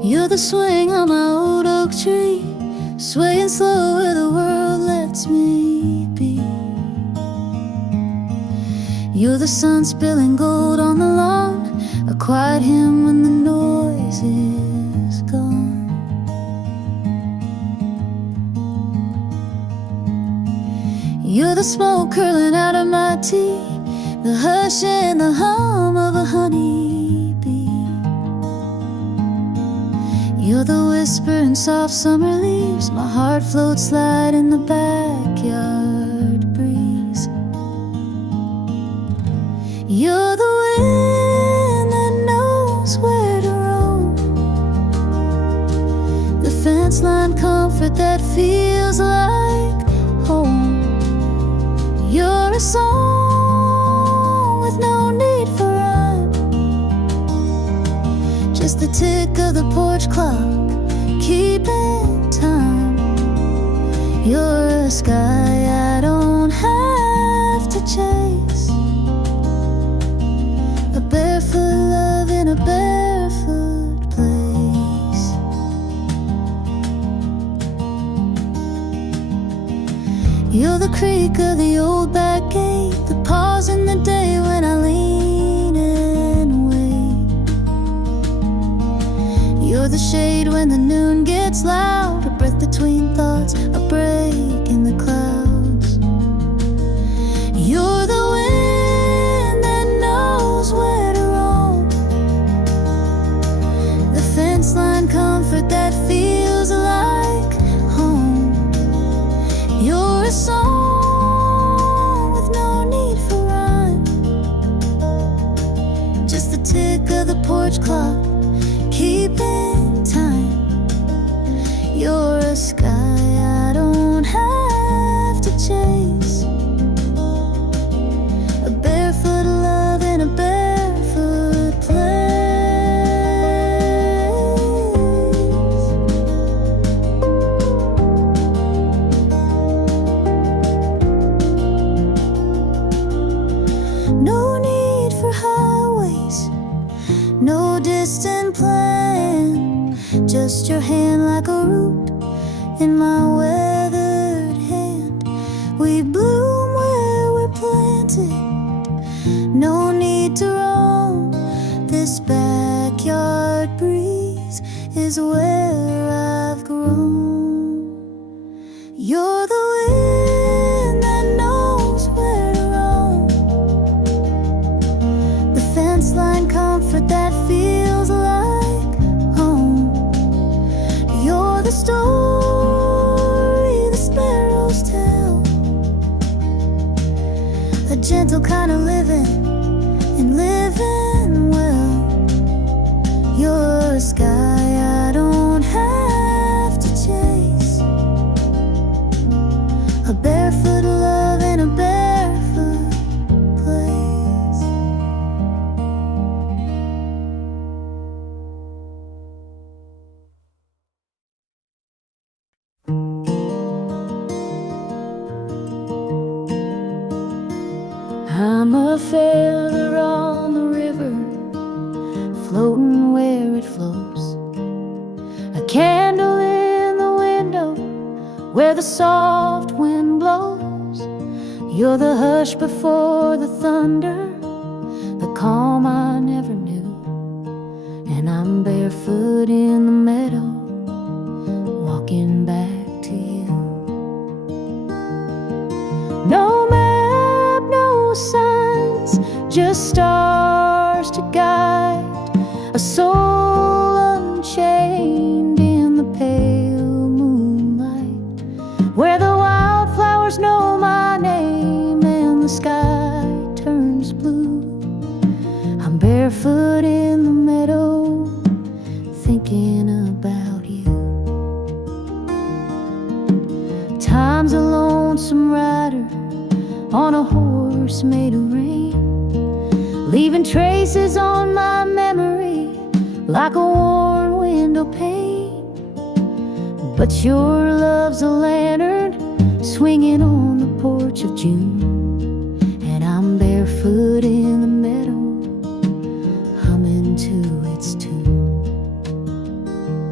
You're the swing on my old oak tree, swaying slow where the world lets me be. You're the sun spilling gold on the lawn, a quiet hymn when the noise is gone. You're the smoke curling out of my tea, the hush and the hum of a honeybee. You're the whisper in soft summer leaves, my heart floats light in the backyard breeze. You're the wind that knows where to roam, the fence line comfort that feels like home. You're a song with no need for rhyme, just the tick of the porch clock, keeping time. You're a sky I don't have to chase, a barefoot love in a barefoot place. You're the creak of the old back gate, the pause in the day when I lean and wait. You're the shade when the noon gets loud, a breath between thoughts, a break in the clouds. You're the wind that knows where to roam, the fence line comfort that feels like home. You're a song with no need for rhyme, just the tick of the porch clock, keeping time. You're a sky I don't have to chase, a barefoot love in a barefoot place. No need for highways, no distant plan, just your hand like a root in my weathered hand. We bloom where we're planted, no need to roam. This backyard breeze is where I've grown. You're the wind that knows where to roam, the fence line comfort that feels like home. You're the story the sparrows tell, a gentle kind of living and living well. You're a sky I don't have to chase, a barefoot love in a barefoot place. I'm a feather on the river, floating where it flows, a candle in the window where the soft wind blows. You're the hush before the thunder, the calm I never knew. And I'm barefoot in the meadow, walking back to you. No map, no signs, just stars to guide a soul unchained in the pale moonlight, where the wildflowers know my name and the sky turns blue. I'm barefoot in the meadow, thinking about you. Time's a lonesome rider on a horse made of rain, leaving traces on my memory like a worn window pane. But your love's a lantern swinging on the porch of June, and I'm barefoot in the meadow, humming to its tune.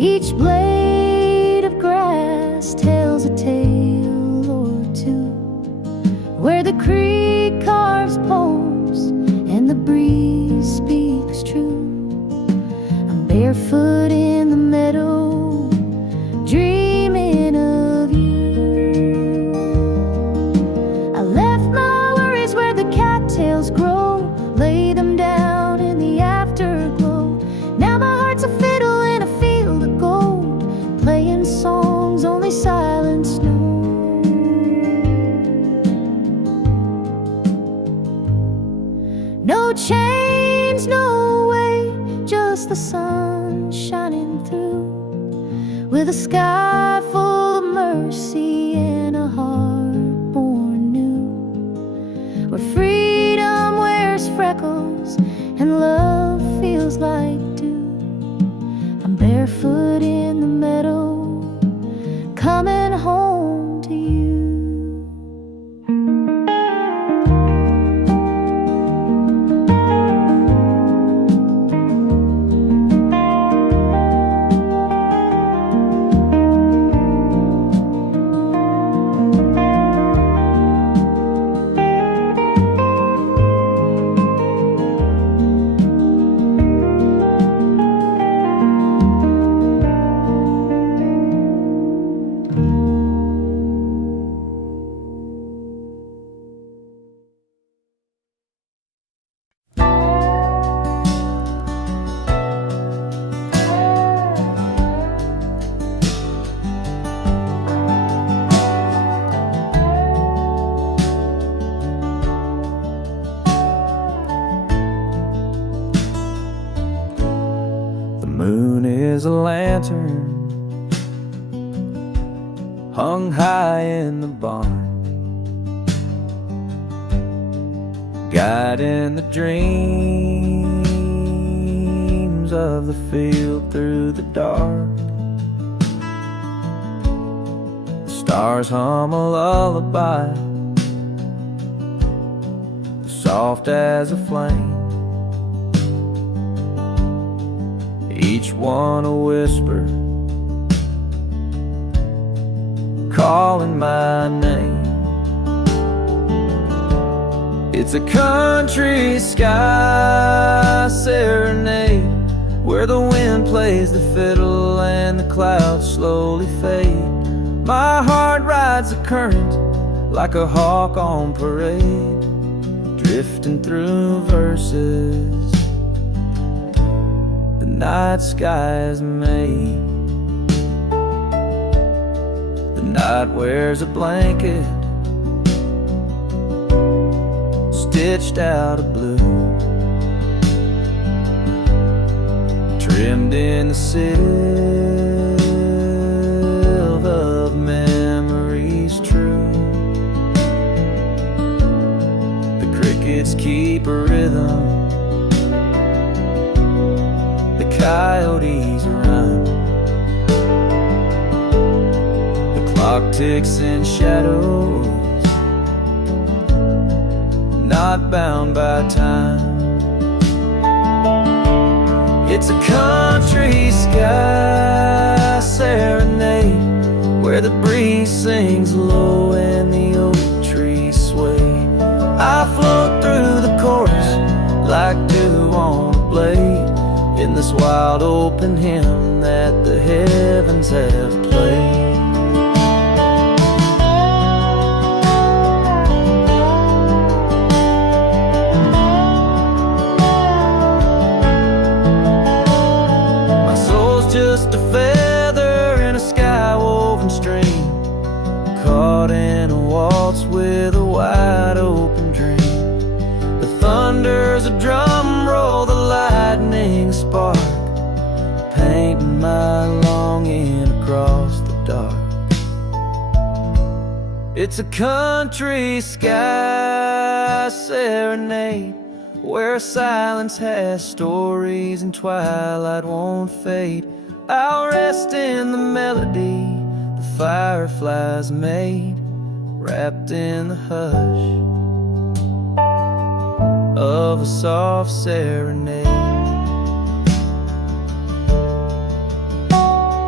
Each blade of grass tells a tale or two, where the creek carves poems and the breeze speaks true. I'm barefoot in the meadow, dreaming of you. I left my worries where the cattails grow, lay them down in the afterglow. Now my heart's a fiddle in a field of gold, playing songs only silence knows. No chains, no way, just the sun shining through, with a sky full of mercy and a heart born new, where freedom wears freckles and love feels like dew. I'm barefoot in the meadow, coming home to you. Is a lantern hung high in the barn, guiding the dreams of the field through the dark. The stars hum a lullaby, soft as a flame, each one a whisper, calling my name. It's a country sky serenade, where the wind plays the fiddle and the clouds slowly fade. My heart rides the current like a hawk on parade, drifting through verses the night skies made. The night wears a blanket stitched out of blue, trimmed in the silk of memories true. The crickets keep a rhythm, the coyotes run, the clock ticks in shadows, not bound by time. It's a country sky serenade, where the breeze sings low and the oak trees sway. I float through the chorus like dew on a blade, in this wild open hymn that the heavens have played. My soul's just a feather in a sky-woven stream, caught in a waltz with a wide open dream. The thunder's a drum roll, the lightning a spark, painting my longing across the dark. It's a country sky serenade, where silence has stories and twilight won't fade. I'll rest in the melody the fireflies made, wrapped in the hush of a soft serenade.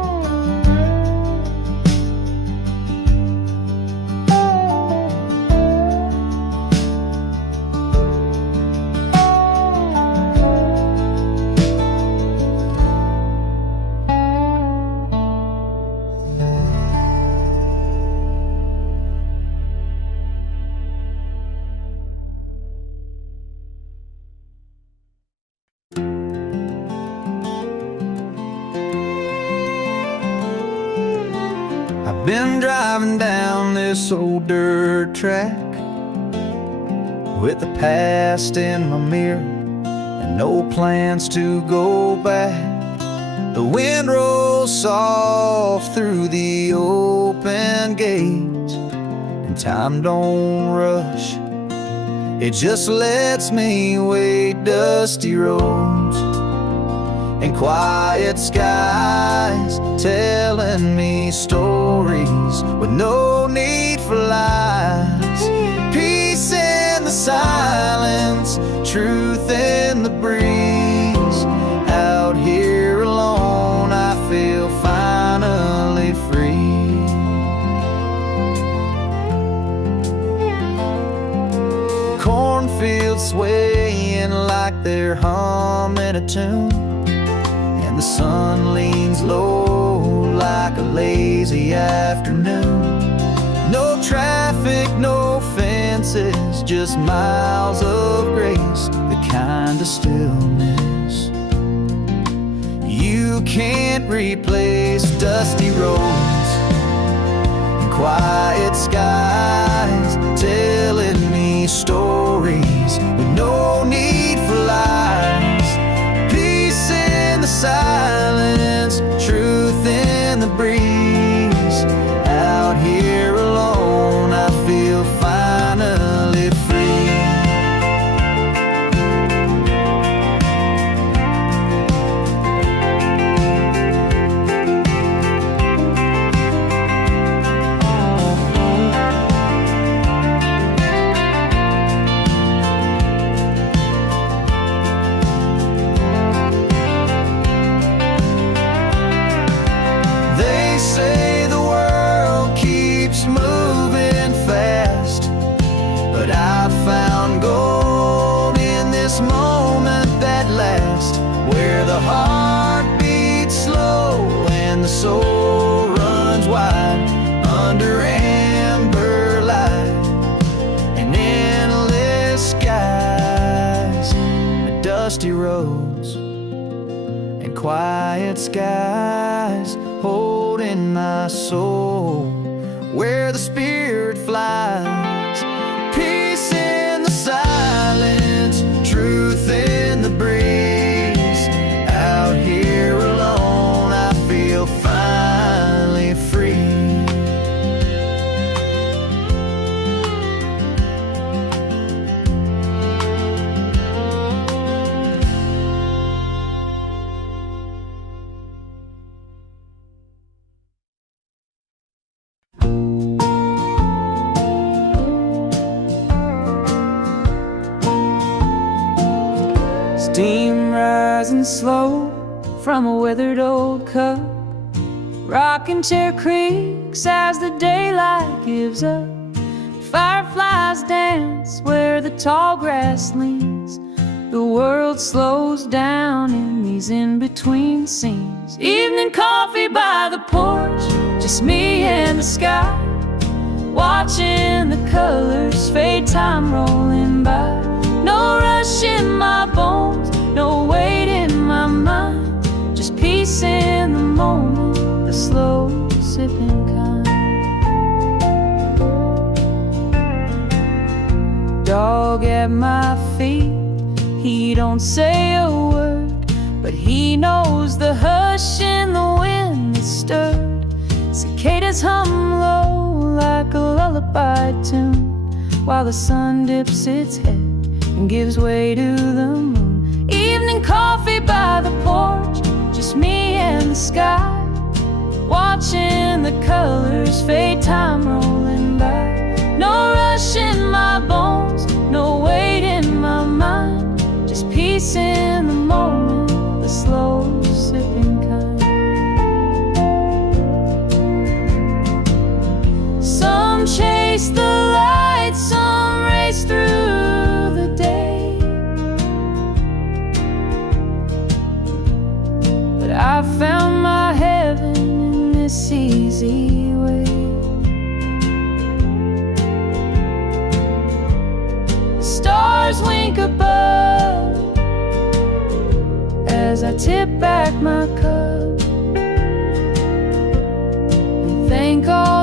Been driving down this old dirt track with the past in my mirror and no plans to go back. The wind rolls soft through the open gate, and time don't rush, it just lets me wade dusty roads and quiet skies, telling me stories with no need for lies. Peace in the silence, truth in the breeze. Out here alone, I feel finally free. Cornfields swaying like they're humming a tune, and the sun leans low like a lazy afternoon. No traffic, no fences, just miles of grace, the kind of stillness you can't replace. Dusty roads and quiet skies, telling me stories with no need for lies. Peace in the silence, truth in the breeze. Out here alone, I feel finally free. They say the world keeps moving fast, but I found gold in this moment that lasts, where the heart beats slow and the soul runs wide under amber light and endless skies. Dusty roads and quiet skies, holding my soul where the spirit flies. Peace in the silence, truth in the breeze. Out here alone, I feel finally free. Steam rising slow from a withered old cup, rocking chair creaks as the daylight gives up. Fireflies dance where the tall grass leans. The world slows down in these in-between scenes. Evening coffee by the porch, just me and the sky, watching the colors fade, time rolling by. No rush in my bones, no weight in my mind, just peace in the moment, the slow sipping kind. Dog at my feet, he don't say a word, but he knows the hush in the wind that stirred. Cicadas hum low like a lullaby tune, while the sun dips its head and gives way to the moon. Evening coffee by the porch, just me and the sky, watching the colors fade, time rolling by. No rush in my bones, no weight in my mind, just peace in the moment, the slow sipping kind. Some chase the light, some race through the day, but I found my heaven in this easy way. The stars wink above as I tip back my cup and thank all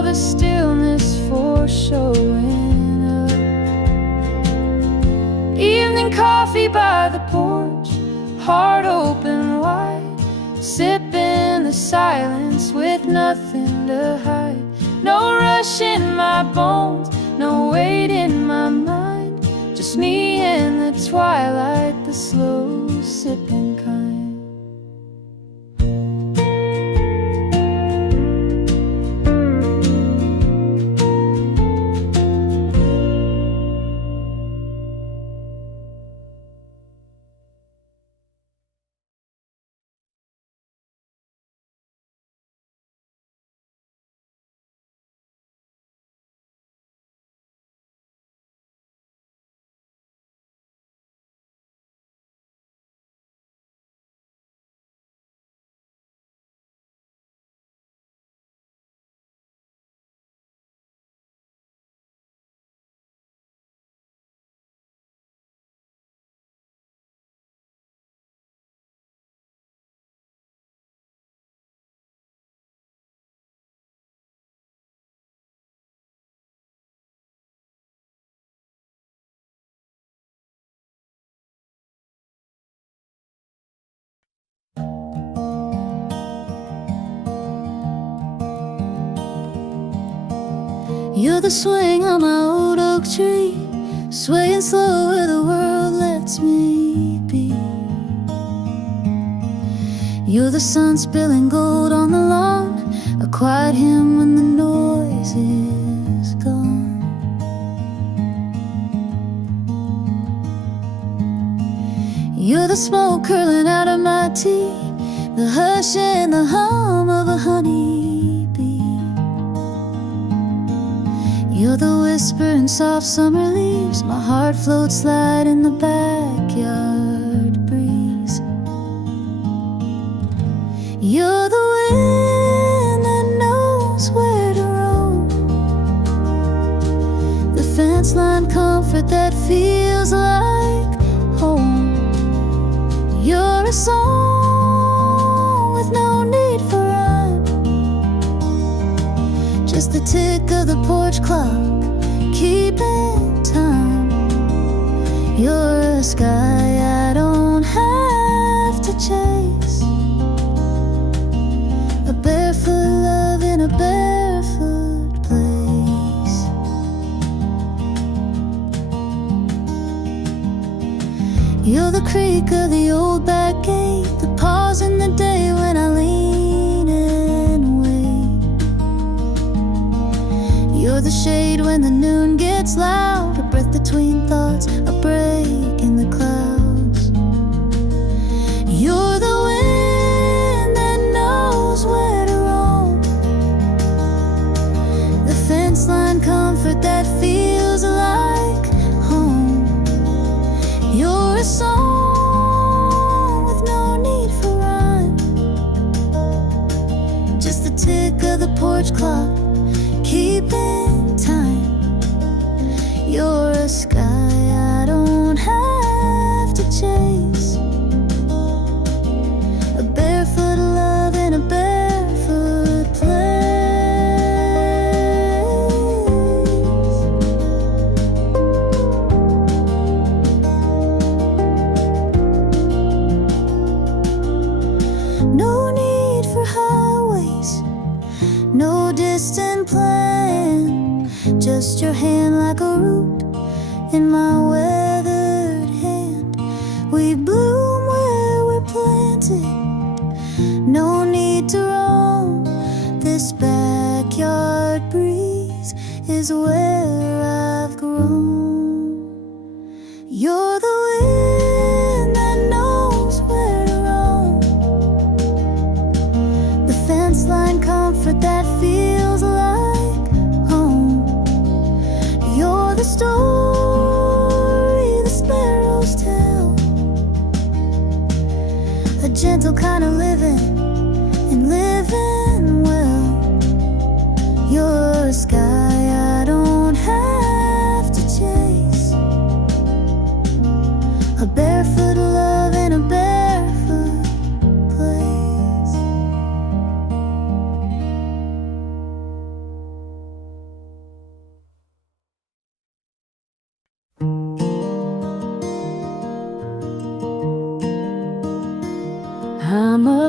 the stillness for showing up. Evening coffee by the porch, heart open wide, sipping the silence with nothing to hide. No rush in my bones, no weight in my mind, just me in the twilight, the slow sipping kind. You're the swing on my old oak tree, swaying slow where the world lets me be. You're the sun spilling gold on the lawn, a quiet hymn when the noise is gone. You're the smoke curling out of my tea, the hush and the hum of a honeybee. You're the whisper in soft summer leaves, my heart floats light in the backyard breeze. You're the wind that knows where to roam, the fence line comfort that feels like home. You're a song with no need for rhyme, just the tick of the porch clock keeping time. You're a sky I don't have to chase, a barefoot love in a barefoot place. You're the creak of the old back gate, the pause in the day when I lean and wait. You're the shade when the noon gets loud, a breath between thoughts, a break in the clouds. You're the wind that knows where to roam, the fence line comfort that feels like home. You're a song with no need for rhyme, just the tick of the porch clock keeping time. You're a sky I don't have to chase, a barefoot love in a barefoot place. No need for highways, no distant plan, just your hand like a root in my weathered hand. We bloom where we're planted, no need to roam, this backyard breeze is where I've grown. You're the wind that knows where to roam, the fence line comfort that feels like home. You're the story the sparrows tell, a gentle kind of living and living well. You're a sky I don't have to chase, a barefoot love in a barefoot place.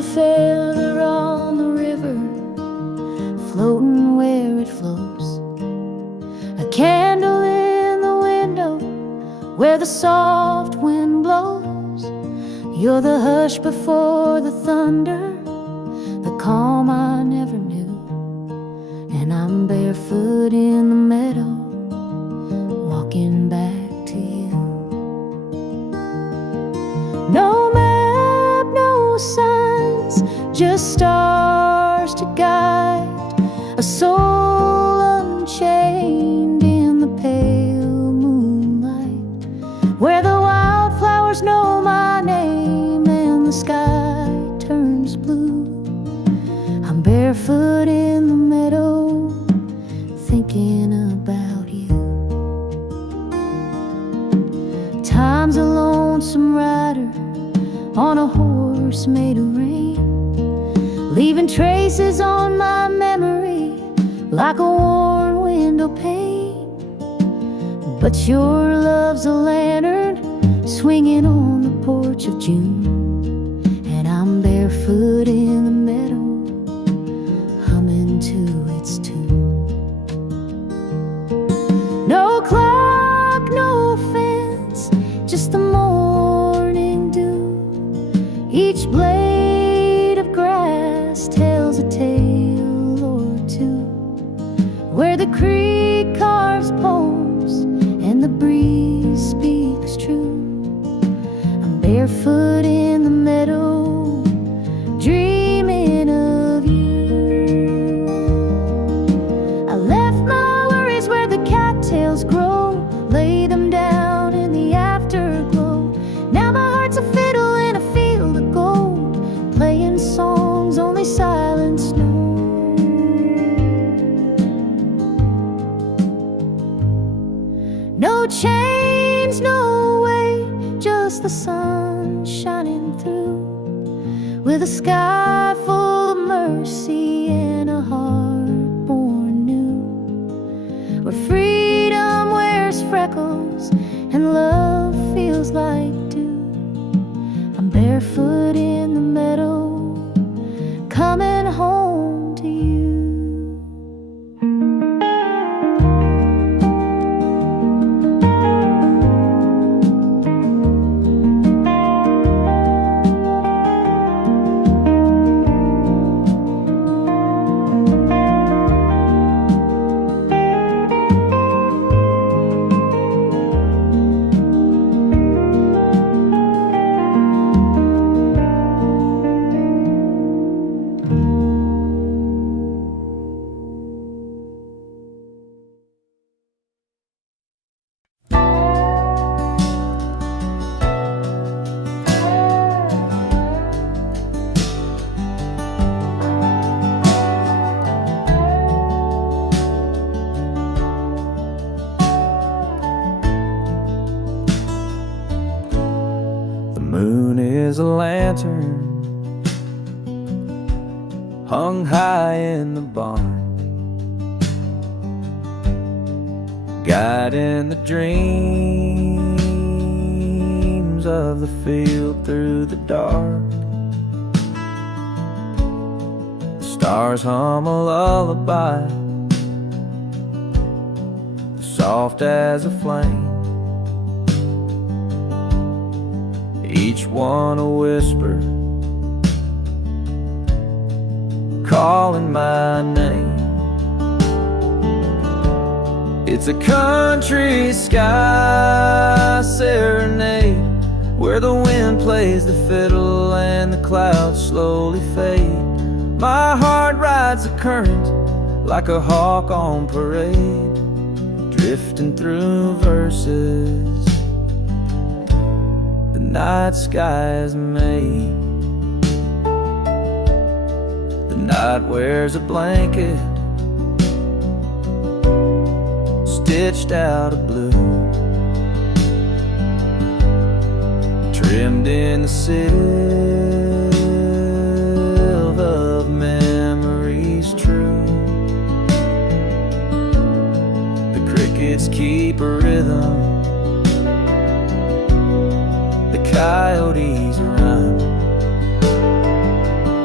a feather on the river, floating where it flows. A candle in the window where the soft wind blows. You're the hush before the thunder, the calm I never knew. And I'm barefoot in the meadow, walking back to you. No map, no signs, just stars to guide a soul unchained in the pale moonlight, where the wildflowers know my name and the sky turns blue. I'm barefoot in the meadow, thinking about you. Time's a lonesome rider on a horse made of rain, leaving traces on my memory like a worn window pane. But your love's a lantern swinging on the porch of June, and I'm barefoot in the meadow, humming to its tune. No clock, no fence, just the morning dew. Each blade of grass tells a tale or two, where the creek carves poems and the breeze speaks true. I'm barefoot in the meadow, dreaming of you. I left my worries where the cattails grow, lay them down in the afterglow. Now my heart's a fiddle in a field of gold, playing songs only silence knows. No chains, no way, just the sun shining through, with a sky full of mercy and a heart born new, where freedom wears freckles and love feels like dew. I'm barefoot in the meadow, coming home to you. Is a lantern hung high in the barn, guiding the dreams of the field through the dark. The stars hum a lullaby, soft as a flame, each one a whisper, calling my name. It's a country sky serenade, where the wind plays the fiddle and the clouds slowly fade. My heart rides the current like a hawk on parade, drifting through verses night sky is made. The night wears a blanket stitched out of blue, trimmed in the silk of memories true. The crickets keep a rhythm, coyotes run,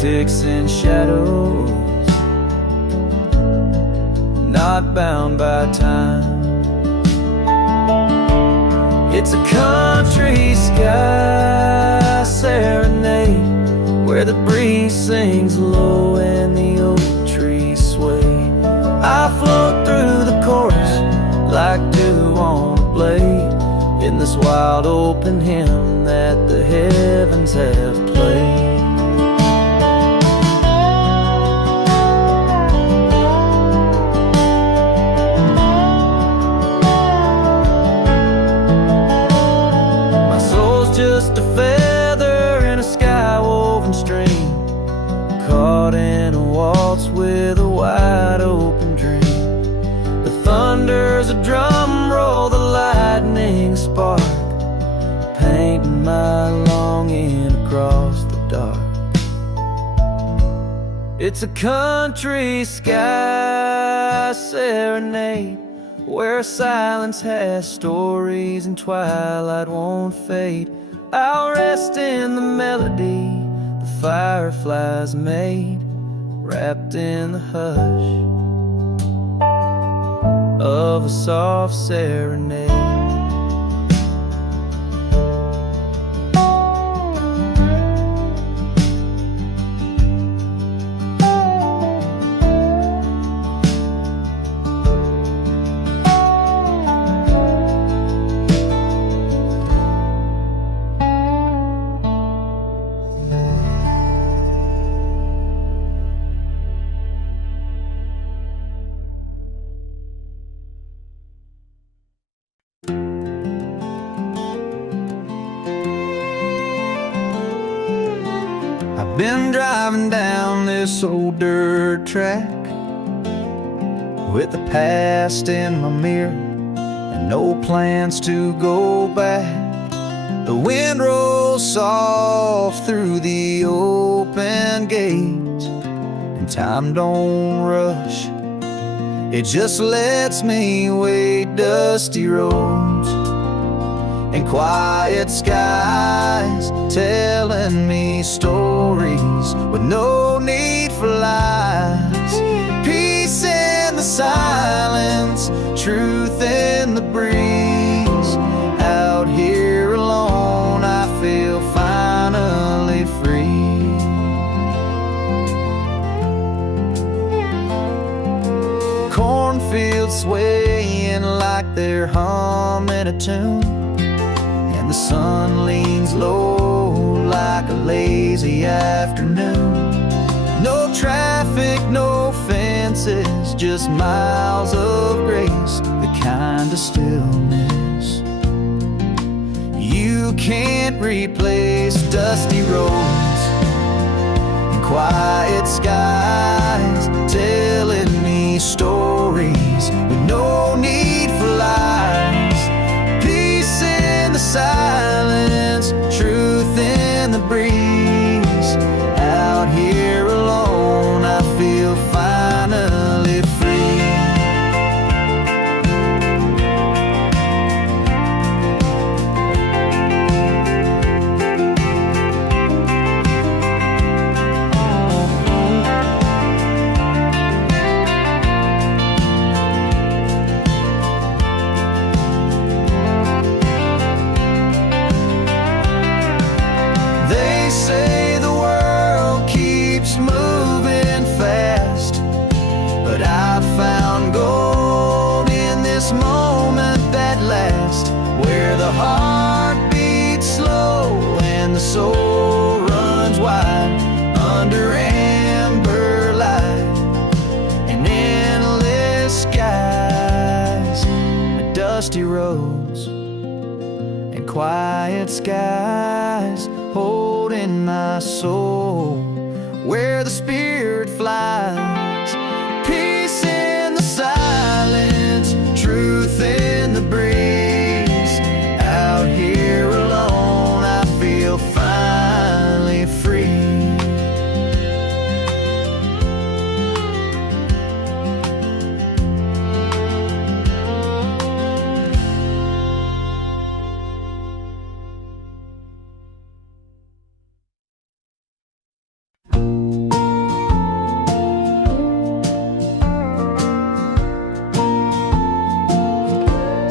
politics and shadows, not bound by time. It's a country sky serenade, where the breeze sings low and the oak trees sway. I float through the chorus like dew on a blade, in this wild open hymn that the heavens have played. Just a feather in a sky-woven stream, caught in a waltz with a wide-open dream. The thunder's a drum roll, the lightning spark, painting my longing across the dark. It's a country sky serenade, where silence has stories and twilight won't fade. I'll rest in the melody the fireflies made, wrapped in the hush of a soft serenade. Been driving down this old dirt track with the past in my mirror and no plans to go back. The wind rolls soft through the open gates, and time don't rush, it just lets me wait. Dusty roads and quiet skies telling me stories with no need for lies. Peace in the silence, truth in the breeze. Out here alone, I feel finally free. Cornfields swaying like they're humming a tune, the sun leans low like a lazy afternoon. No traffic, no fences, just miles of grace, the kind of stillness you can't replace. Dusty roads and quiet skies telling me stories with no need for lies. Peace in the silence, truth in the breeze. Out here alone, I feel finally free. Say the world keeps moving fast, but I found gold in this moment that lasts, where the heart beats slow and the soul runs wide under amber light and endless skies. Dusty roads and quiet skies holding my soul where the spirit flies. Peace in the silence, truth in the breeze. Out here alone, I feel finally free.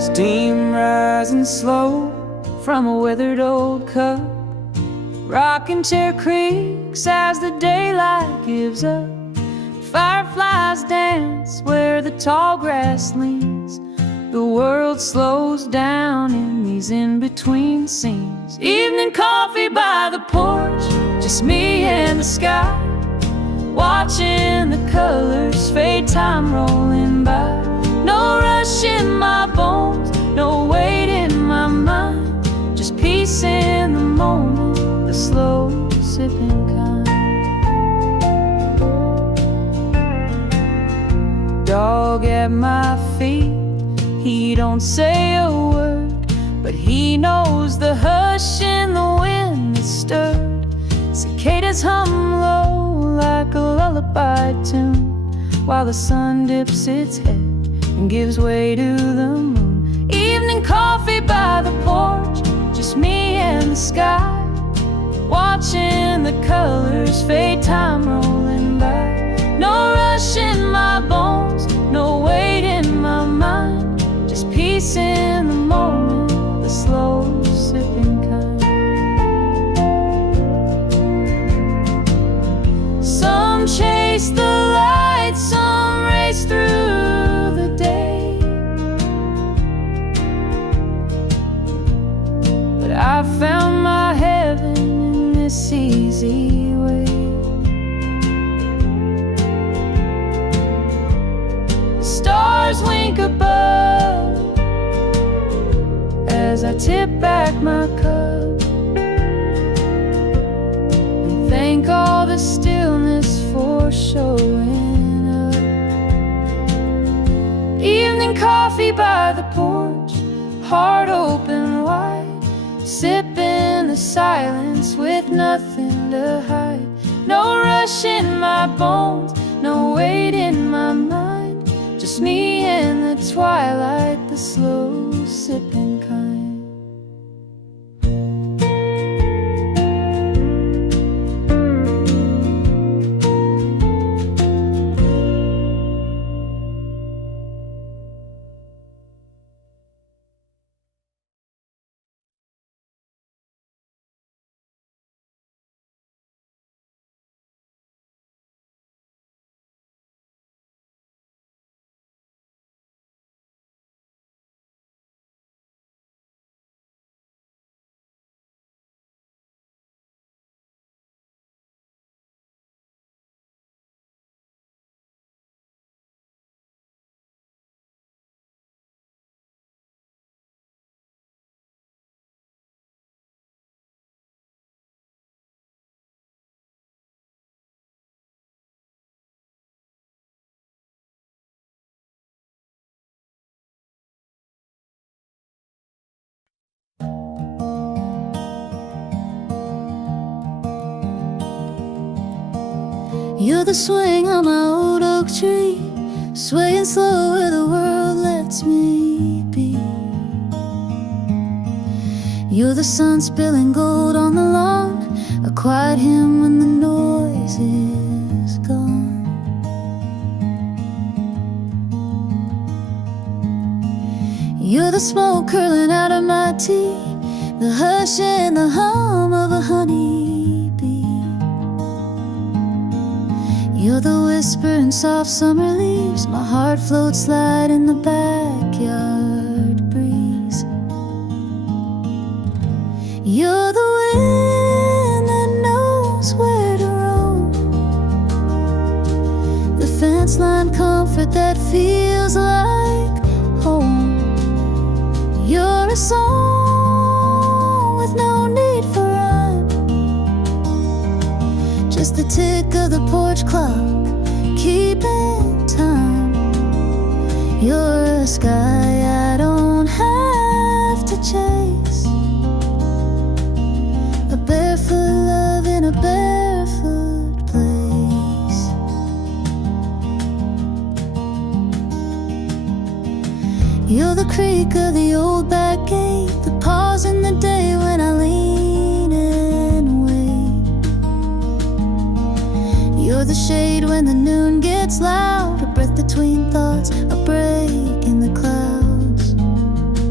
steam rising slow from a weathered old cup. Rocking chair creaks as the daylight gives up. Fireflies dance where the tall grass leans. The world slows down in these in-between scenes. Evening coffee by the porch, just me and the sky, watching the colors fade, time rolling by. No rush in my bones, no weight in my mind, just peace in the moment, the slow sipping kind. Dog at my feet, he don't say a word, but he knows the hush in the wind that stirred. Cicadas hum low like a lullaby tune, while the sun dips its head and gives way to the moon. Evening coffee by the porch, just me and the sky, watching the colors fade, time rolling by. No rush in my bones, no weight in my mind, just peace in the moment, the slow sipping kind. Some chase the light, some race through the day, but I found my heaven in this easy way. The stars wink above as I tip back my cup and thank all the stillness for showing up. Evening coffee by the porch, heart open wide, sipping the silence with nothing to hide. No rush in my bones, no weight in my mind, just me in the twilight, the slow sipping kind. You're the swing on my old oak tree, swaying slow where the world lets me be. You're the sun spilling gold on the lawn, a quiet hymn when the noise is gone. You're the smoke curling out of my tea, the hush and the hum of a honeybee. You're the whisper in soft summer leaves, my heart floats light in the backyard breeze. You're the wind that knows where to roam, the fence line comfort that feels like home. You're a song with no need for rhyme, just the tick of the porch clock keeping time. You're a sky I don't have to chase, a barefoot love in a barefoot place. You're the creak of the old back gate, the pause in the day when I lean and wait. You're the shade when the noon gets loud, a breath between thoughts, a break in the clouds.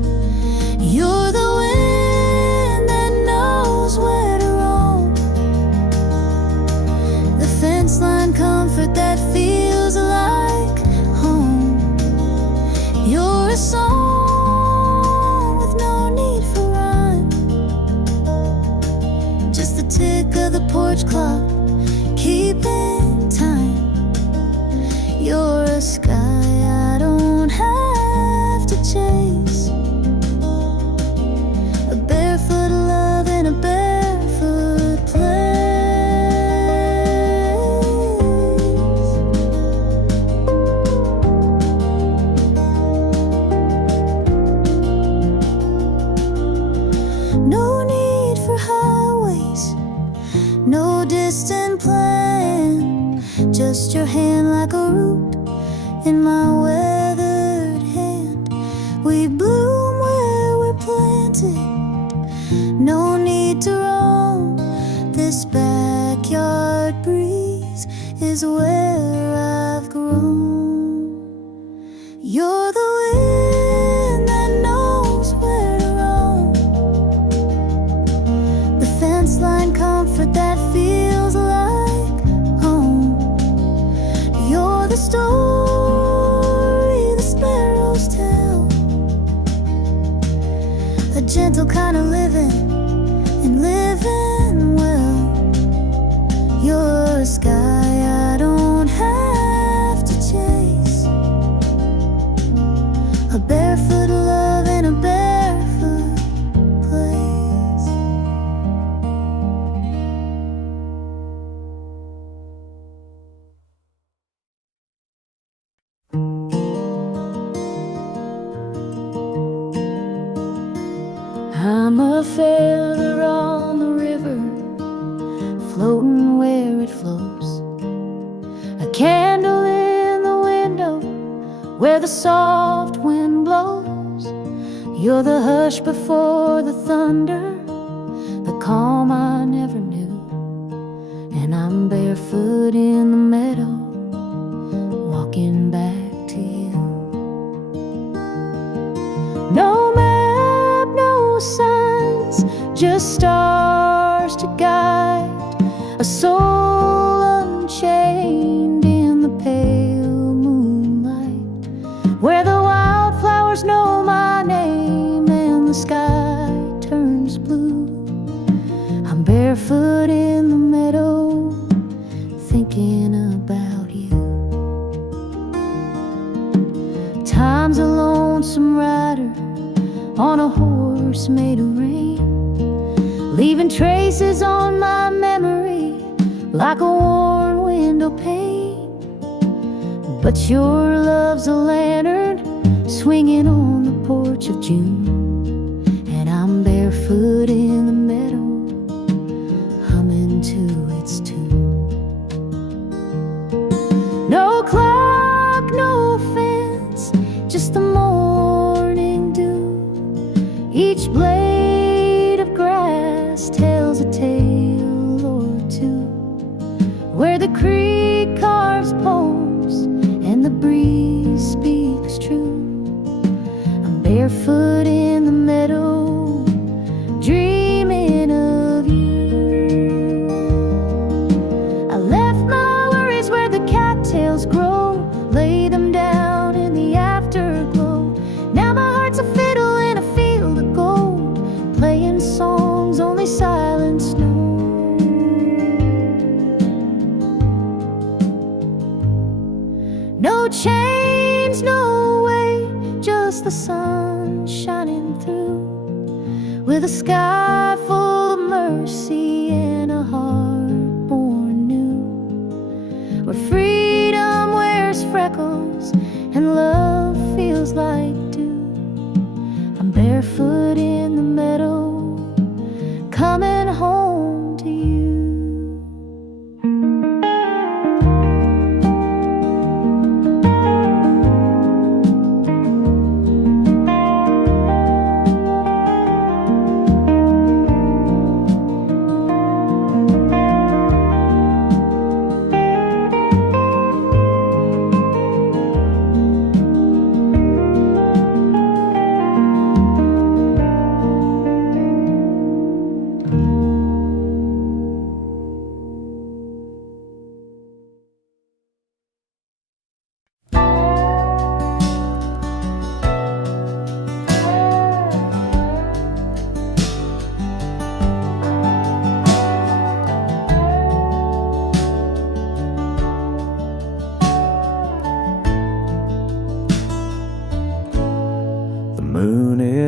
a sky I don't have to chase, a barefoot love in a barefoot place. No need for highways, no distant plan, just your hand like a root in my weathered hand. We bloom where we're planted, no need to roam. This backyard breeze is where I've grown. You're the wind that knows where to roam, the fence line comfort that feels like home. You're the story the sparrows tell, a gentle kind of living and living well. You're a sky I don't have to chase, a barefoot love in a barefoot place. I'm a feather on the river, floating where it flows, a candle in the window where the soft wind blows. You're the hush before the thunder, the calm I never knew. And I'm barefoot in the meadow, walking back to you. No map, no signs, just stars to guide a soul unchained in the pale moonlight, where the wildflowers know my name and the sky turns blue. I'm barefoot in the meadow, thinking about you. Time's a lonesome rider on a horse made of rain, leaving traces on my memory like a worn window pane. But your love's a lantern swinging on the porch of June, and I'm barefoot in the meadow, humming to its tune. No clock, no fence, just the morning dew. Each blade of grass tells a tale or two, where the creek carves poems and the breeze speaks true. I'm barefoot in the meadow, dreaming of you. I left my worries where the cattails grow, lay them down in the afterglow. Now my heart's a fiddle in a field of gold, playing songs only silence knows. No chains, no weight, just the sun shining through, with a sky full of mercy and a heart born new, where freedom wears freckles and love feels like dew. I'm barefoot in the meadow, coming home to you.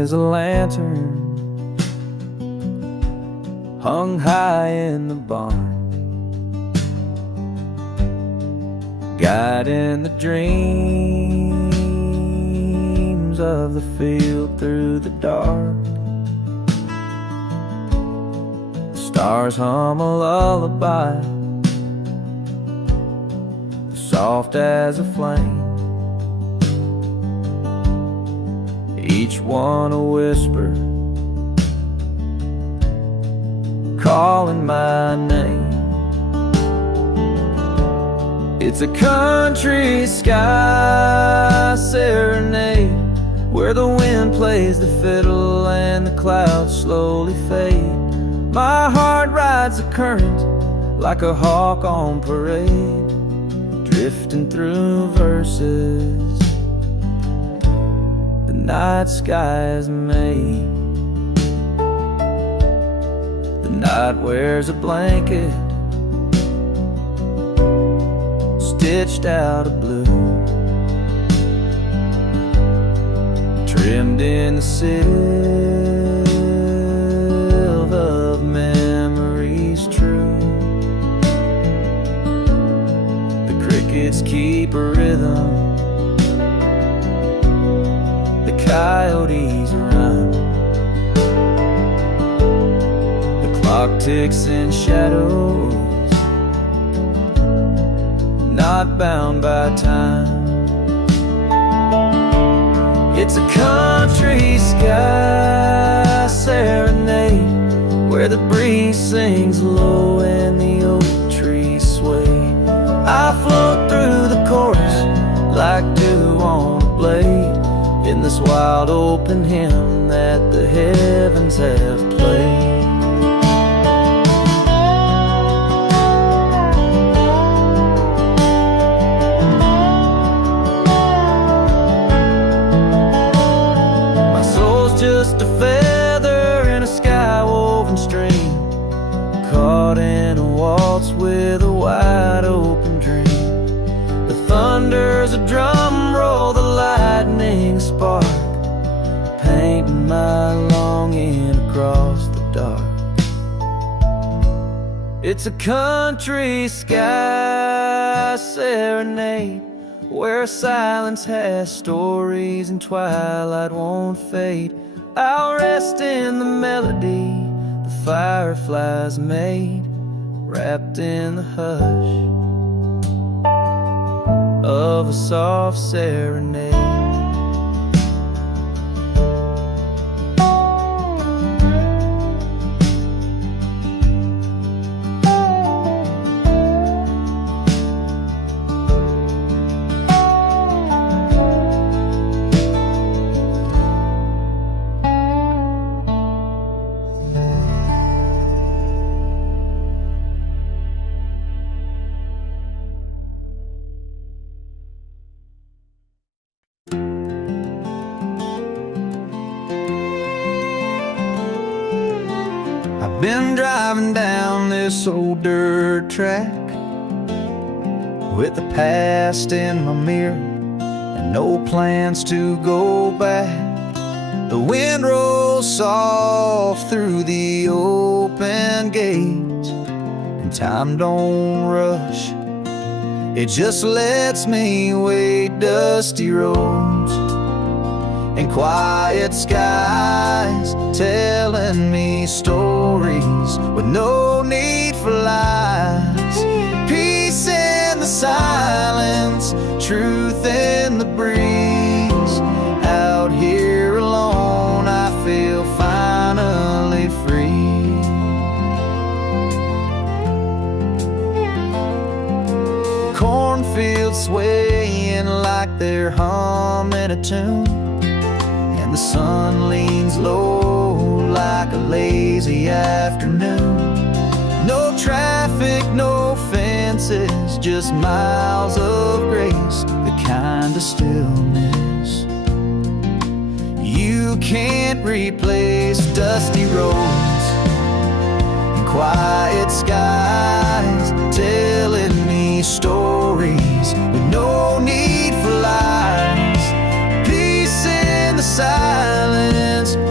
is a lantern hung high in the barn, guiding the dreams of the field through the dark. The stars hum a lullaby, soft as a flame, each one a whisper calling my name. It's a country sky serenade, where the wind plays the fiddle and the clouds slowly fade. My heart rides the current like a hawk on parade, drifting through verses the night sky has made. The night wears a blanket stitched out of blue, trimmed in the silver of memories true. The crickets keep a rhythm, the coyotes run, the clock ticks in shadows, not bound by time. It's a country sky serenade, where the breeze sings low and the oak trees sway. I float through the chorus like dew on a blade, in this wild open hymn that the heavens have played. Just a feather in a sky-woven stream, caught in a waltz with a wide open dream. The thunder's a drum roll, the lightning spark, painting my longing across the dark. It's a country sky serenade, where silence has stories and twilight won't fade. I'll rest in the melody the fireflies made, wrapped in the hush of a soft serenade. Been driving down this old dirt track with the past in my mirror and no plans to go back. The wind rolls soft through the open gate, and time don't rush, it just lets me wade dusty roads and quiet skies, telling me stories with no need for lies. Peace in the silence, truth in the breeze. Out here alone, I feel finally free. Cornfields swaying like they're humming a tune, the sun leans low like a lazy afternoon. No traffic, no fences, just miles of grace, the kind of stillness you can't replace. Dusty roads and quiet skies, telling me stories with no need for lies. Peace in the silence,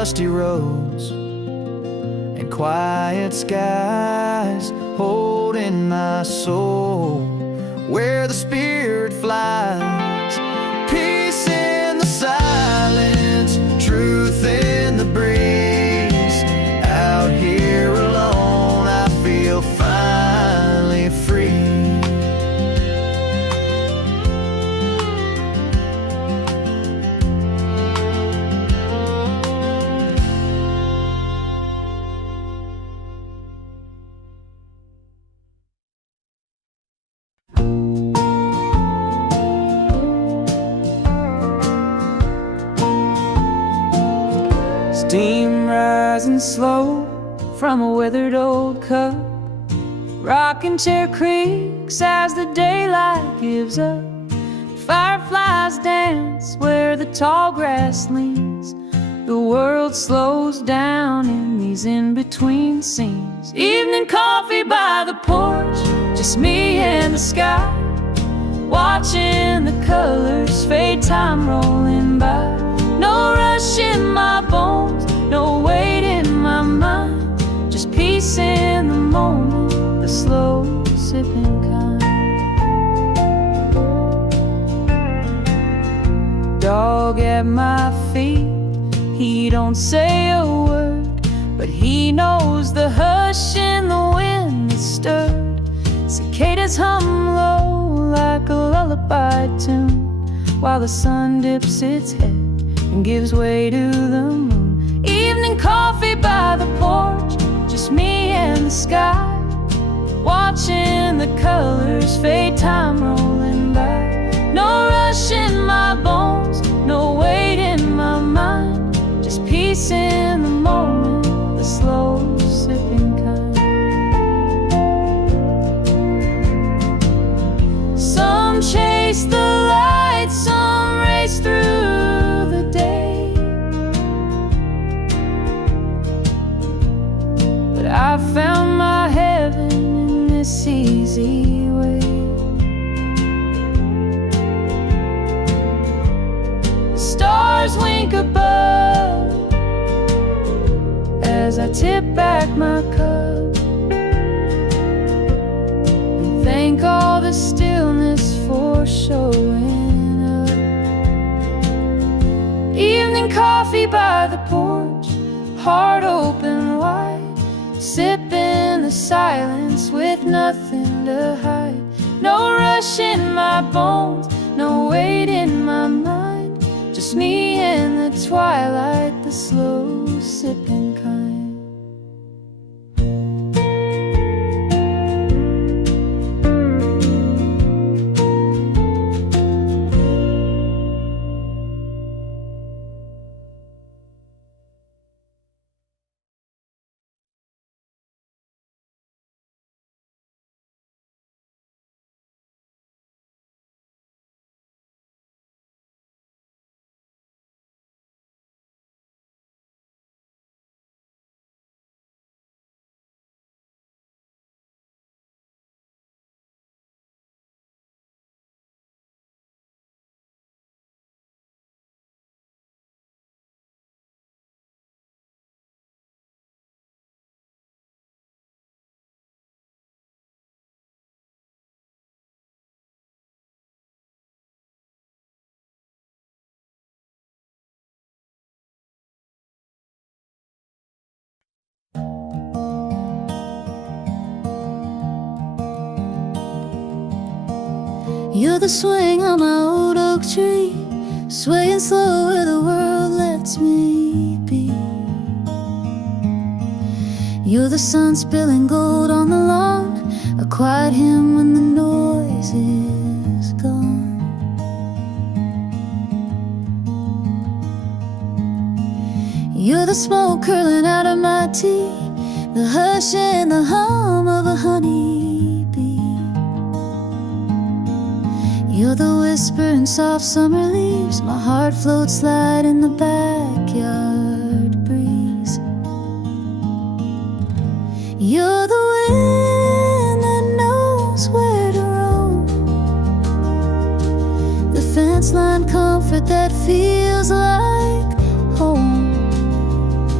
dusty roads and quiet skies, holding my soul where the spirit flies. Peace in the silence, truth in the breeze. Out here alone, I feel finally free. Steam rising slow from a withered old cup, rocking chair creaks as the daylight gives up. Fireflies dance where the tall grass leans. The world slows down in these in-between scenes. Evening coffee by the porch, just me and the sky, watching the colors fade, time rolling by. No rush in my bones, no weight in my mind, just peace in the moment, the slow sipping kind. Dog at my feet, he don't say a word, but he knows the hush in the wind that stirred. Cicadas hum low like a lullaby tune, while the sun dips its head and gives way to the moon. Evening coffee by the porch, just me and the sky, watching the colors fade, time rolling by. No rush in my bones, no weight in my mind, just peace in the moment, the slow sipping kind. Some chase the light, some race through the day, but I found my heaven in this easy way. The stars wink above as I tip back my cup and thank all the stillness for showing up. Evening coffee by the porch, heart open wide, sipping the silence with nothing to hide. No rush in my bones, no weight in my mind, just me in the twilight, the slow sipping kind. You're the swing on my old oak tree, swaying slow where the world lets me be. You're the sun spilling gold on the lawn, a quiet hymn when the noise is gone. You're the smoke curling out of my tea, the hush and the hum of a honeybee. You're the whisper in soft summer leaves, my heart floats light in the backyard breeze. You're the wind that knows where to roam, the fence line comfort that feels like home.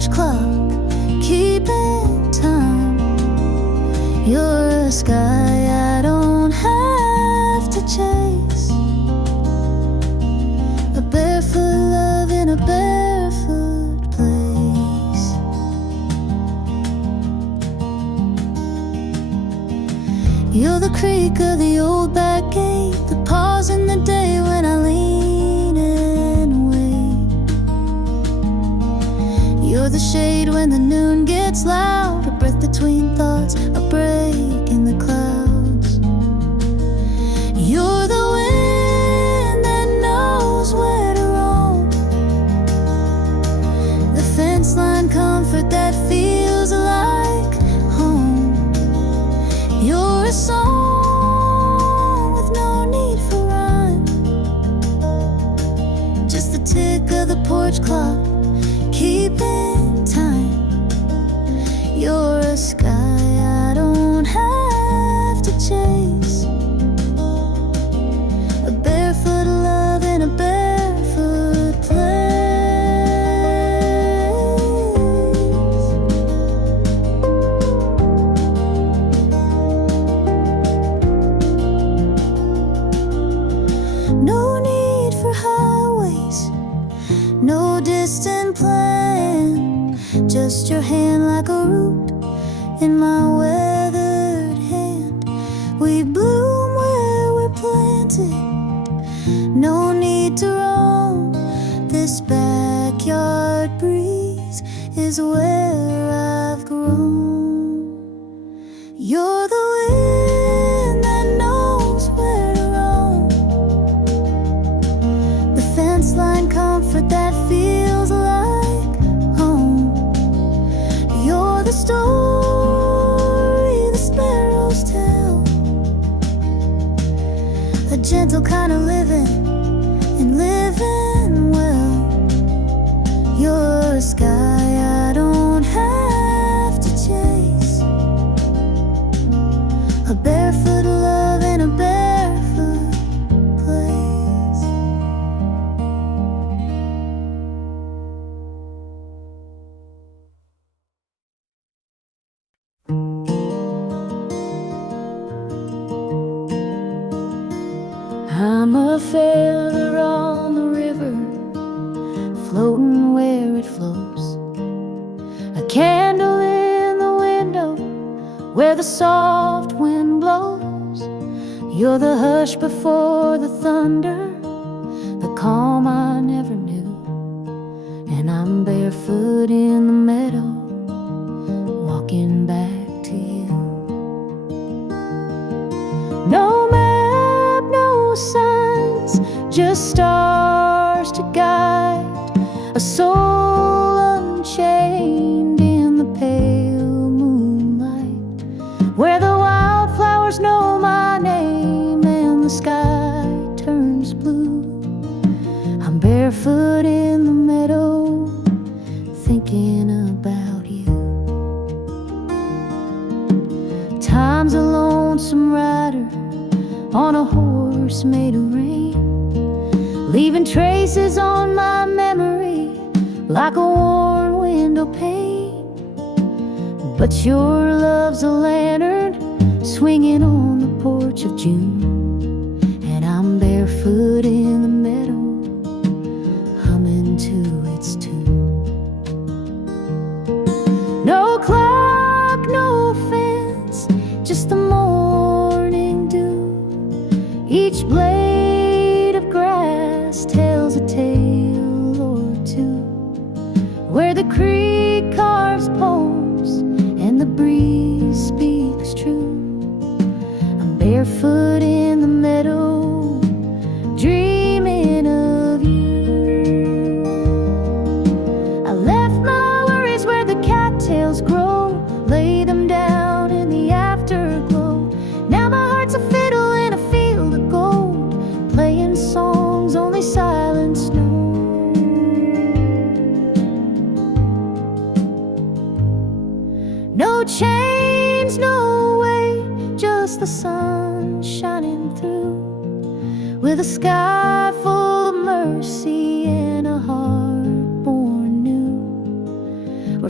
porch clock, keeping time. You're a sky I don't have to chase, a barefoot love in a barefoot place. You're the creak of the old back gate, the pause in the day when I lean and wait. You're the shade when the noon gets loud, a breath between thoughts, a break in the clouds. You're the wind that knows where to roam, the fence line comfort that feels like home. You're a song with no need for rhyme, just the tick of the porch clock, keeping time. You're a sky I don't have to chase, a barefoot love in a barefoot place. No need for highways, no distant plan, just your hand like a root in my weathered hand. We bloom where we're planted, no need to roam. This backyard breeze is where I've grown. You're the wind that knows where to roam, the fence line comfort that feels like home. You're the story the sparrows tell, a gentle kind of living and living well. You're a sky I don't have to chase, a barefoot love in a barefoot place. I'm a feather on the river, floating where it flows, a candle in the window where the soft wind blows. You're the hush before the thunder, the calm I never knew. And I'm barefoot in the meadow, walking back to you. No map, no signs, just stars to guide a soul unchained in the pale moonlight, where the wildflowers know my name and the sky turns blue. I'm barefoot in the meadow, thinking about you. Time's a lonesome rider on a horse made of rain, leaving traces on my memory like a worn window pane. But your love's a lantern swinging on the porch of June, and I'm barefoot in the meadow, humming to its tune. No clock, no fence, just the morning dew. Each blade of grass tells a tale or two, where the creek carves poems and the breeze speaks true. I'm barefoot in the meadow, dreaming of you. I left my worries where the cattails grow, lay them down in the afterglow. Now my heart's a fiddle in a field of gold, playing songs only silence knows. No chains, no way, just the sun shining through, with a sky full of mercy and a heart born new.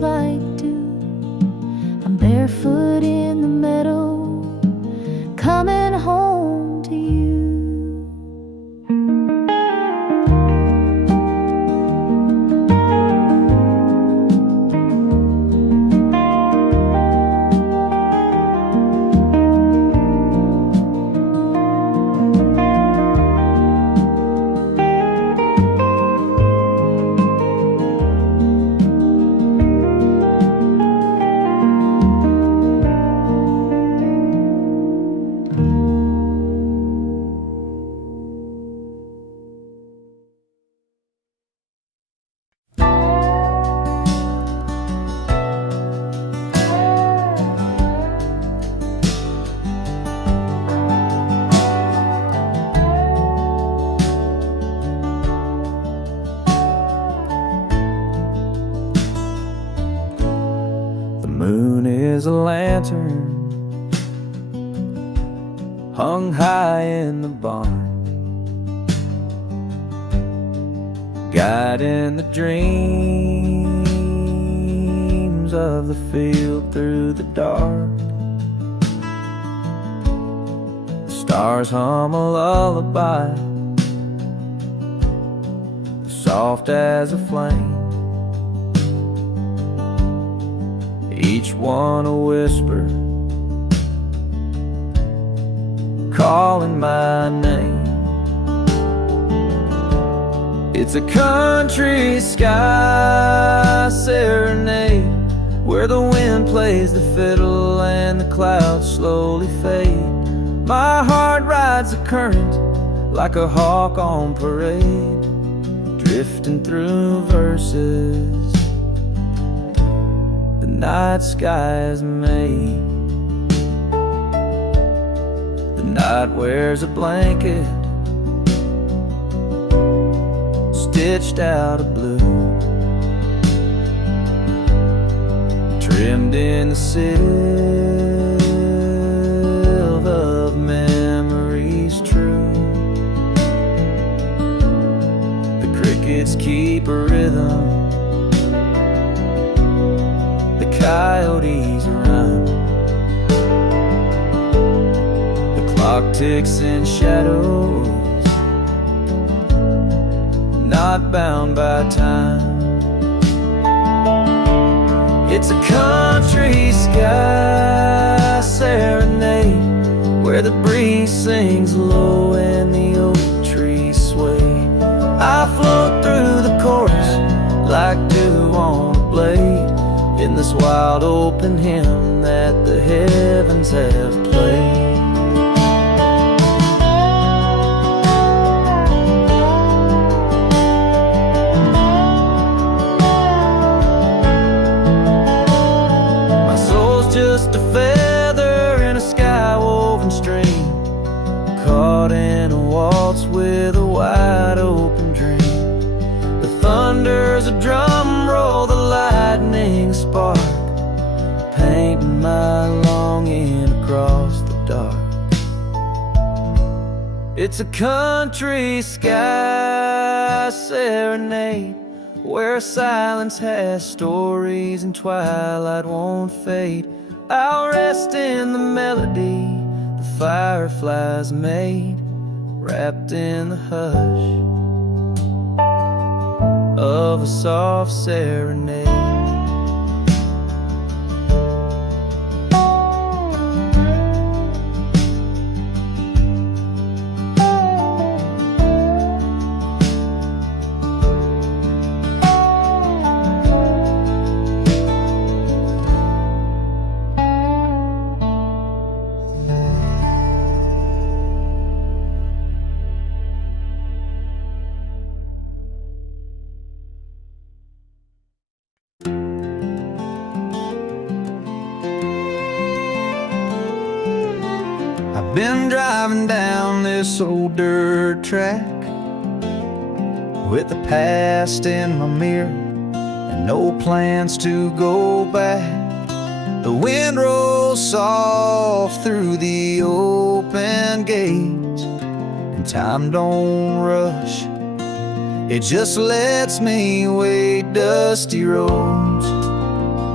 like dew. I'm barefoot in the meadow, coming home to you. Is a lantern hung high in the barn, guiding the dreams of the field through the dark. The stars hum a lullaby, soft as a flame, each one a whisper, calling my name. It's a country sky serenade, where the wind plays the fiddle and the clouds slowly fade. My heart rides the current like a hawk on parade, drifting through verses the night sky is made. The night wears a blanket stitched out of blue, trimmed in the silver of memories true. The crickets keep a rhythm, the coyotes run, the clock ticks in shadows, not bound by time. It's a country sky serenade, where the breeze sings low and the oak trees sway. I float through the chorus like dew on a blade, in this wild open hymn that the heavens have played. My soul's just a feather in a sky-woven stream, caught in a waltz with a wide open dream. The thunder's a drum roll, the lightning spark, painting my longing across the dark. It's a country sky serenade, where silence has stories and twilight won't fade. I'll rest in the melody the fireflies made, wrapped in the hush of a soft serenade. I've been driving down this old dirt track with the past in my mirror and no plans to go back. The wind rolls soft through the open gates, and time don't rush, it just lets me wade dusty roads.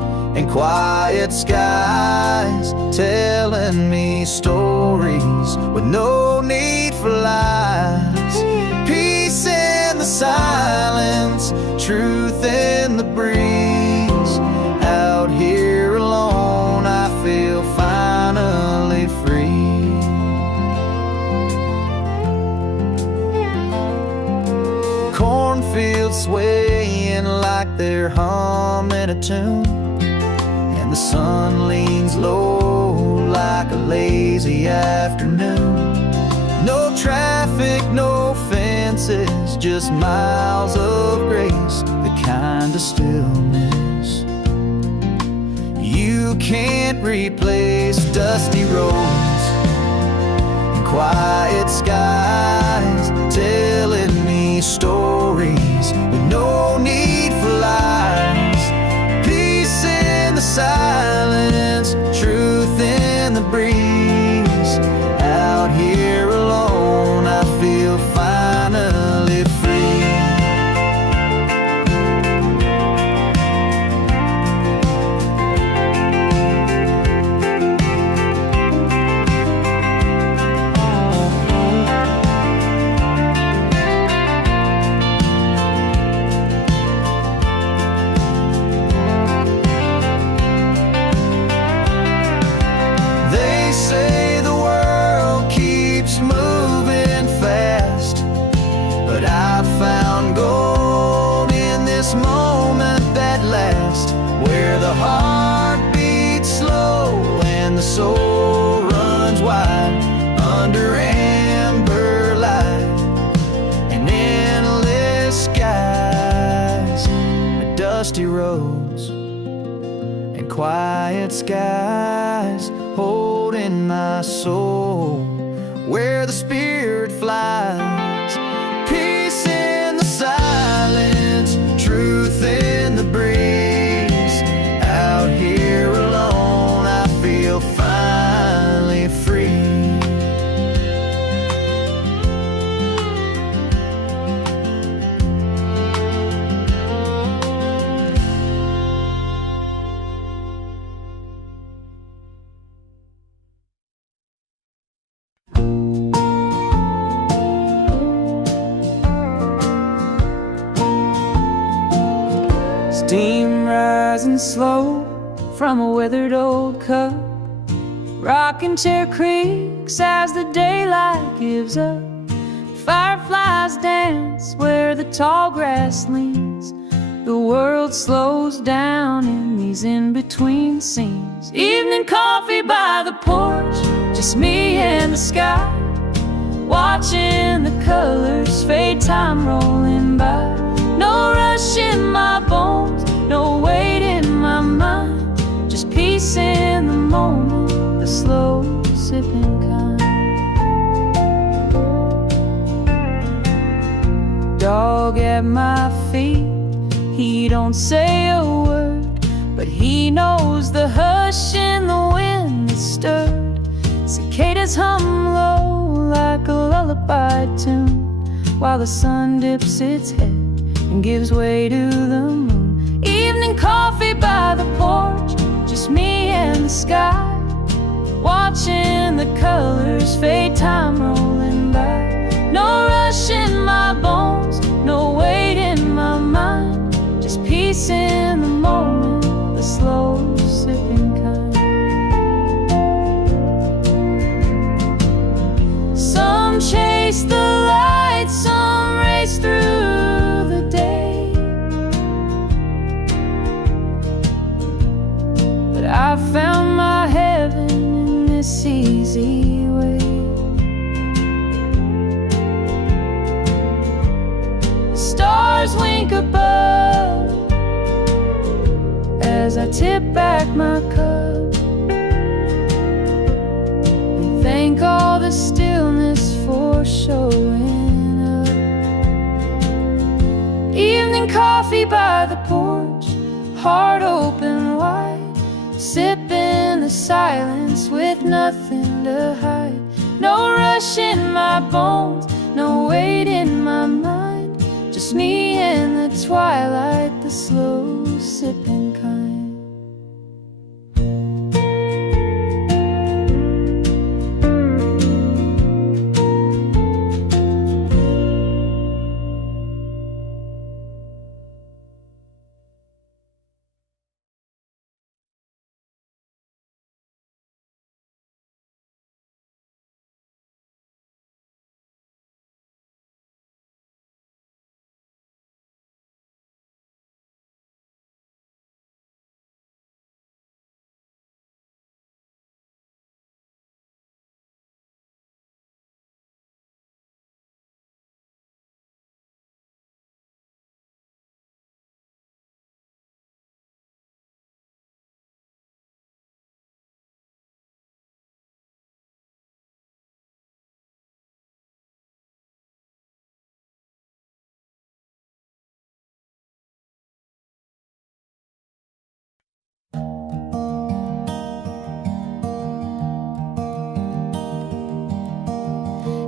and quiet skies, telling me stories with no need for lies. Peace in the silence, truth in the breeze. Out here alone, I feel finally free. Cornfields swaying like they're humming a tune, and the sun leans low like a lazy afternoon. No traffic, no fences, just miles of grace, the kind of stillness you can't replace. Dusty roads and quiet skies, telling me stories with no need for lies. Peace in the silence, truth in the breeze. Out here alone, I feel finally free. They say the world keeps moving fast, but I found gold in this moment that lasts, where the heart beats slow and the soul runs wide under amber light and endless skies. Dusty roads and quiet skies, holding my soul where the spirit flies. Peace in the silence, truth in the breeze. Out here alone, I feel finally free. Steam rising slow from a withered old cup. Rocking chair creaks as the daylight gives up. Fireflies dance where the tall grass leans. The world slows down in these in-between scenes. Evening coffee by the porch, just me and the sky, watching the colors fade, time rolling by. No rush in my bones, no weight in my mind, just peace in the moment, the slow sipping kind. Dog at my feet, he don't say a word, but he knows the hush in the wind that stirred. Cicadas hum low like a lullaby tune, while the sun dips its head and gives way to the moon. Evening coffee by the porch, just me and the sky, watching the colors fade, time rolling by. No rush in my bones, no weight in my mind, just peace in the moment, the slow sipping kind. Some chase the light, some race through the day, but I found my heaven in this easy way. The stars wink above as I tip back my cup and thank all the stillness for showing up. Evening coffee by the porch, heart open wide, sipping the silence with nothing to hide. No rush in my bones, no weight in my mind, just me and the twilight, the slow sipping kind.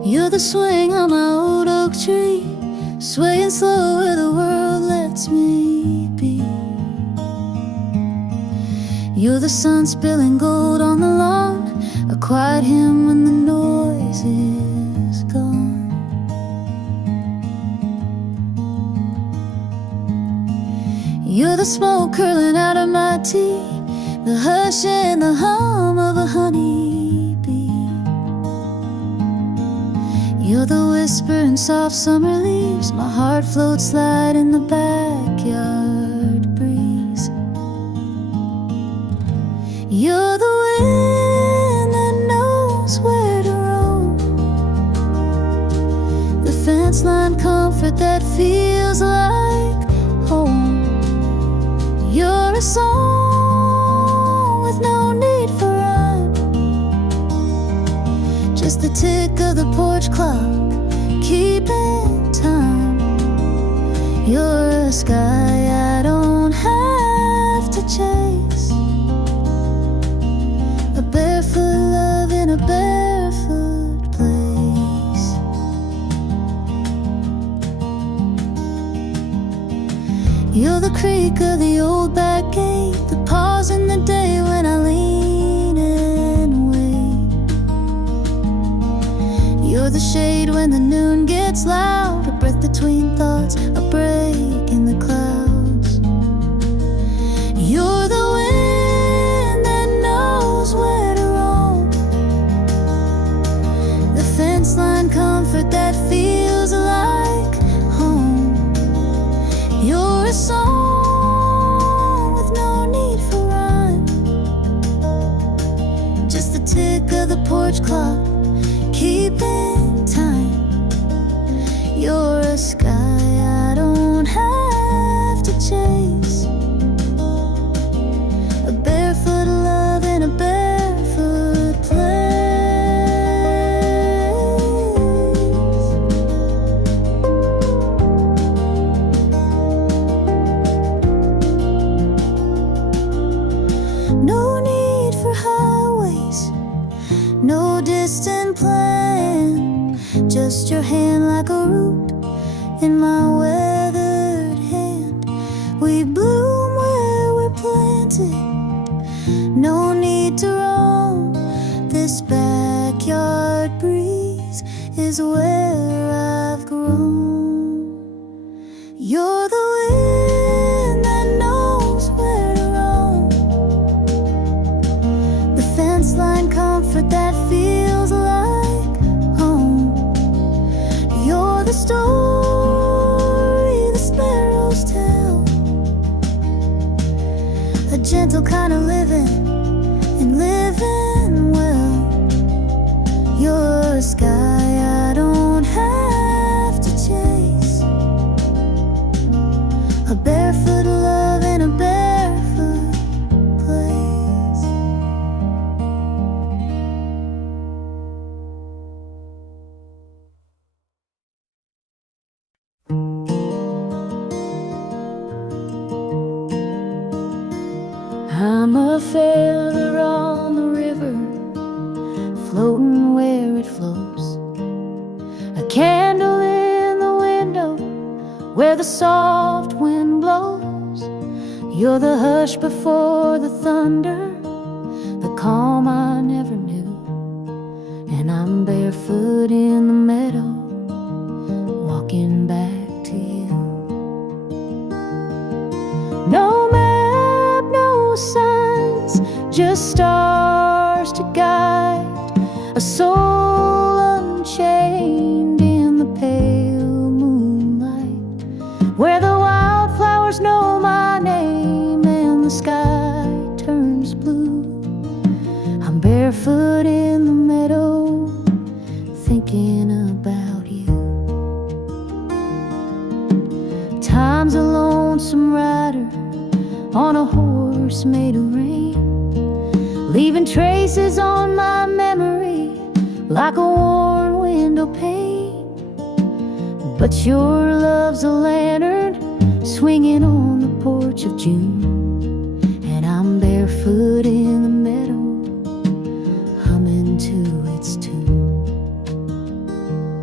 You're the swing on my old oak tree, swaying slow where the world lets me be. You're the sun spilling gold on the lawn, a quiet hymn when the noise is gone. You're the smoke curling out of my tea, the hush and the hum of a honeybee. You're the whisper in soft summer leaves, my heart floats light in the backyard breeze. You're the wind that knows where to roam, the fence line comfort that feels like home. You're a song with no need for rhyme, just the tick of the porch clock keeping time. You're a sky I don't have to chase, a barefoot love in a barefoot place. You're the creak of the old back gate, the pause in the day when I lean and wait. You're the shade when the noon gets loud, a breath between thoughts, a break in the clouds. You're the wind that knows where to roam, the fence line comfort that feels like home. You're a song with no need for rhyme, just the tick of the porch clock keeping time. You're a sky I don't have to chase, a barefoot love in a barefoot place. No need for highways, no distant plan, just your hand like a root in my weathered hand. We bloom where we're planted, no need to roam, this backyard breeze is where I've grown. You're the wind that knows where to roam, the fence line comfort that feels like home. You're the story the sparrows tell, a gentle kind of living and living well. You're a sky I don't have to chase, a barefoot love in a barefoot place. I'm a feather on the river, floating where it flows, a candle in the window where the soft wind blows. You're the hush before the thunder, the calm I never knew, and I'm barefoot in the meadow, walking back to you. No map, no signs, just stars to guide a soul unchained in the pale moonlight, where the wildflowers know my name and the sky turns blue. I'm barefoot in the meadow, thinking about you. Time's a lonesome rider on a horse made of rain, leaving traces on my memory like a worn window pane. But your love's a lantern swinging on the porch of June, and I'm barefoot in the meadow, humming to its tune.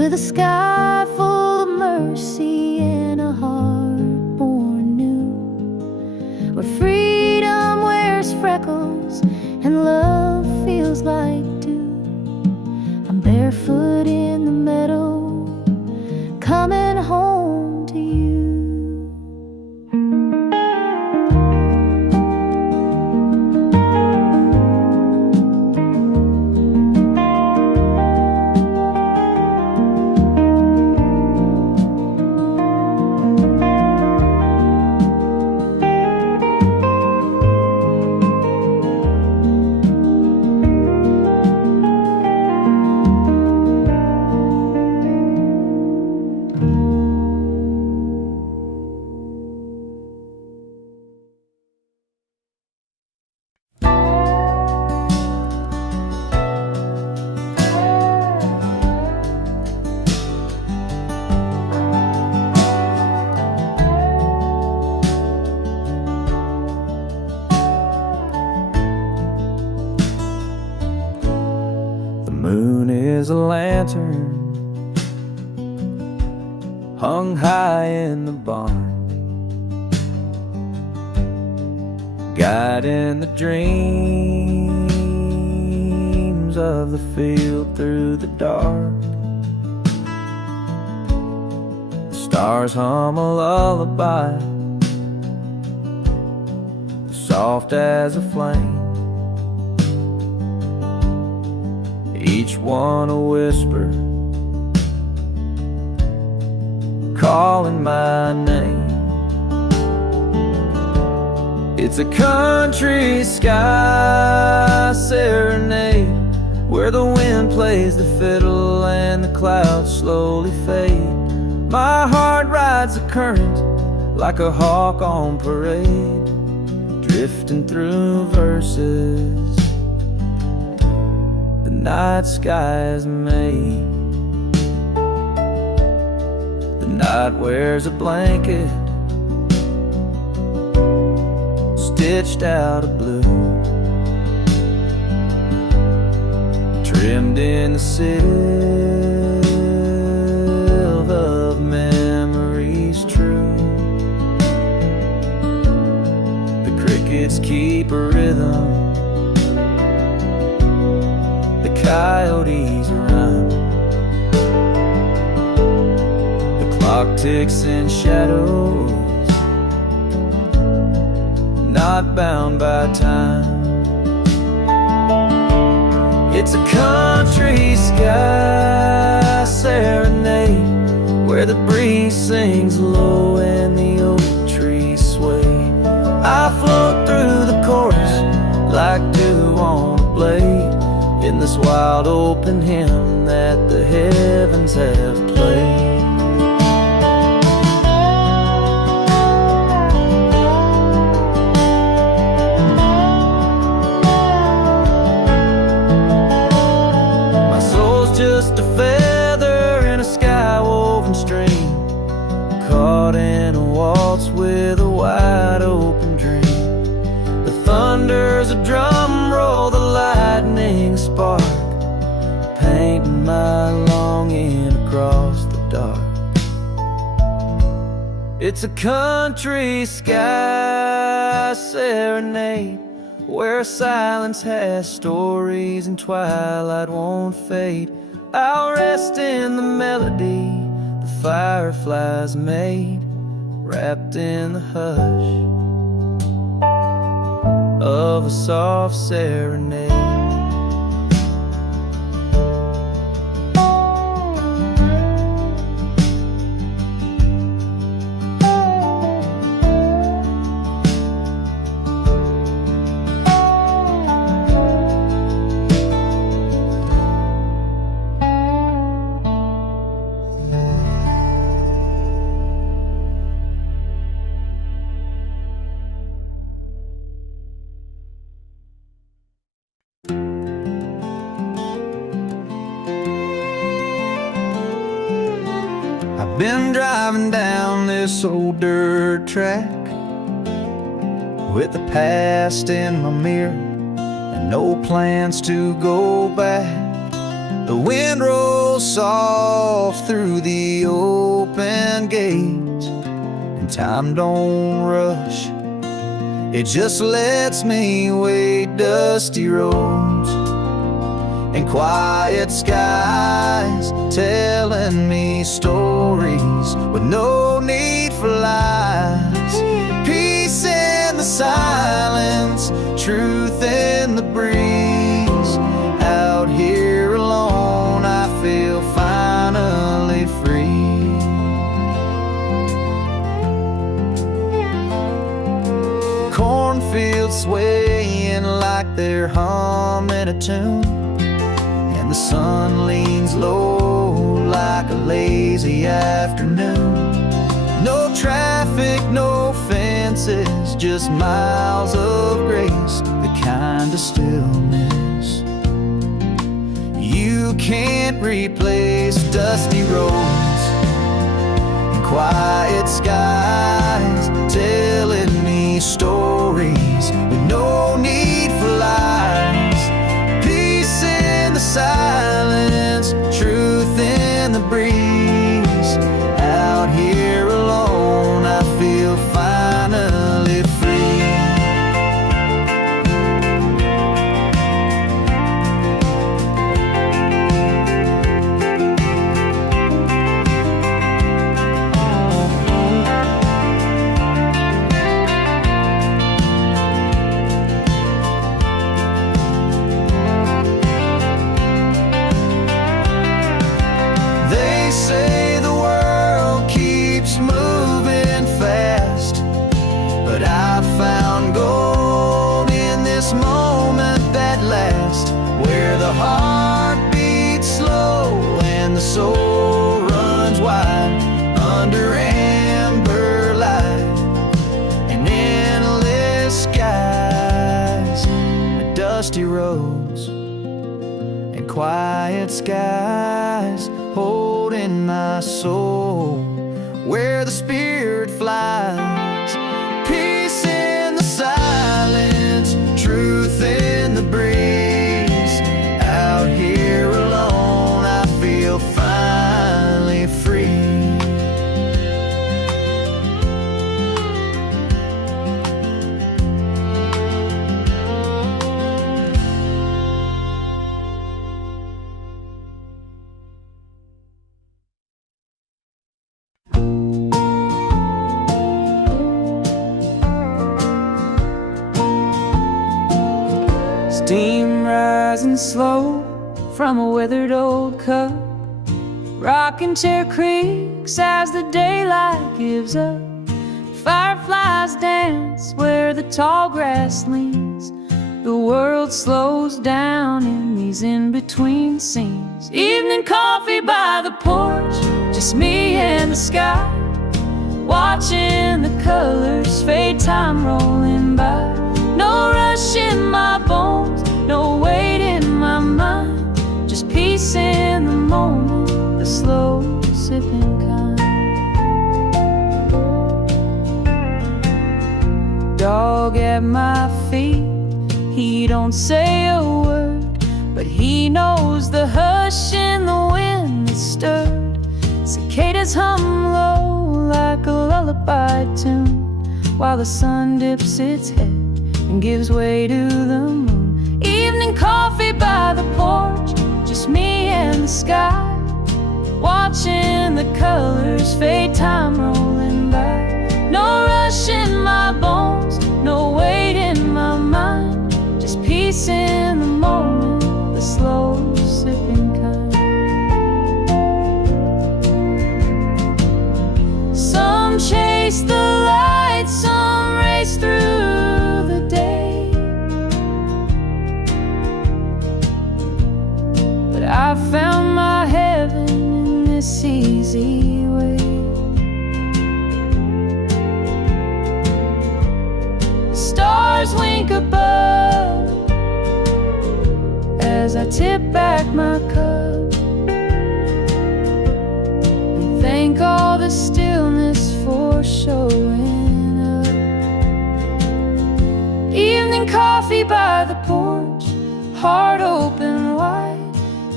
with a sky full of mercy and a heart born new, where freedom wears freckles and love feels like dew. I'm barefoot in the meadow, coming home to you. Is a lantern hung high in the barn, guiding the dreams of the field through the dark. The stars hum a lullaby, soft as a flame, each one a whisper, calling my name. It's a country sky serenade, where the wind plays the fiddle and the clouds slowly fade. My heart rides the current like a hawk on parade, drifting through verses night sky is made. The night wears a blanket stitched out of blue, trimmed in the silver of memories true. The crickets keep a rhythm, coyotes run, the clock ticks in shadows, not bound by time. It's a country sky serenade, where the breeze sings low and the oak trees sway. I float through the chorus like dew on a blade, in this wild open hymn that the heavens have played. My soul's just a feather in a sky-woven stream, caught in a waltz with a wide open dream. The thunder's a drum roll, the lightning spark, painting my longing across the dark. It's a country sky serenade, where silence has stories and twilight won't fade. I'll rest in the melody the fireflies made, wrapped in the hush of a soft serenade. Been driving down this old dirt track with the past in my mirror and no plans to go back. The wind rolls soft through the open gate, and time don't rush, it just lets me wait. Dusty roads and quiet skies telling me stories with no need for lies. Peace in the silence, truth in the breeze. Out here alone, I feel finally free. Cornfields swaying like they're humming a tune, and the sun leans low like a lazy afternoon. No traffic, no fences, just miles of grace, the kind of stillness you can't replace. Dusty roads and quiet skies telling me stories with no need for lies. Peace in the silence, truth in the breeze. Out here alone, I feel finally free. They say the world keeps moving fast, but I found gold in this moment that lasts, where the heart beats slow and the soul runs wide under amber light and endless skies. Dusty roads and quiet skies holding my soul where the spirit flies. Peace in the silence, truth in the breeze. Out here alone, I feel finally free. Steam rising slow from a withered old cup, rocking chair creaks as the daylight gives up. Fireflies dance where the tall grass leans. The world slows down in these in-between scenes. Evening coffee by the porch, just me and the sky, watching the colors fade, time rolling by. No rush in my bones, no weight in my mind, just peace in the moment, the slow sipping kind. Dog at my feet, he don't say a word, but he knows the hush in the wind that stirred. Cicadas hum low like a lullaby tune, while the sun dips its head and gives way to the moon. Evening coffee by the porch, just me and the sky, watching the colors fade, time rolling by. No rush in my bones, no weight in my mind, just peace in the moment, the slow sipping kind. Some chase the light, some race through the day, but I found my heaven in this easy way. The stars wink above as I tip back my cup and thank all the stillness for showing up. Evening coffee by the porch, heart open wide,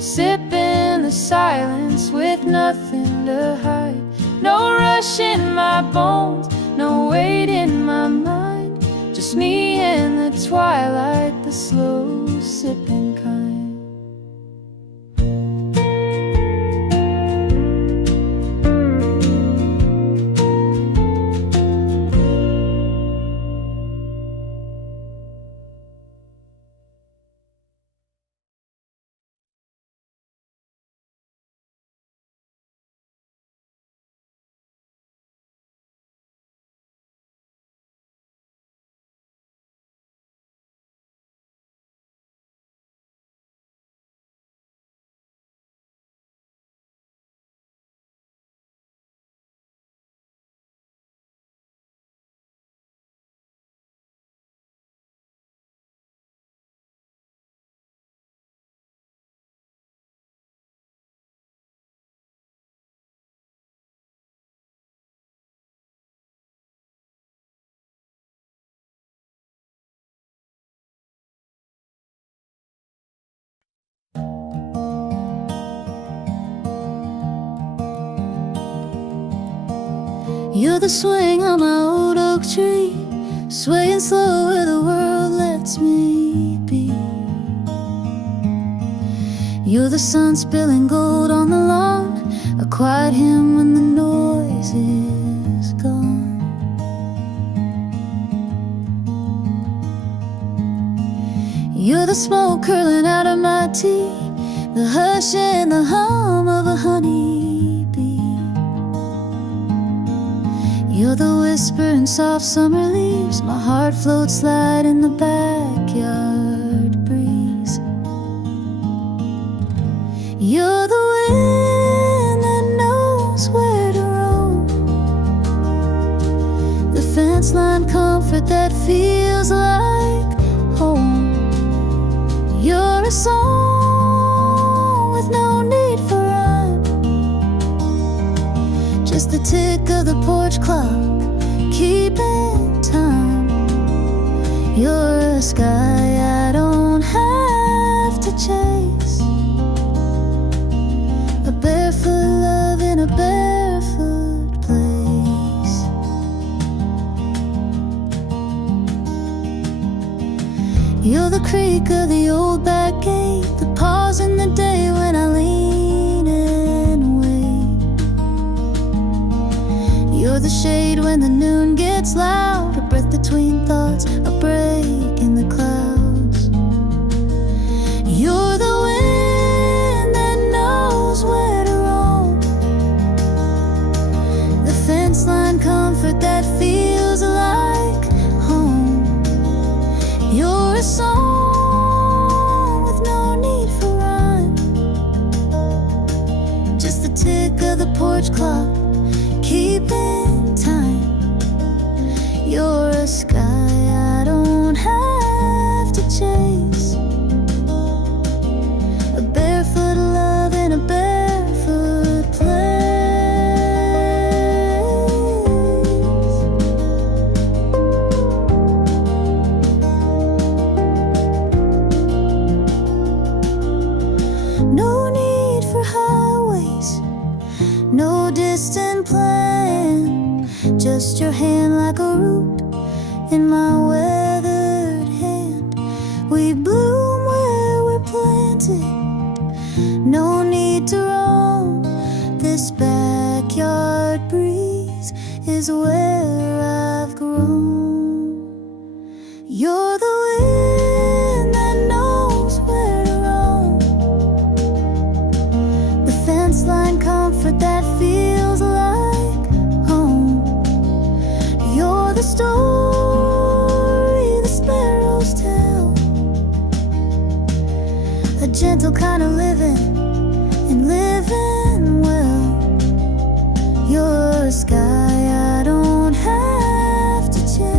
sipping the silence with nothing to hide. No rush in my bones, no weight in my mind, just me and the twilight, the slow sipping kind. You're the swing on my old oak tree, swaying slow where the world lets me be. You're the sun spilling gold on the lawn, a quiet hymn when the noise is gone. You're the smoke curling out of my tea, the hush and the hum of a honeybee. You're the whisper in soft summer leaves, my heart floats light in the backyard breeze. You're the wind that knows where to roam, the fence line comfort that feels like home. You're a song with no need for rhyme, just the tick of the porch clock, keeping time. You're a sky I don't have to chase, a barefoot love in a barefoot place. You're the creak of the old back gate, the pause in the day when I lean and wait. You're the shade when the noon gets loud, a breath between thoughts, a break in the clouds. You're the wind that knows where to roam, the fence line comfort that feels like home. You're a song with no need for rhyme, just the tick of the porch clock, keeping time. You're a sky I don't have to chase, a barefoot love in a barefoot place. No need for highways, no distant plan, just your hand like a root in my weathered hand. We bloom where we're planted, no need to roam, this backyard breeze is where I've grown. You're the wind that knows where to roam, the fence line comfort that feels like home. You're the story the sparrows tell, a gentle kind of living and living well. You're a sky I don't have to chase,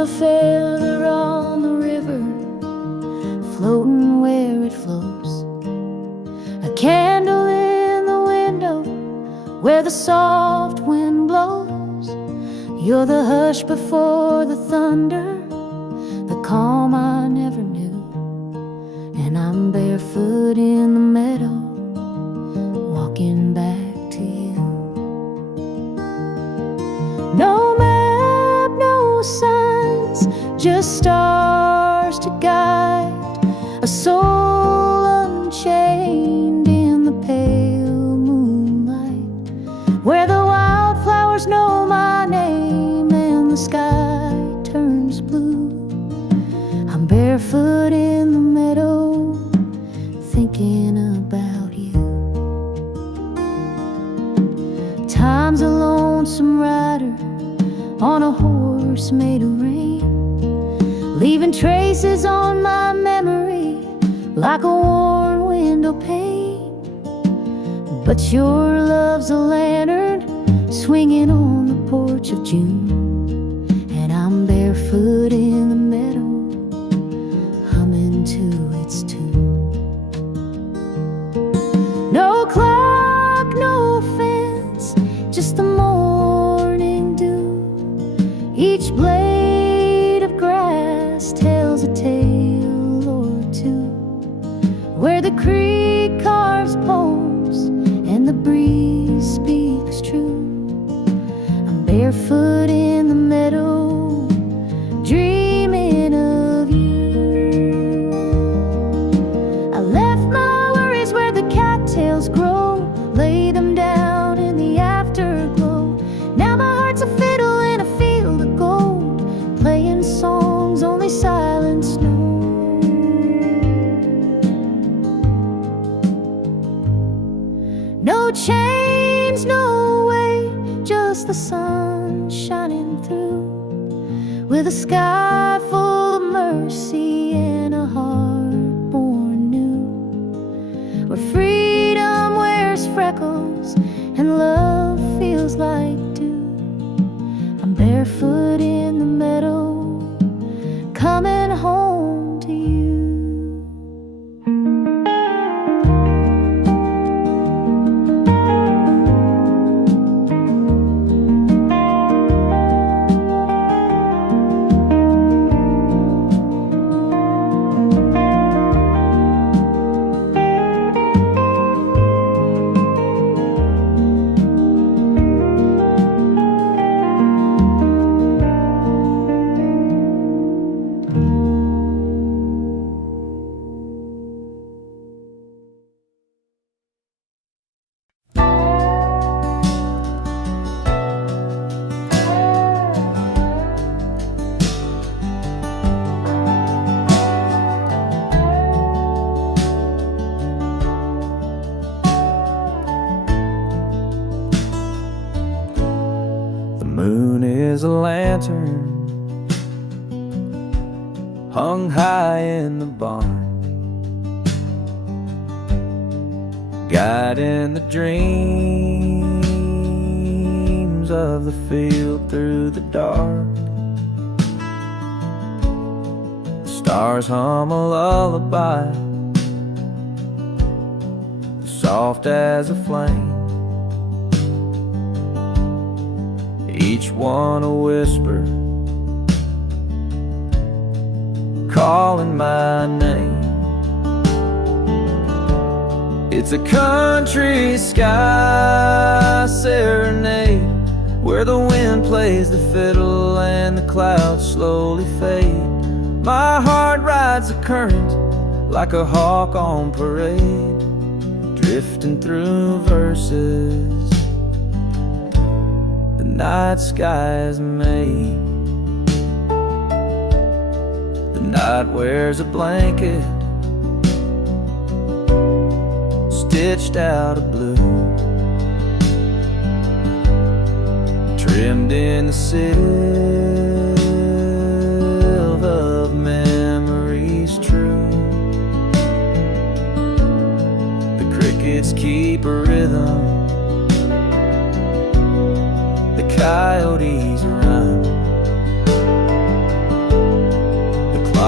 a feather on the river, floating where it flows. A candle in the window where the soft wind blows. You're the hush before the thunder, the calm I never knew. And I'm barefoot in the meadow, walking back to you. No map, no signs, just stars to guide a soul unchained in the pale moonlight, where the wildflowers know my name and the sky turns blue. I'm barefoot in the meadow, thinking about you. Time's a lonesome rider on a horse made of rain, leaving traces on my memory like a worn window pane. But your love's a lantern swinging on the porch of June, and I'm barefoot in the meadow, humming to its tune. No clock, no fence, just the morning dew. Each blade of grass tells a tale or two, where the creek carves poems and the breeze speaks true. I'm barefoot in the meadow, dreaming of you. I left my worries where the cattails grow, lay them down in the afterglow. Now my heart's a fiddle in a field of gold, playing songs only silence knows. No chains, no way, just the sun shining through, with a sky full of mercy and a heart born new, where freedom wears freckles and love feels like dew. I'm barefoot in the meadow, coming home to you. Is a lantern hung high in the barn, guiding the dreams of the field through the dark. The stars hum a lullaby, soft as a flame, each one a whisper, calling my name. It's a country sky serenade, where the wind plays the fiddle and the clouds slowly fade. My heart rides the current like a hawk on parade, drifting through verses the night sky's made. The night wears a blanket stitched out of blue, trimmed in the silver of memories true. The crickets keep a rhythm, the coyotes run,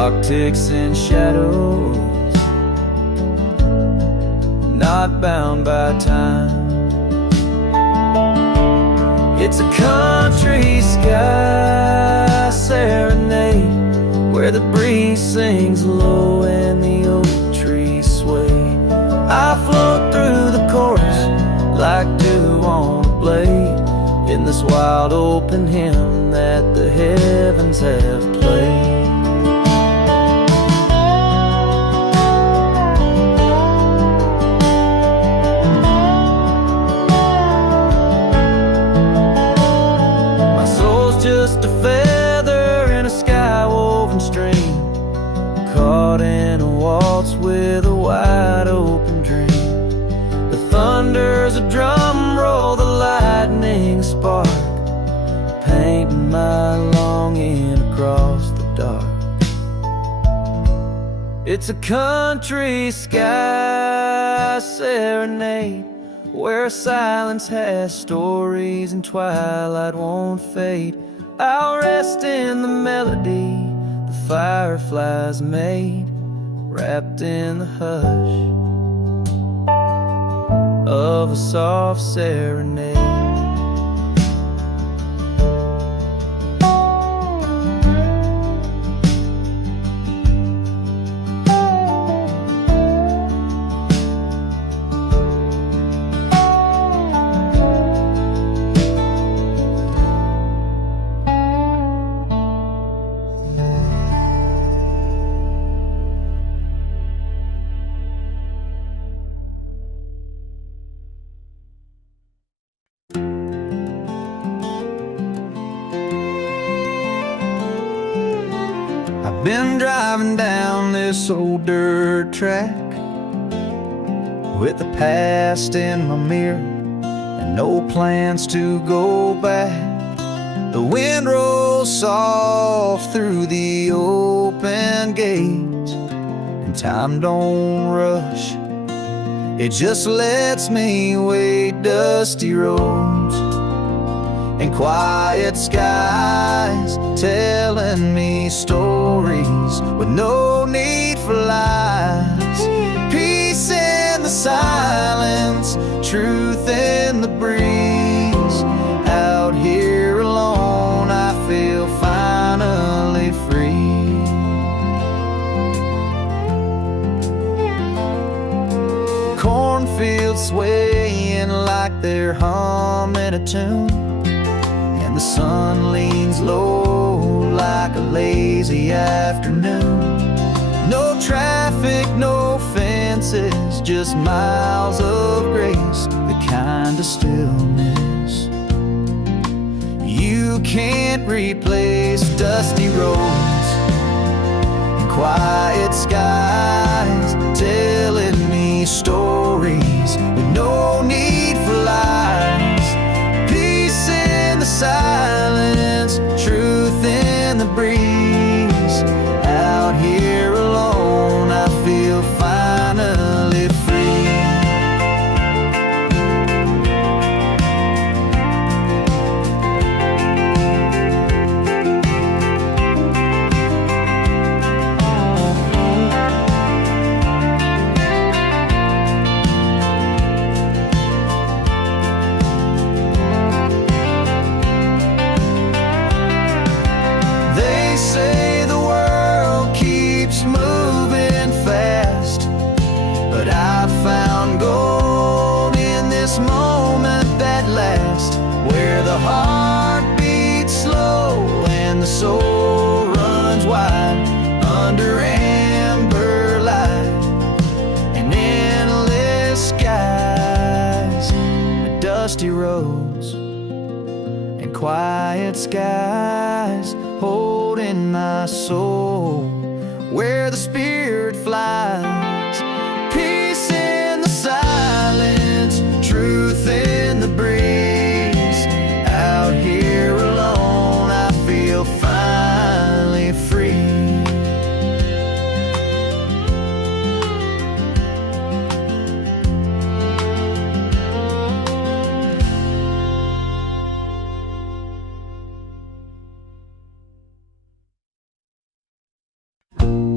clock ticks in shadows, not bound by time. It's a country sky serenade, where the breeze sings low and the oak trees sway. I float through the chorus like dew on a blade, in this wild open hymn that the heavens have played. Just a feather in a sky-woven stream, caught in a waltz with a wide-open dream. The thunder's a drum roll, the lightning a spark, painting my longing across the dark. It's a country sky serenade, where silence has stories and twilight won't fade. I'll rest in the melody the fireflies made, wrapped in the hush of a soft serenade. Been driving down this old dirt track with the past in my mirror and no plans to go back. The wind rolls soft through the open gates, and time don't rush, it just lets me wade dusty roads and quiet skies, telling me stories with no need for lies. Peace in the silence, truth in the breeze. Out here alone, I feel finally free. Cornfields swaying like they're humming a tune, the sun leans low like a lazy afternoon. No traffic, no fences, just miles of grace, the kind of stillness you can't replace. Dusty roads and quiet skies, telling me stories with no need for lies. Silence, truth in the breeze. Out here alone, I feel finally free. Say the world keeps moving fast, but I found gold in this moment that lasts, where the heart beats slow and the soul runs wide under amber light and endless skies. Dusty roads and quiet skies, holding my soul where the spirit flies. Peace in the silence, truth in the breeze. Out here alone, I feel finally free.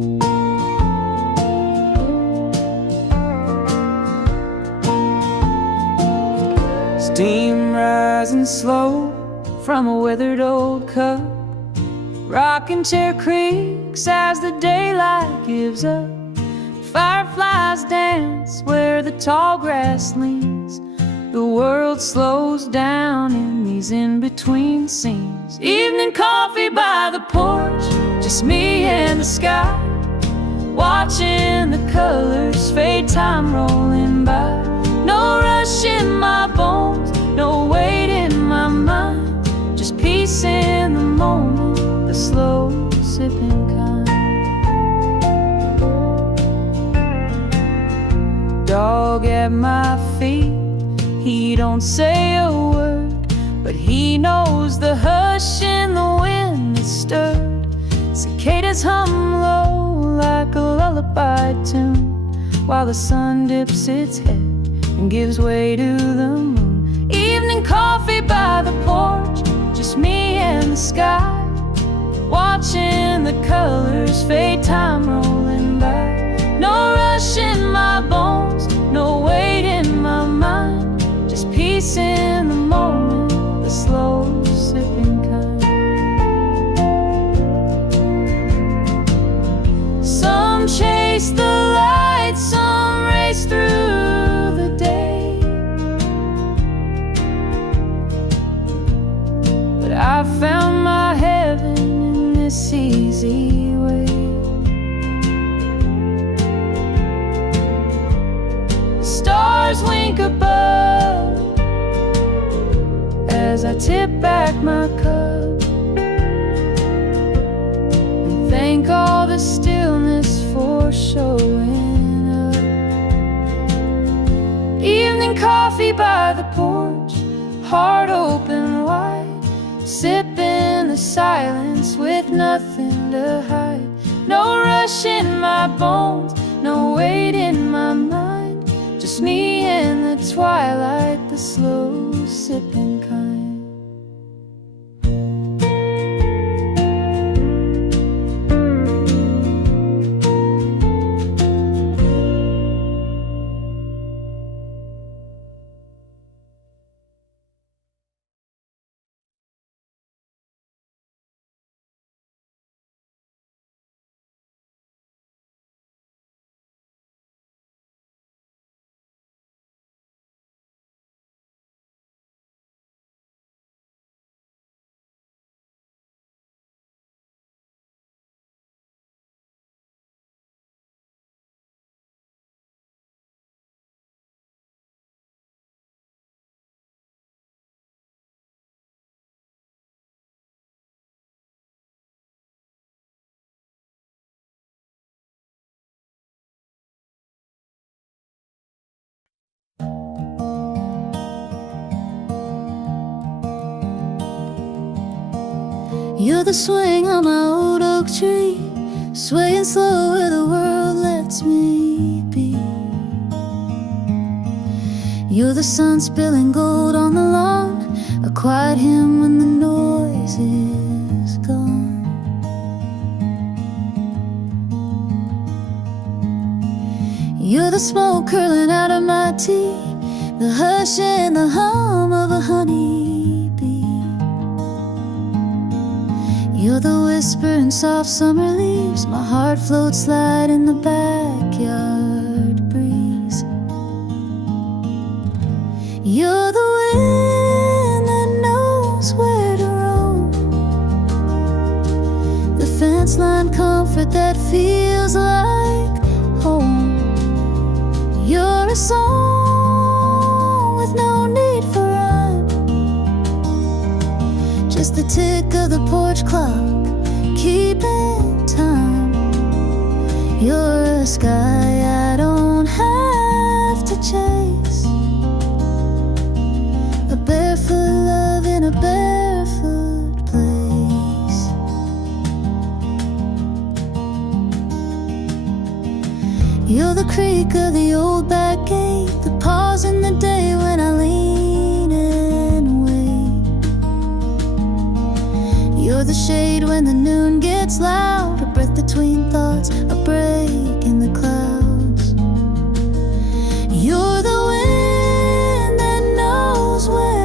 Steam rising slow from a withered old cup. Rocking chair creaks as the daylight gives up. Fireflies dance where the tall grass leans. The world slows down in these in-between scenes. Evening coffee by the porch, just me and the sky, watching the colors fade, time rolling by. No rush in my bones, no weight in my mind, just peace in the moment, the slow sipping kind. Dog at my feet, he don't say a word, but he knows the hush in the wind is stirred. Cicadas hum low like a lullaby tune, while the sun dips its head and gives way to the moon. Evening coffee by the porch, just me and the sky, watching the colors fade, time rolling by. No rush in my bones, no weight in my mind, just peace in the moment, the slow sipping kind. Some chase the light, some race through the day, but I found my heaven in this easy way. Stars wink above as I tip back my cup and thank all the stillness for showing up. Evening coffee by the porch, heart open wide, sipping the silence with nothing to hide. No rush in my bones, no weight in my mind, just me in the twilight, the slow sipping kind. You're the swing on my old oak tree, swaying slow where the world lets me be. You're the sun spilling gold on the lawn, a quiet hymn when the noise is gone. You're the smoke curling out of my tea, the hush and the hum of a honeybee. You're the whisper in soft summer leaves, my heart floats light in the backyard breeze. You're the wind that knows where to roam, the fence line comfort that feels like home. You're a song with no need for rhyme, just the tick of the porch clock keeping time. You're a sky I don't have to chase, a barefoot love in a barefoot place. You're the creak of the old back gate, the pause in the day when I lean and wait. You're the shade when the noon gets loud, a breath between thoughts, a break in the clouds. You're the wind that knows where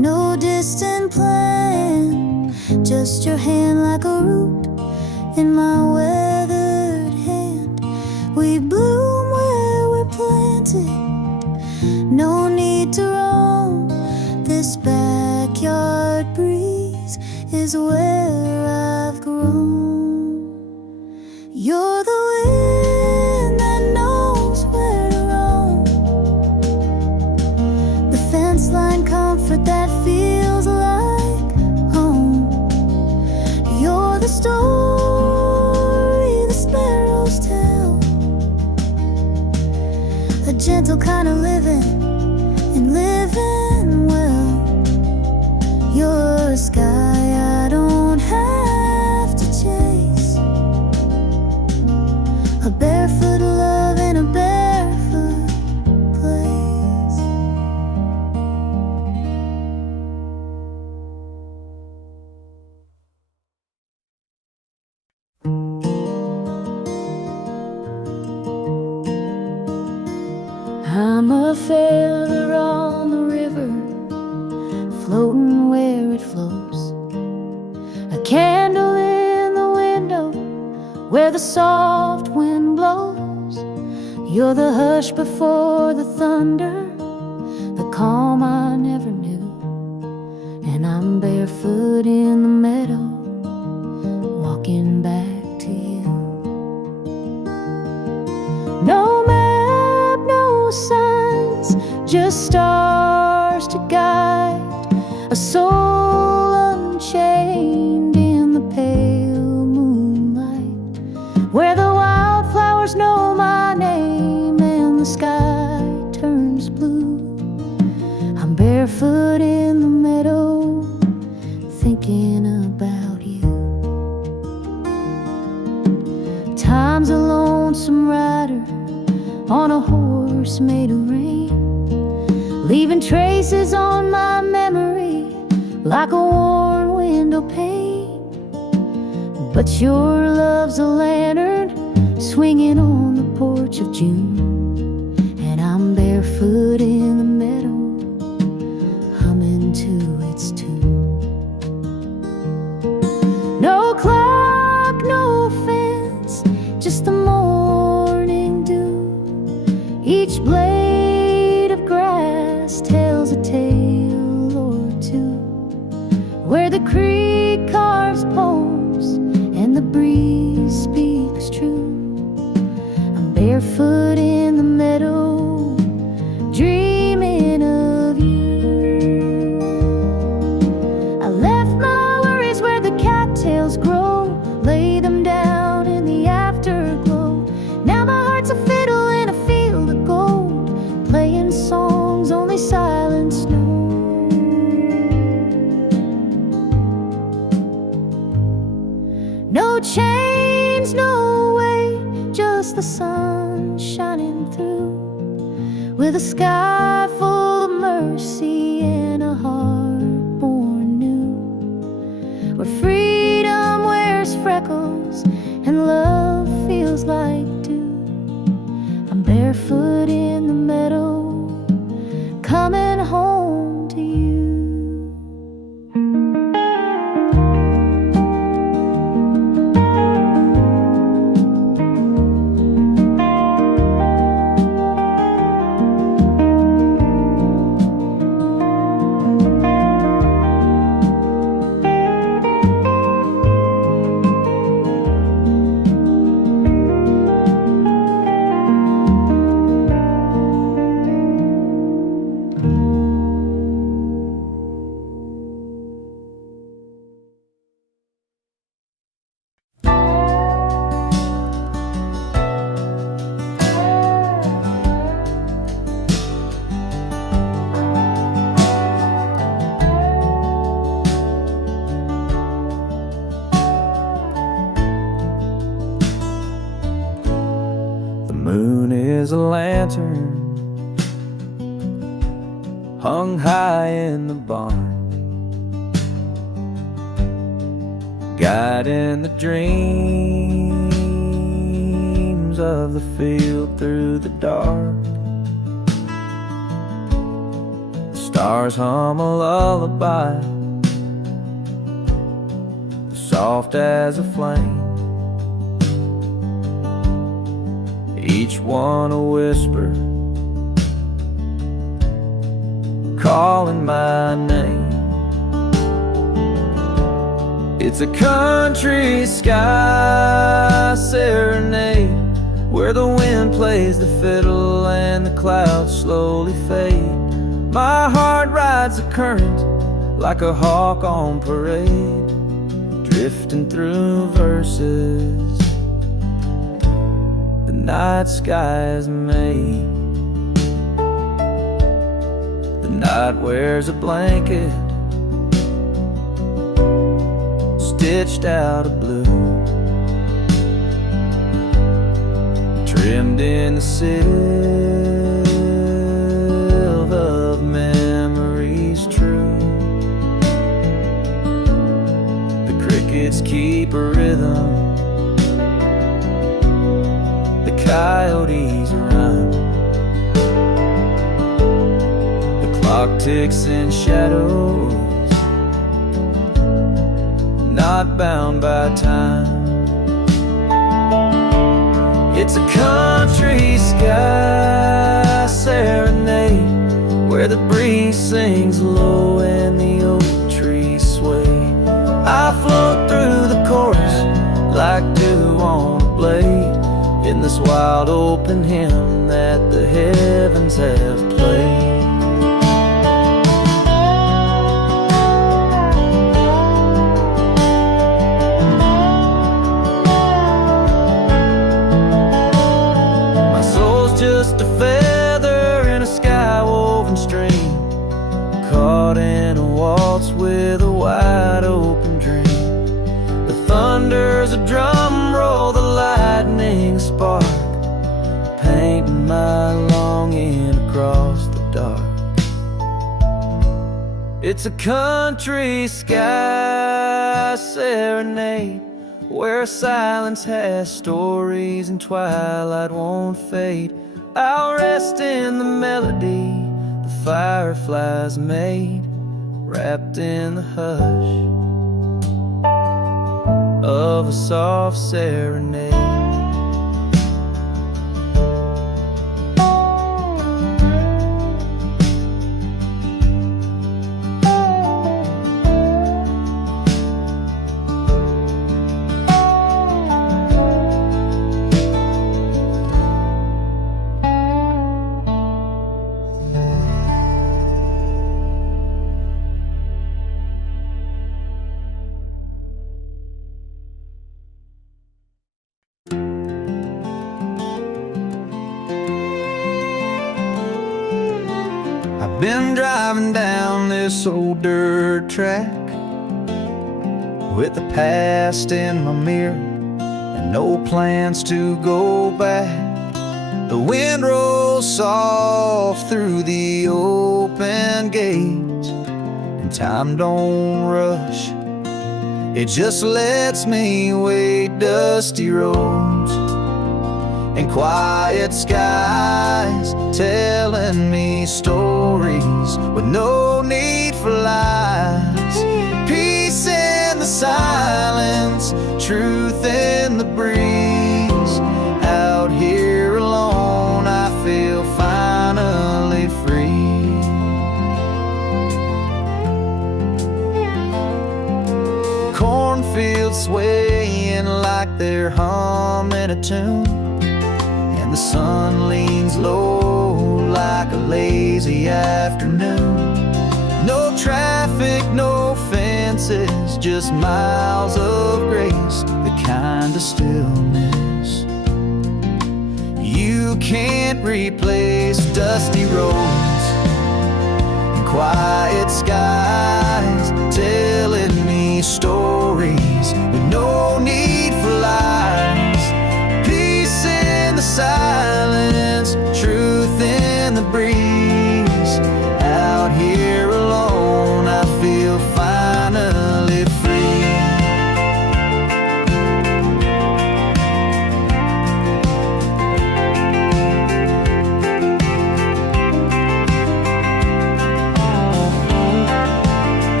just your hand like a root in my weathered hand. We bloom where we're planted, no need to roam. This backyard breeze is where I've grown. You're the wind that knows where to roam, the fence line comfort that feels like home. You're the story the sparrows tell, a gentle kind of living and living well. You're a sky I don't have to chase, a barefoot love in a barefoot place. I'm a feather on the river, floating where it flows, a candle in the window where the soft wind blows. You're the hush before the thunder, the calm I never knew. And I'm barefoot in the meadow, walking back to you. No map, no signs, just stars to guide a soul unchained in the pale moonlight, where the wildflowers know my name and the sky turns blue. I'm barefoot in the meadow, thinking about you. Time's a lonesome rider on a horse made of rain, leaving traces on my memory like a worn window pane. But your love's a lantern swinging on the porch of June, and I'm barefoot in the meadow, humming to its tune. No clock, no fence, just the morning dew. Each blade of grass tells a tale or two, where the creek carves poems and the breeze speaks true. I'm barefoot in the meadow, dreaming of you. I left my worries where the cattails grow, lay them down in the afterglow. Now my heart's a fiddle in a field of gold, playing songs only silence knows. No chains, no way, just the sun shining through, with a sky full of mercy and a heart born new, where freedom wears freckles and love feels like dew. I'm barefoot in the meadow, coming home to you. Moon is a lantern hung high in the barn, guiding the dreams of the field through the dark. The stars hum a lullaby soft as a flame, each one a whisper, calling my name. It's a country sky serenade, where the wind plays the fiddle and the clouds slowly fade. My heart rides the current like a hawk on parade, drifting through verses the night sky is made. The night wears a blanket stitched out of blue, trimmed in the silver of memories true. The crickets keep a rhythm, the coyotes run, the clock ticks in shadows, not bound by time. It's a country sky serenade, where the breeze sings low and the oak trees sway. I float through the chorus like dew on a blade, in this wild open hymn that the heavens have played. Just a feather in a sky-woven stream, caught in a waltz with a wide open dream. The thunder's a drum roll, the lightning a spark, painting my longing across the dark. It's a country sky serenade, where silence has stories and twilight won't fade. I'll rest in the melody the fireflies made, wrapped in the hush of a soft serenade. Been driving down this old dirt track with the past in my mirror and no plans to go back. The wind rolls soft through the open gates, and time don't rush, it just lets me wade dusty roads and quiet skies, telling me stories with no need for lies. Peace in the silence, truth in the breeze. Out here alone, I feel finally free. Cornfields swaying like they're humming a tune, and the sun leans low like a lazy afternoon. No traffic, no fences, just miles of grace, the kind of stillness you can't replace. Dusty roads and quiet skies, telling me stories with no need for lies. Peace in the silence, truth in the breeze. Out here alone, I feel finally free.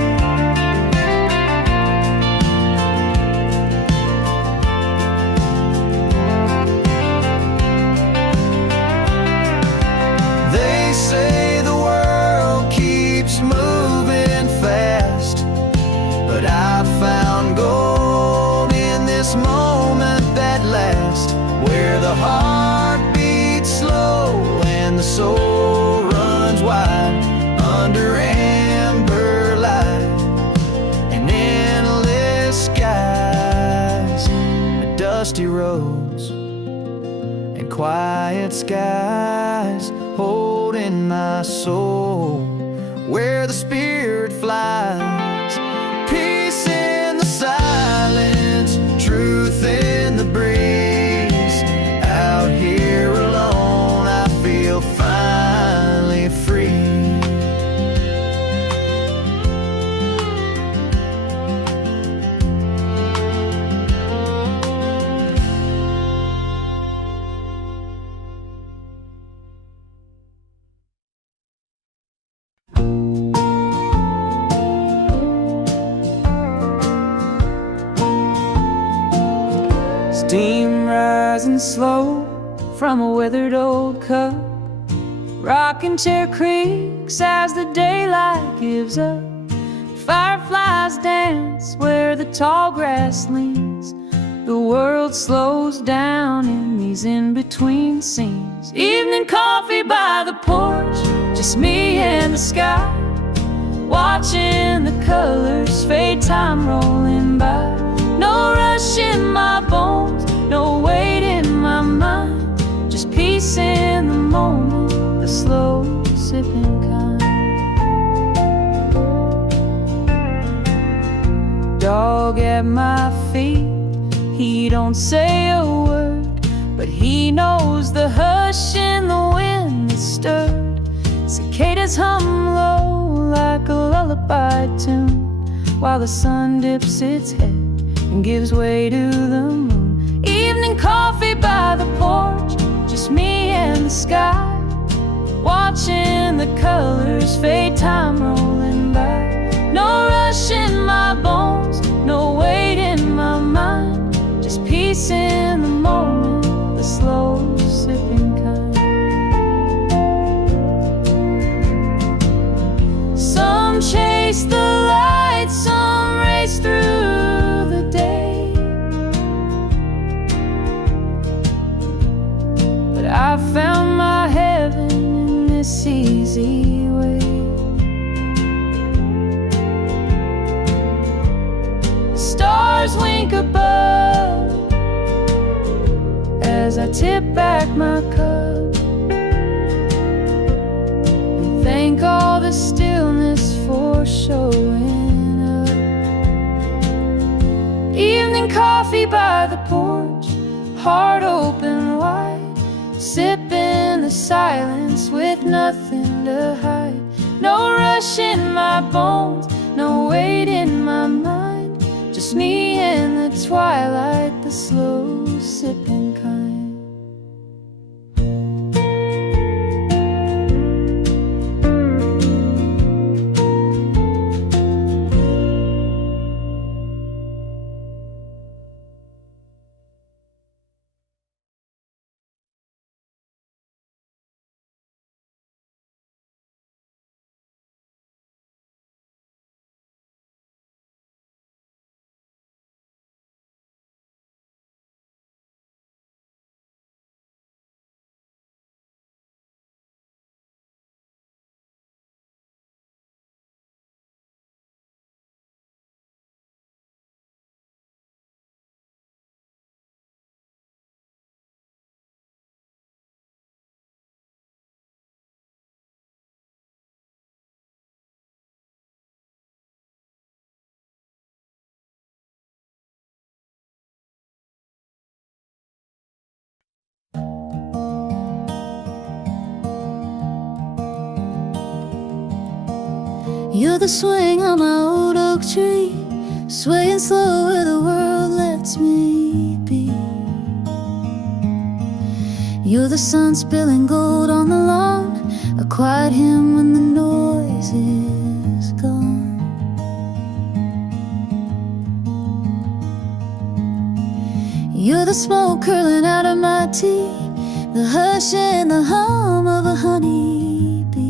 say the world keeps moving fast, but I found gold in this moment that lasts, where the heart beats slow and the soul runs wide under amber light and endless skies, dusty roads and quiet skies, holding my soul where the spirit flies. Peace in the silence, truth in the breeze. Out here alone, I feel finally free. Steam rising slow from a withered old cup. Rocking chair creaks as the daylight gives up. Fireflies dance where the tall grass leans. The world slows down in these in-between scenes. Evening coffee by the porch, just me and the sky, watching the colors fade, time rolling by. No rush in my bones, no weight in my mind, just peace in the moment, the slow sipping kind. Dog at my feet, he don't say a word, but he knows the hush in the wind that stirred. Cicadas hum low like a lullaby tune, while the sun dips its head and gives way to the moon. Evening coffee by the porch, just me and the sky, watching the colors fade, time rolling by. No rush in my bones, no weight in my mind, just peace in the moment, the slow sipping kind. Some chase the light, some race through the day, but I found my heaven in this easy way. The stars wink above as I tip back my cup and thank all the stillness for showing up. Evening coffee by the porch, heart open wide, sipping the silence with nothing to hide. No rush in my bones, no weight in my mind, just me and the twilight, the slow sipping kind. You're the swing on my old oak tree, swaying slow where the world lets me be. You're the sun spilling gold on the lawn, a quiet hymn when the noise is gone. You're the smoke curling out of my tea, the hush and the hum of a honeybee.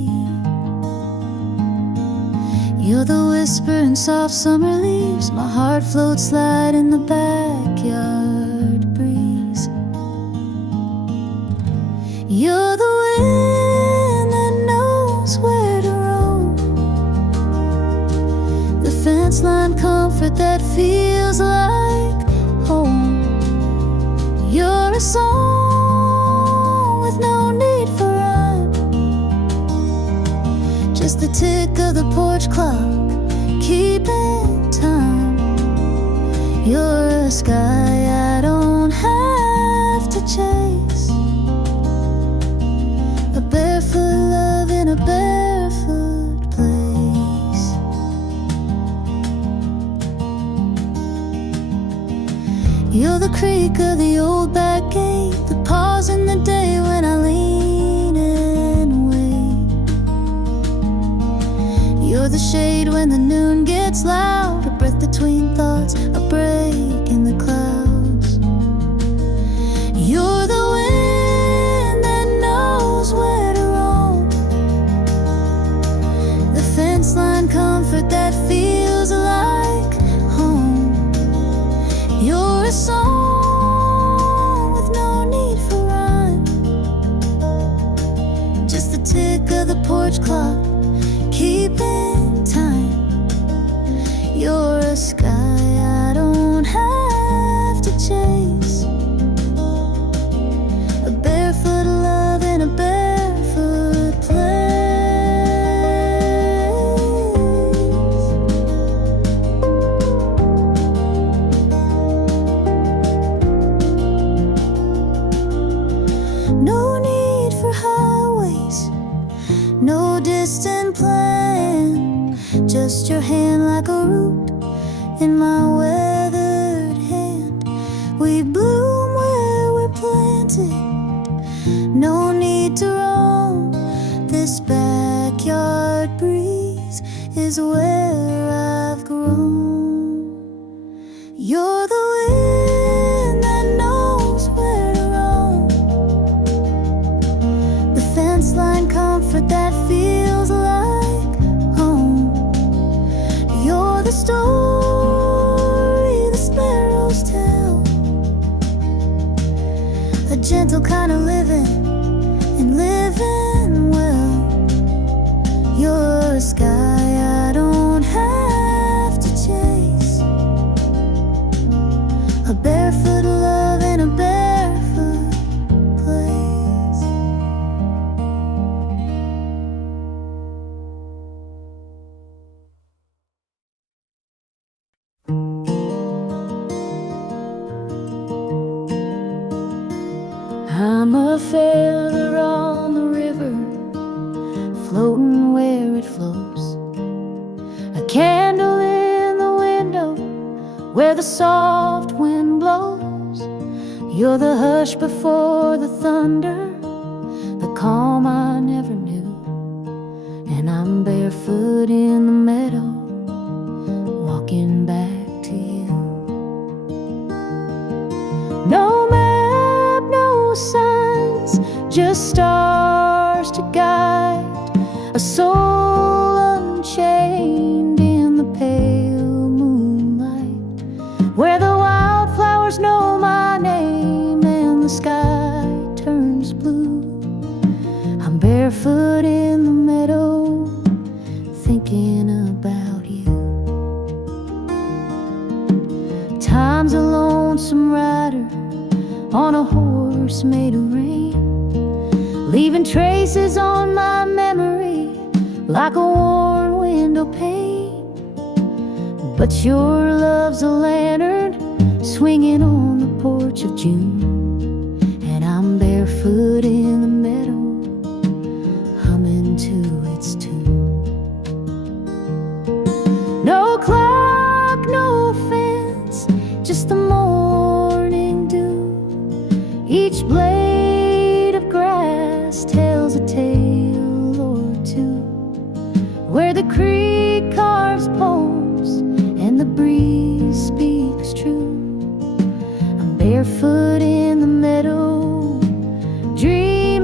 the whisper in soft summer leaves. My heart floats light in the backyard breeze. You're the wind that knows where to roam, the fence line comfort that feels like home. You're a song with no need for rhyme, just the tick of the porch clock keeping time. You're a sky I don't have to chase, a barefoot love in a barefoot place. You're the creak of the old back gate, the pause in the day when I lean and wait. You're the shade when the noon gets loud, a breath between thoughts, a break in the clouds. You're the wind that knows where to roam, the fence line comfort that feels like home. You're a song with no need for rhyme, just the tick of the porch clock keeping time. You're a sky I don't have to chase, a barefoot love in a barefoot place. No need for highways, no distant plan, just your hand like a root in my weathered hand. We bloom where we're planted, no need to roam. This backyard breeze is where I've grown. You're the wind that knows where to roam, the fence line comfort that feels like home. You're the story the sparrows tell, a gentle kind of living and living well. You're a sky I don't have to chase, a barefoot love in a barefoot place. I'm a feather on the river, floating where it flows, a candle in the window where the soft wind blows. You're the hush before the thunder, the calm I never knew. And I'm barefoot in the meadow, walking back to you. No map, no signs, just stars to guide a soul unchained in the pale moonlight, where the wildflowers know my name and the sky turns blue. I'm barefoot in the meadow, thinking about you. Time's a lonesome rider on a horse made of rain, leaving traces on my memory like a worn window pane. But your love's a lantern swinging on the porch of June, and I'm barefoot in the meadow, humming to its tune. No clock, no fence, just the morning dew. Each blade of grass tells a tale or two, where the creek carves poems and the breeze speaks true. I'm barefoot in the meadow, dreaming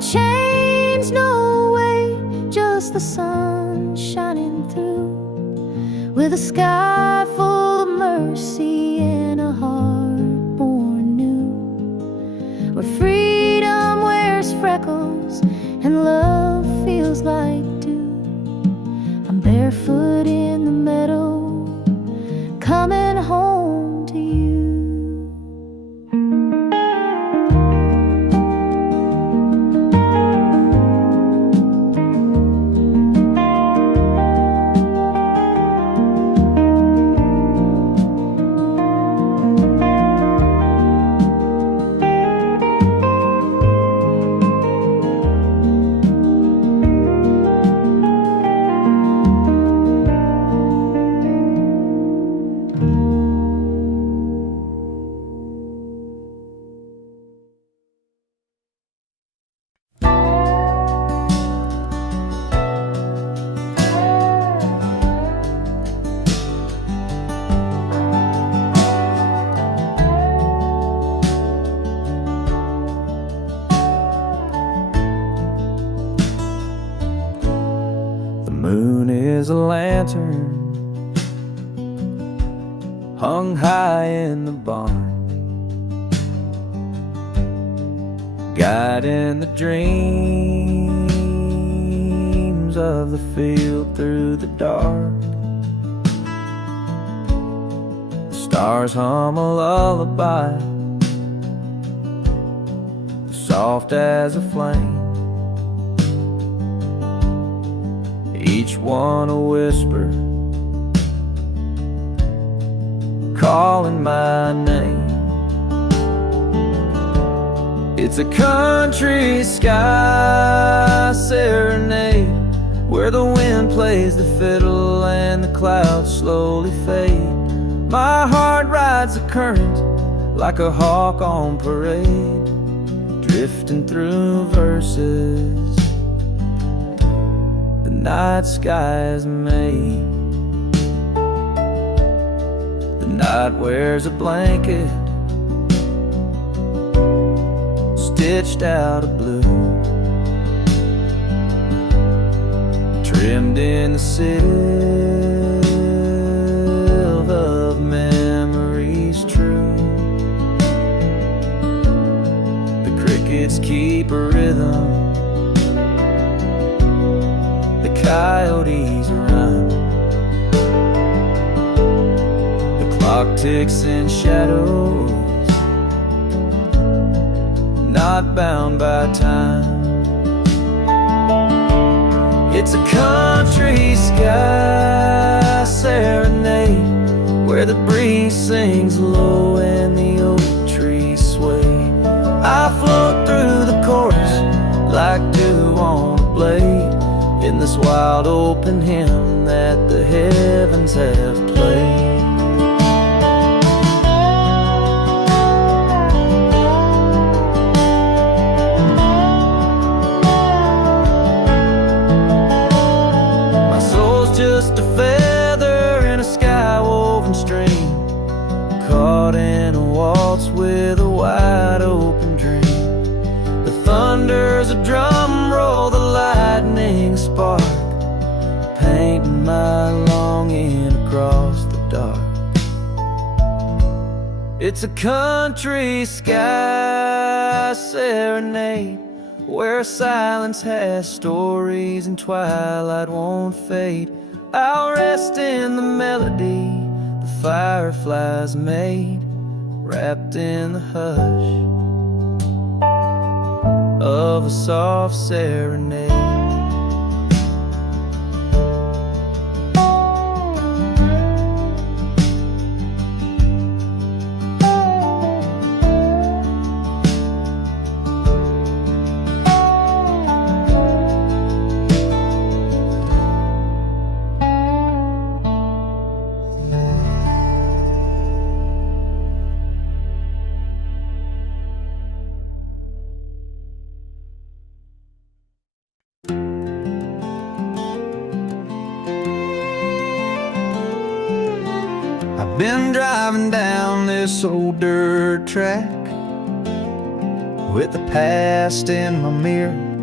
chains, no weight, just the sun shining through, with a sky full of mercy and a heart born new, where freedom wears freckles and love feels like dew. I'm barefoot in the meadow, coming home to you. Is a lantern hung high in the barn, guiding the dreams of the field through the dark. The stars hum a lullaby, soft as a flame, each one a whisper, calling my name. It's a country sky serenade, where the wind plays the fiddle and the clouds slowly fade. My heart rides the current like a hawk on parade, drifting through verses night sky is made. The night wears a blanket stitched out of blue, trimmed in the silver of memories true. The crickets keep a rhythm, coyotes run, the clock ticks in shadows, not bound by time. It's a country sky serenade, where the breeze sings low and the oak trees sway. I float through the chorus like dew on a blade, in this wild open hymn that the heavens have played. My soul's just a feather in a sky-woven stream, caught in a waltz with a wide open dream. The thunder's a drum roll, the lightning spark, painting my longing across the dark. It's a country sky serenade, where silence has stories and twilight won't fade. I'll rest in the melody the fireflies made, wrapped in the hush of a soft serenade. Been driving down this old dirt track with the past in my mirror,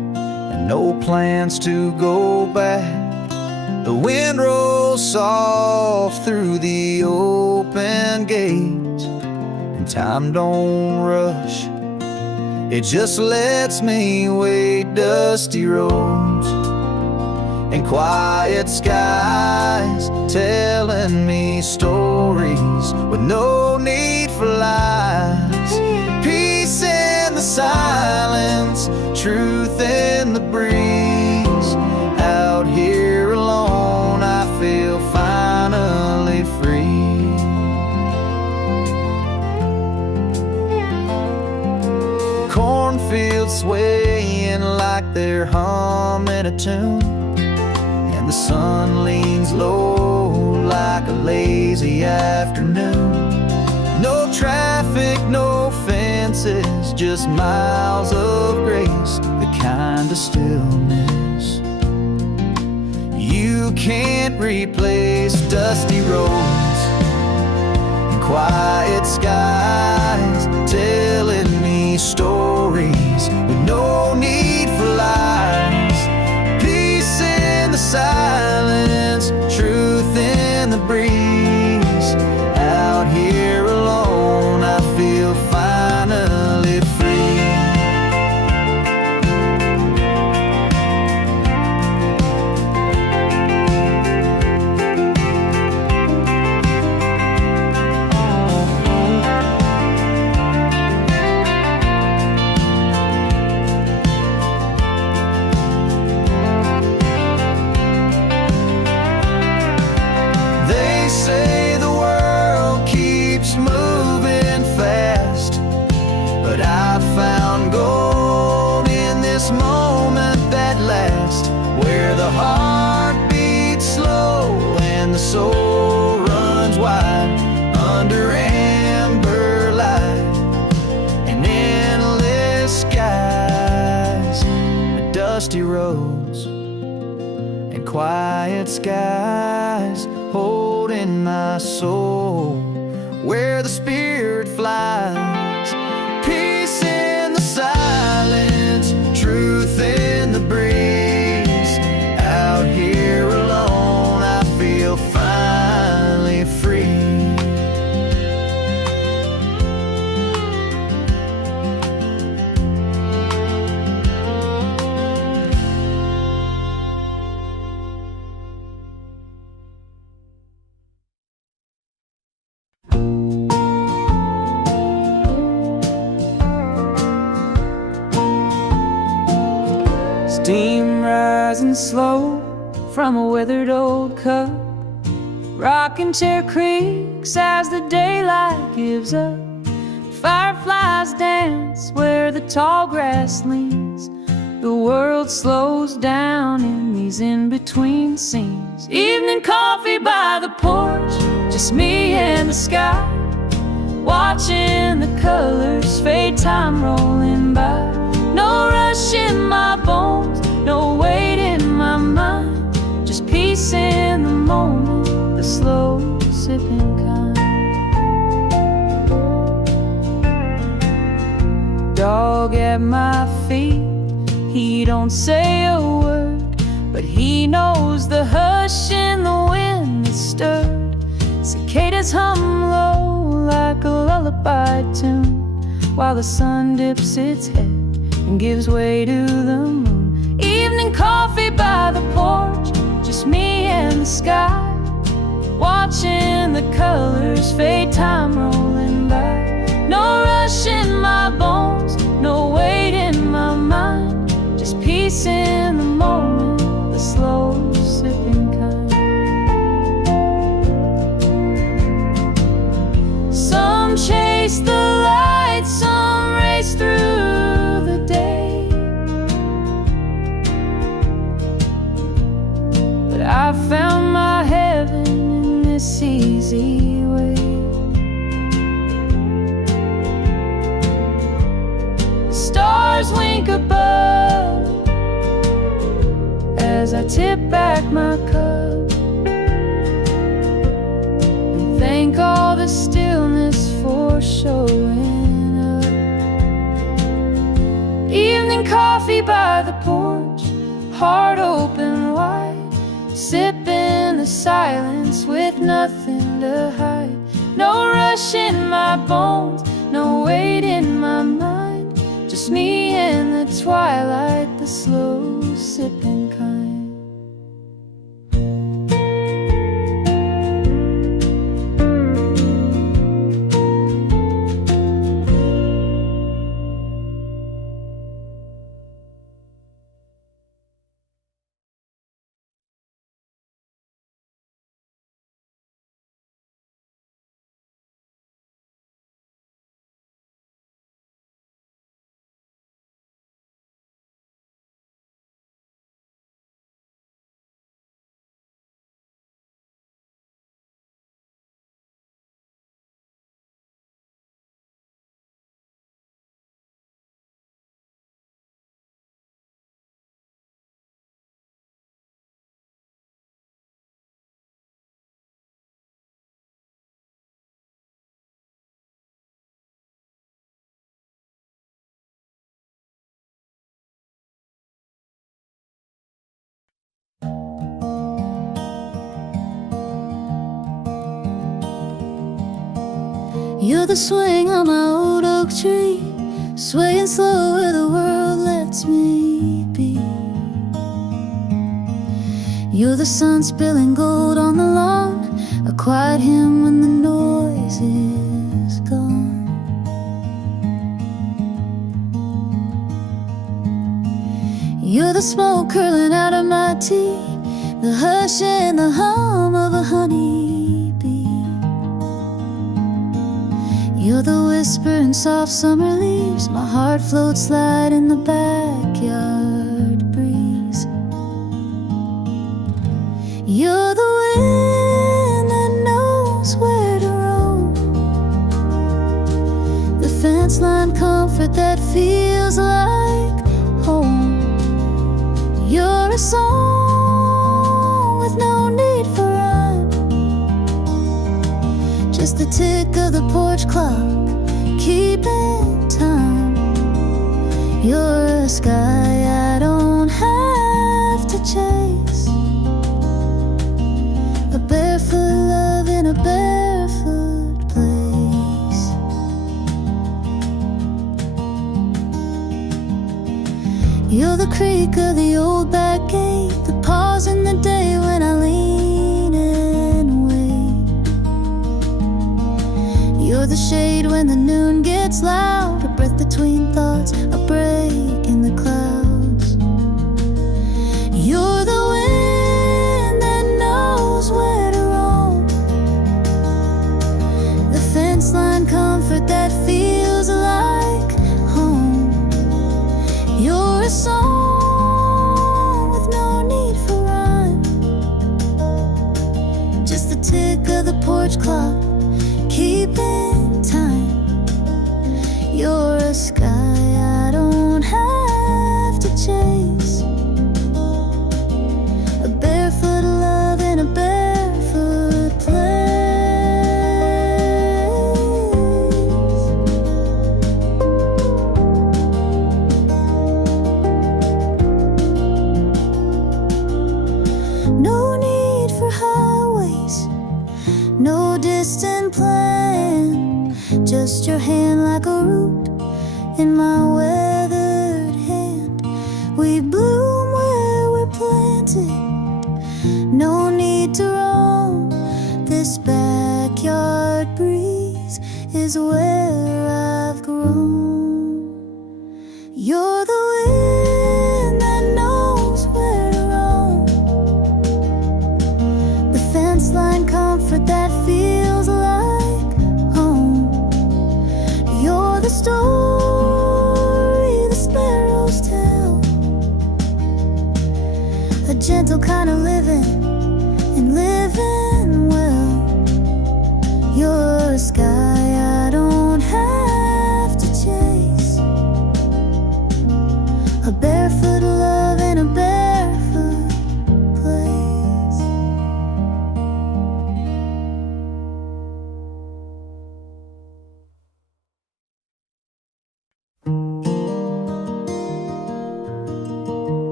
no plans to go back. The wind rolls soft through the open gate, and time don't rush, it just lets me wait. Dusty roads and quiet skies, telling me stories with no need for lies. Peace in the silence, truth in the breeze. Out here alone, I feel finally free. Cornfields swaying like they're humming a tune, and the sun leans low like a lazy afternoon. No traffic, no fences, just miles of grace, the kind of stillness you can't replace. Dusty roads and quiet skies, telling me stories with no need for lies. Peace in the silence, truth in the breeze. Out here alone, I feel finally free. They say the world keeps moving fast, but I found gold in this moment that lasts, where the heart beats slow and the soul runs wide under amber light and endless skies. Dusty roads and quiet skies, holding my soul where the spirit flies. Peace in the silence, truth in the breeze. Out here alone, I feel finally free. Steam rising slow from a withered old cup, rocking chair creaks as the daylight gives up. Fireflies dance where the tall grass leans. The world slows down in these in-between scenes. Evening coffee by the porch, just me and the sky, watching the colors fade, time rolling by. No rush in my bones, no weight in my mind, just peace in the moment, the slow sipping kind. Dog at my feet, he don't say a word, but he knows the hush in the wind that stirred. Cicadas hum low like a lullaby tune, while the sun dips its head and gives way to the moon. Evening coffee by the porch, just me and the sky, watching the colors fade, time rolling by. No rush in my bones, no weight in my mind, just peace in the moment, the slow sipping kind. Some chase the light, some race through the day, but I found my heaven in this easy way. The stars wink above as I tip back my cup and thank all the stillness for showing up. Evening coffee by the porch, heart open wide, sipping the silence with nothing to hide. No rush in my bones, no weight in my mind, just me in the twilight, the slow sipping kind. You're the swing on my old oak tree, swaying slow where the world lets me be. You're the sun spilling gold on the lawn, a quiet hymn when the noise is gone. You're the smoke curling out of my tea, the hush and the hum of a honeybee. You're the whisper in soft summer leaves, my heart floats light in the backyard breeze. You're the wind that knows where to roam, the fence line comfort that feels like home. You're a song with no need for rhyme, just the tick of the porch clock, keeping time. You're a sky I don't have to chase, a barefoot love in a barefoot place. You're the creak of the old back gate, the pause in the day when I lean and wait. You're the shade when the noon gets loud, a breath between thoughts, a break in the clouds. You're the wind that knows where to roam, the fence line comfort that feels like home. You're a song with no need for rhyme, just the tick of the porch clock, keeping time. You're a sky I don't have to chase, a barefoot love in a barefoot place. No need for highways, no distant plan, just your hand like a root in my weathered hand. We bloom where we're planted, no need to roam. This backyard breeze is where I've grown. You're the wind that knows where to roam, the fence line comfort that feels like home. You're the story the sparrows tell, a gentle kind of living and living well. You're a sky I don't have to chase,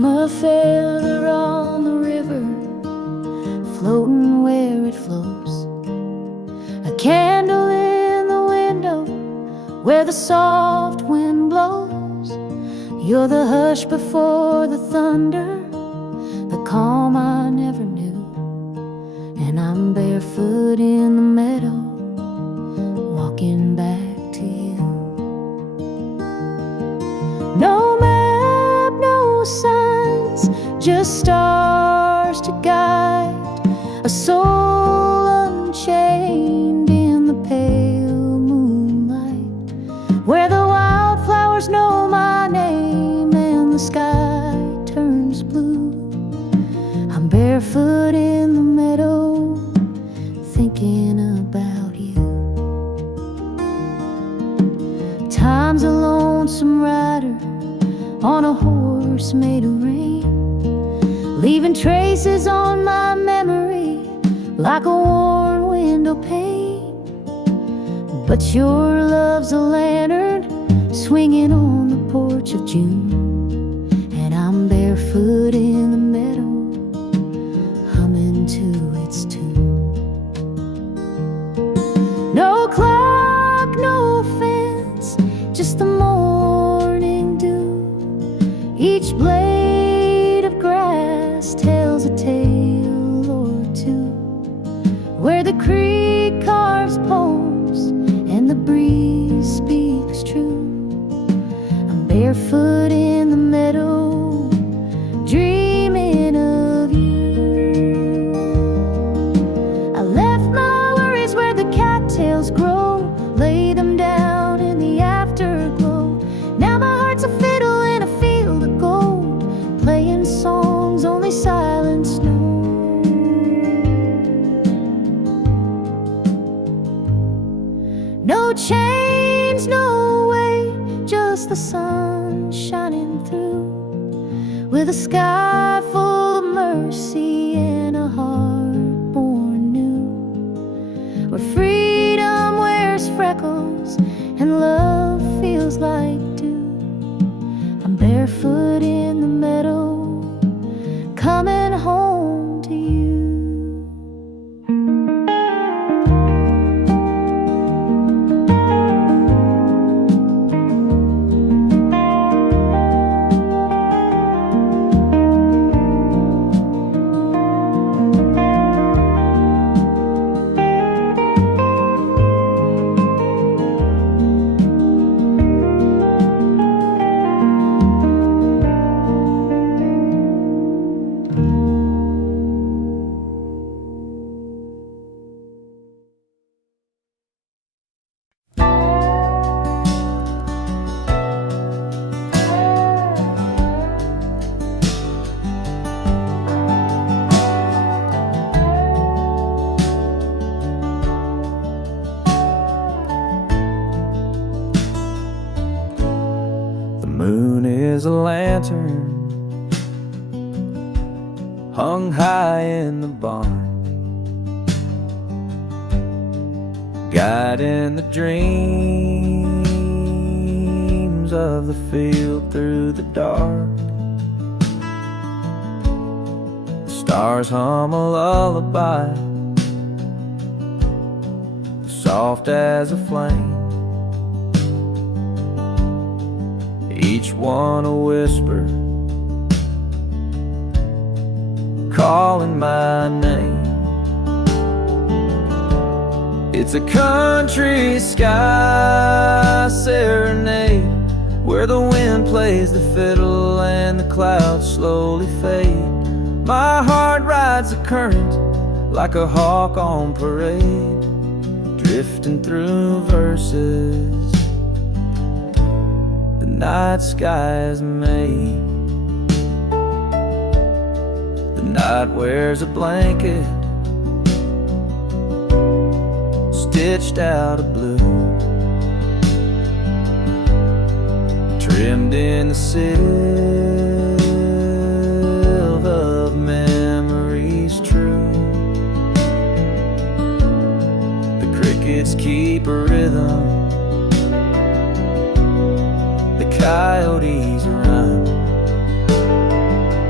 I'm a feather on the river, floating where it flows, a candle in the window where the soft wind blows. You're the hush before the thunder, the calm I never knew. And I'm barefoot in the meadow, walking back to you. No map, no signs, just stars to guide a soul unchained in the pale moonlight, where the wildflowers know my name and the sky turns blue. I'm barefoot in the meadow, thinking about you. Time's a lonesome rider on a horse made of rain, leaving traces on my memory like a worn window pane. But your love's a lantern swinging on the porch of June, and I'm barefoot in the meadow, humming to its tune. No clock, no fence, just the morning dew. Each blade of grass tells a tale or two, where the creek carves poems and the breeze speaks true. I'm barefoot in the meadow, dreaming of you. I left my worries where the cattails grow, lay them down in the afterglow. Now my heart's a fiddle in a field of gold, playing songs only silence knows. No chains, no weight, just the sun shining through, with a sky full of mercy and a heart born new, where freedom wears freckles and love feels like dew. I'm barefoot in the meadow, coming home to you. Is a lantern hung high in the barn, guiding the dreams of the field through the dark. The stars hum a lullaby, soft as a flame, each one a whisper, calling my name. It's a country sky serenade, where the wind plays the fiddle and the clouds slowly fade. My heart rides the current like a hawk on parade, drifting through verses the night sky's made. The night wears a blanket stitched out of blue, trimmed in the silver of memories true. The crickets keep a rhythm, the coyotes run,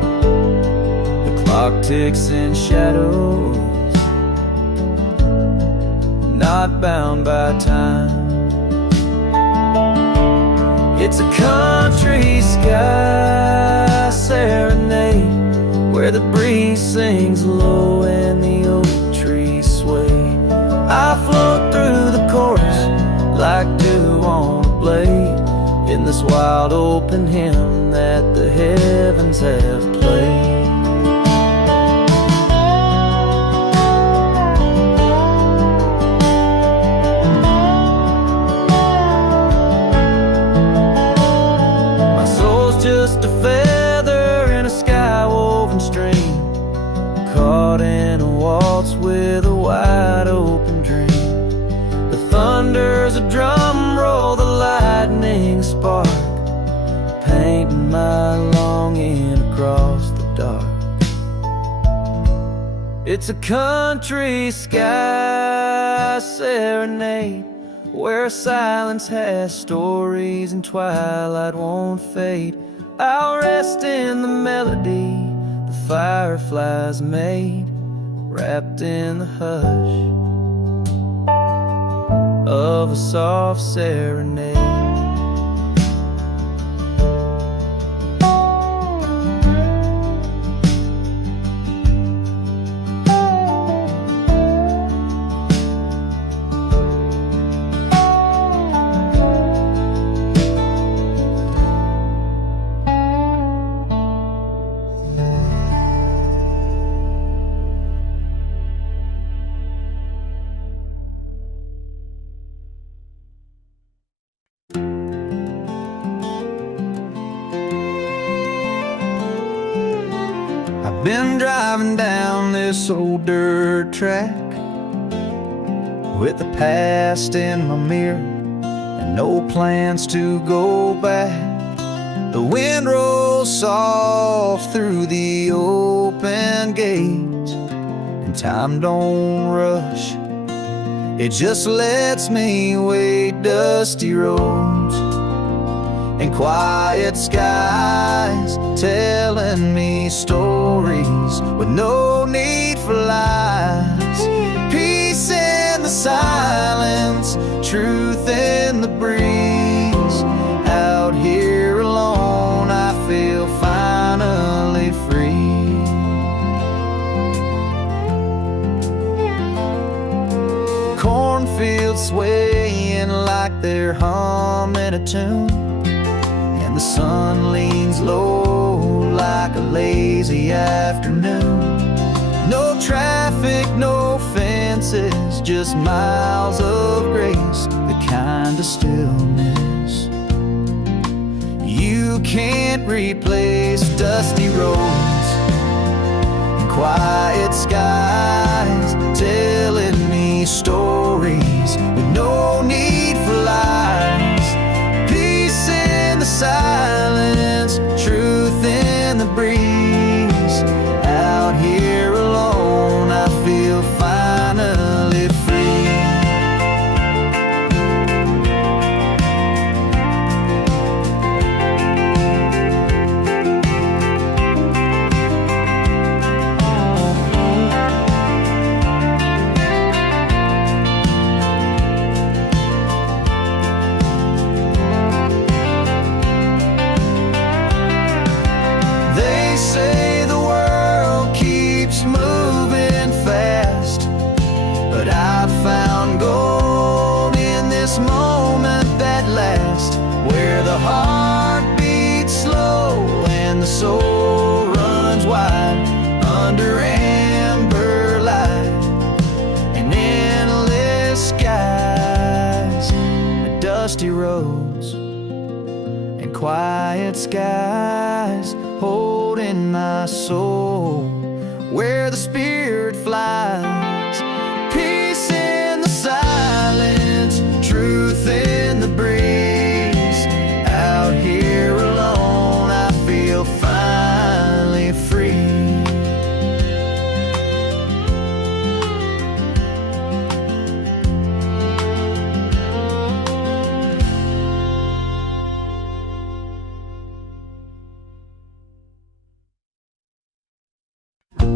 clock ticks in shadows, not bound by time. It's a country sky serenade, where the breeze sings low and the oak trees sway. I float through the chorus like dew on a blade, in this wild open hymn that the heavens have played. Just a feather in a sky-woven stream, caught in a waltz with a wide-open dream. The thunder's a drum roll, the lightning spark, painting my longing across the dark. It's a country sky serenade, where silence has stories and twilight won't fade. I'll rest in the melody the fireflies made, wrapped in the hush of a soft serenade. Been driving down this old dirt track with the past in my mirror and no plans to go back. The wind rolls soft through the open gate, and time don't rush, it just lets me wade dusty roads and quiet skies, telling me stories with no need for lies. Peace in the silence, truth in the breeze. Out here alone, I feel finally free. Cornfields swaying like they're humming a tune, the sun leans low like a lazy afternoon. No traffic, no fences, just miles of grace, the kind of stillness you can't replace. Dusty roads and quiet skies, telling me stories with no need for lies. The silence, truth in the breeze. Out here alone, I feel finally free. Say the world keeps moving fast, but I've found gold in this moment that lasts, where the heart beats slow and the soul runs wide under amber light and endless skies. Dusty roads and quiet skies, holding my soul where the spirit flies. Peace in the silence, truth in the breeze. Out here alone, I feel finally free.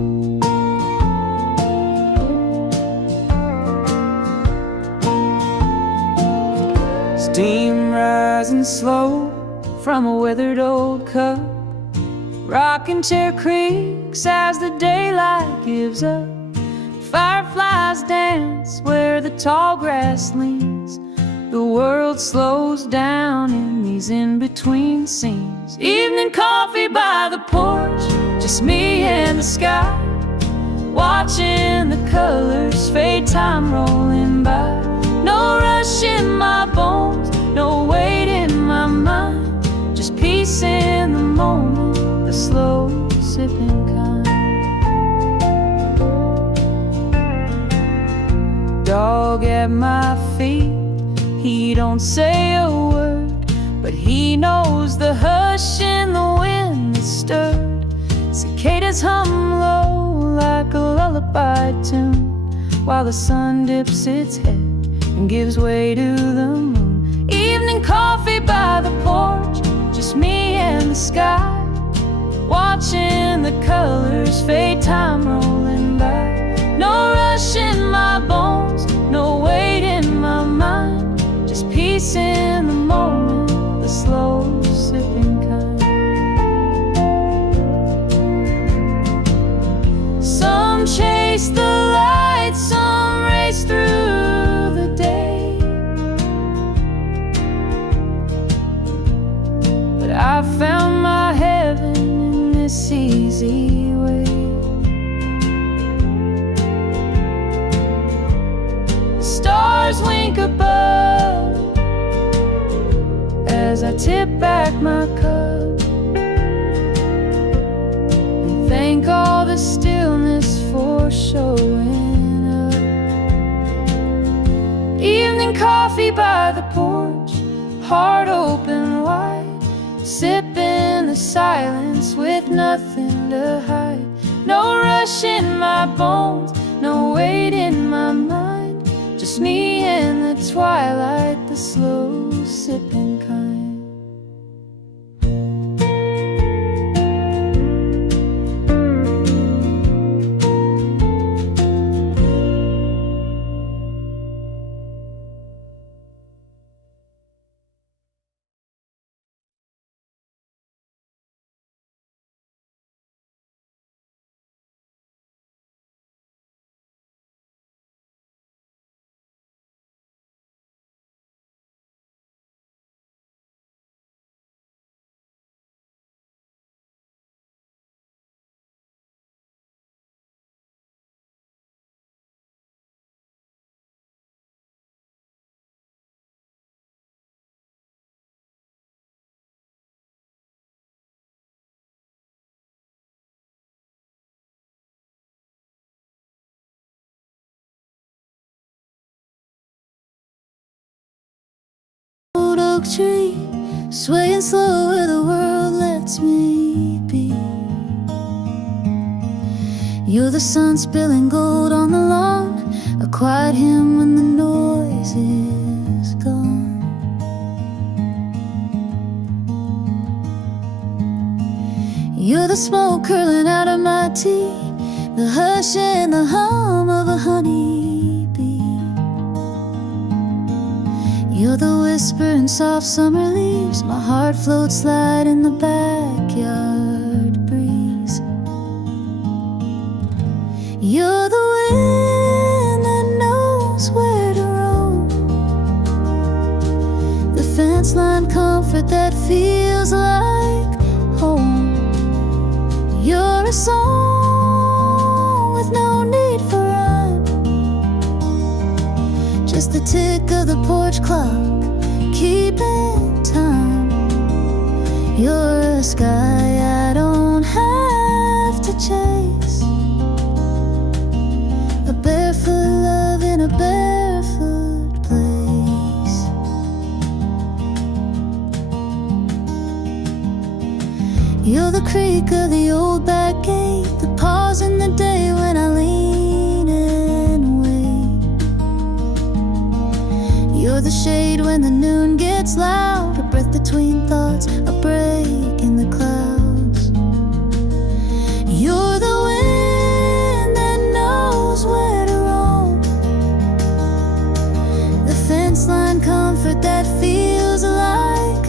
rising slow from a withered old cup. Rocking chair creaks as the daylight gives up. Fireflies dance where the tall grass leans. The world slows down in these in-between scenes. Evening coffee by the porch, just me and the sky, watching the colors fade, time rolling by. No rush in my bones, no weight in my mind, just peace in the moment, the slow sipping kind. Dog at my feet, he don't say a word, but he knows the hush in the wind that stirred. Cicadas hum low like a lullaby tune, while the sun dips its head and gives way to the moon. Evening coffee by the porch, just me and the sky, watching the colors fade, time rolling by. No rush in my bones, no weight in my mind, just peace in the moment, the slow sipping kind. Some chase the light, some race through the day, but I found my heaven in this easy way. The stars wink above as I tip back my cup and thank all the stillness for showing up. Evening coffee by the porch, heart open wide, sipping the silence with nothing to hide. No rush in my bones, no weight in my mind, just me in the twilight, the slow sipping kind. Tree, swaying slow where the world lets me be. You're the sun spilling gold on the lawn, a quiet hymn when the noise is gone. You're the smoke curling out of my tea, the hush and the hum of a honeybee. You're the whisper in soft summer leaves, my heart floats light in the backyard breeze. You're the wind that knows where to roam, the fence line comfort that feels like home. You're a song with no need for rhyme, just the tick of the porch clock keeping time. You're a sky I don't have to chase, a barefoot love in a barefoot place. You're the creak of the old back gate, the pause in the day when I lean and wait. You're the shade when the noon gets loud, a breath between thoughts, a break in the clouds. You're the wind that knows where to roam, the fence line comfort that feels like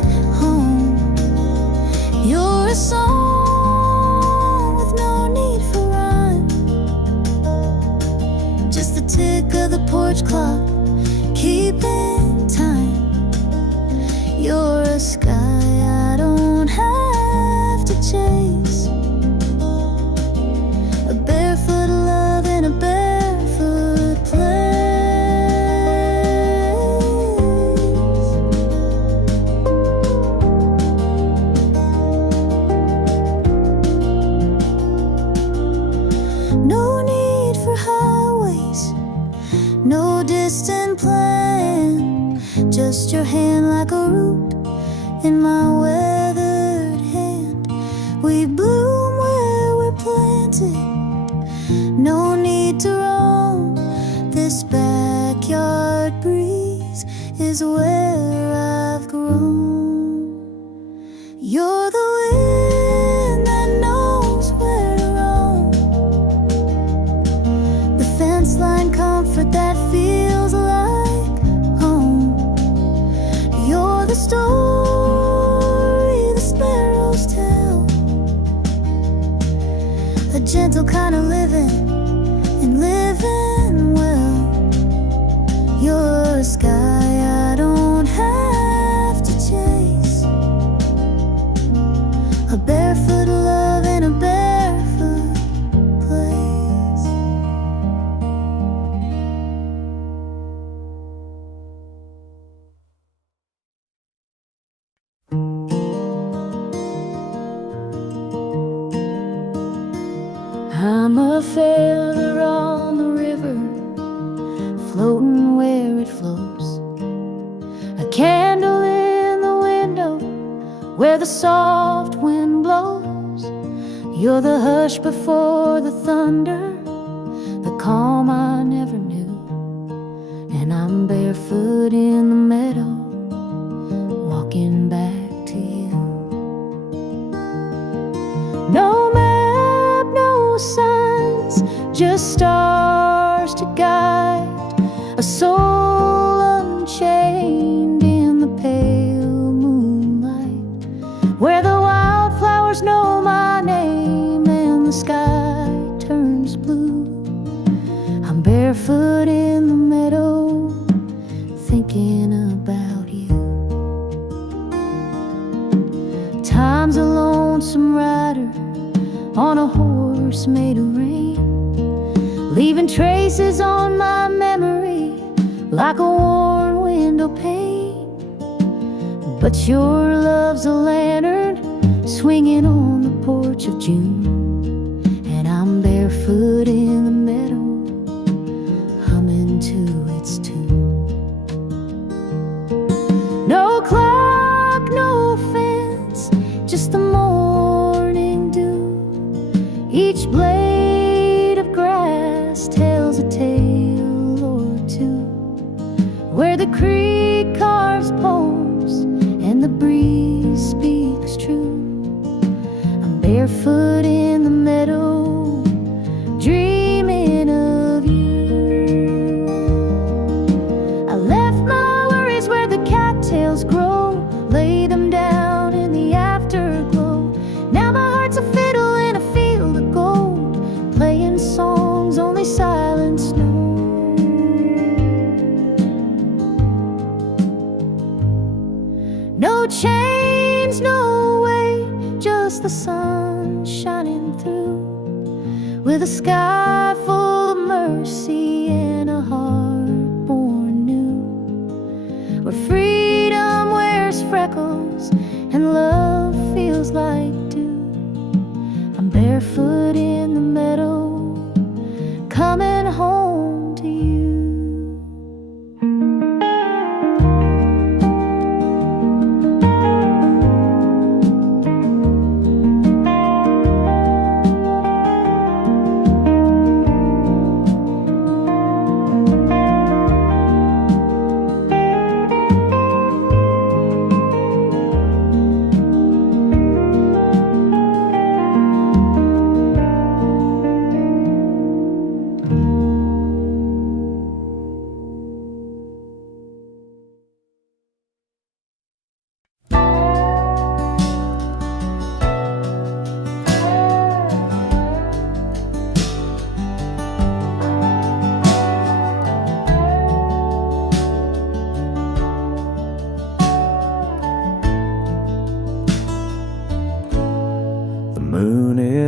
garage clock, keeping time. You're a sky I don't have to chase, a barefoot love in a barefoot place. No need for highways, no distant plan, just your hand like a root in my weathered hand. We bloom where we're planted, no need to roam. This backyard breeze is where I've grown. You're the wind that knows where to roam, the fence line comfort that feels like home. You're the story the sparrows tell, a gentle kind of living and living well. You're a sky I don't have to chase, a barefoot love in a barefoot place. I'm a feather on the river, floating where it flows, a candle in the window where the soft wind blows. You're the hush before the thunder, the calm I never knew. And I'm barefoot in the meadow, walking back to you. No map, no signs, just stars to guide a soul unchained in the pale moonlight, where the wildflowers know my name and the sky turns blue. I'm barefoot in the meadow, thinking about you. Time's a lonesome rider on a horse made of rain, leaving traces on my memory like a worn window pane. But your love's a lantern swinging on the porch of June, and I'm barefoot in the meadow, humming to its tune. No clock, no fence, just the morning dew. Each blade of grass tells a tale or two, where the creek carves poems and the breeze speaks true. I'm barefoot in the meadow, dreaming of you. I left my worries where the cattails grow, lay them down in the afterglow. Now my heart's a fiddle in a field of gold, playing songs only silence knows. No chains, no way, just the sun shining through, with a sky full of mercy and a heart born new, where freedom wears freckles and love feels like dew. I'm barefoot in the meadow, coming home to you.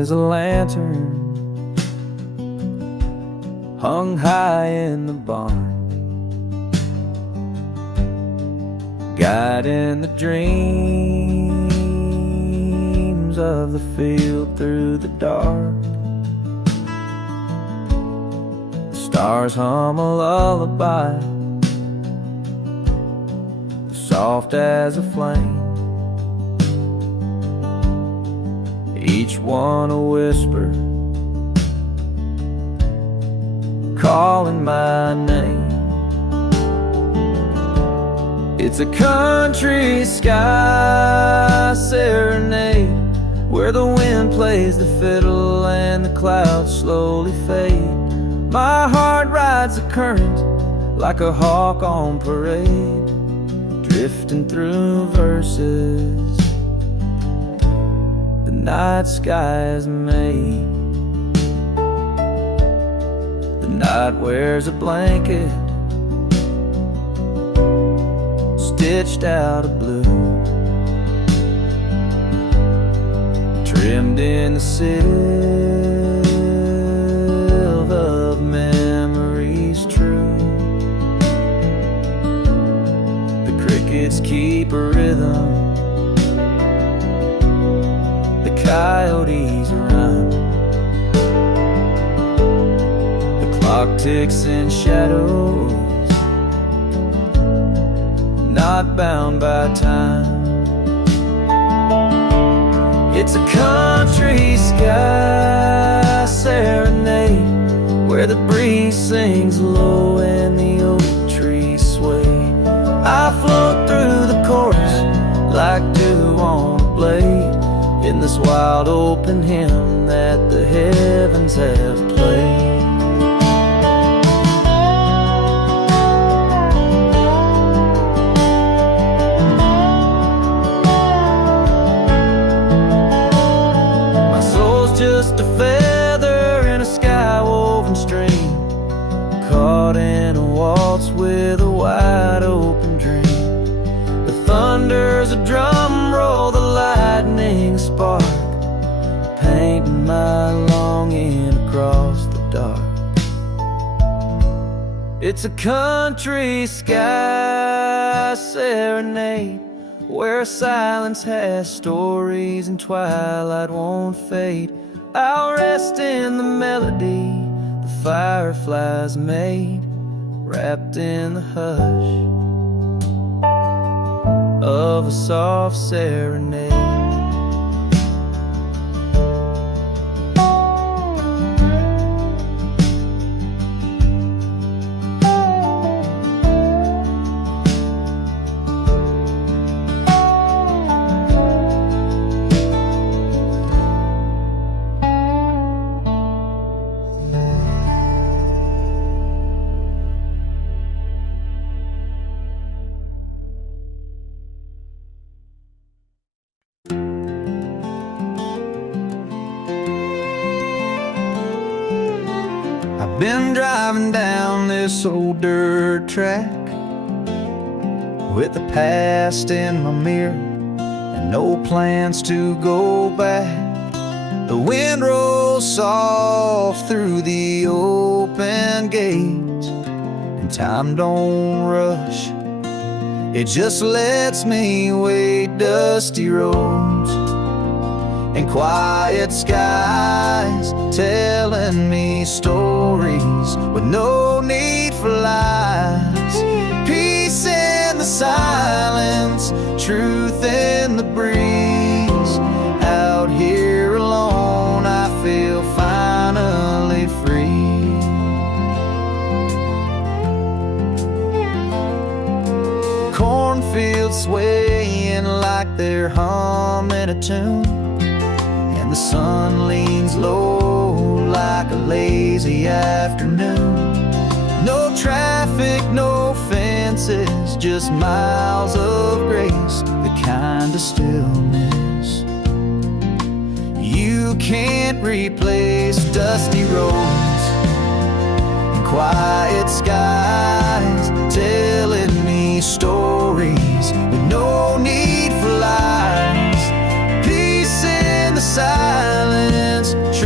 There's a lantern hung high in the barn, guiding the dreams of the field through the dark. The stars hum a lullaby, soft as a flame, each one a whisper calling my name. It's a country sky serenade, where the wind plays the fiddle and the clouds slowly fade. My heart rides the current like a hawk on parade, drifting through verses the night sky has made. The night wears a blanket stitched out of blue, trimmed in the silver of memories true. The crickets keep a rhythm, the coyotes run, the clock ticks in shadows, not bound by time. It's a country sky serenade, where the breeze sings low and the oak trees sway. I float through the chorus like dew on a blade, in this wild open hymn that the heavens have played. Just a feather in a sky-woven stream, caught in a waltz with a wide open dream. The thunder's a drum roll, the lightning a spark, painting my longing across the dark. It's a country sky serenade, where silence has stories and twilight won't fade. I'll rest in the melody the fireflies made, wrapped in the hush of a soft serenade. Been driving down this old dirt track with the past in my mirror and no plans to go back. The wind rolls soft through the open gates, and time don't rush, it just lets me wade dusty roads and quiet skies, telling me stories with no need for lies. Peace in the silence, truth in the breeze. Out here alone, I feel finally free. Cornfields swaying like they're humming a tune, the sun leans low like a lazy afternoon. No traffic, no fences, just miles of grace, the kind of stillness you can't replace. Dusty roads and quiet skies, telling me stories with no need for lies. Peace in the silence,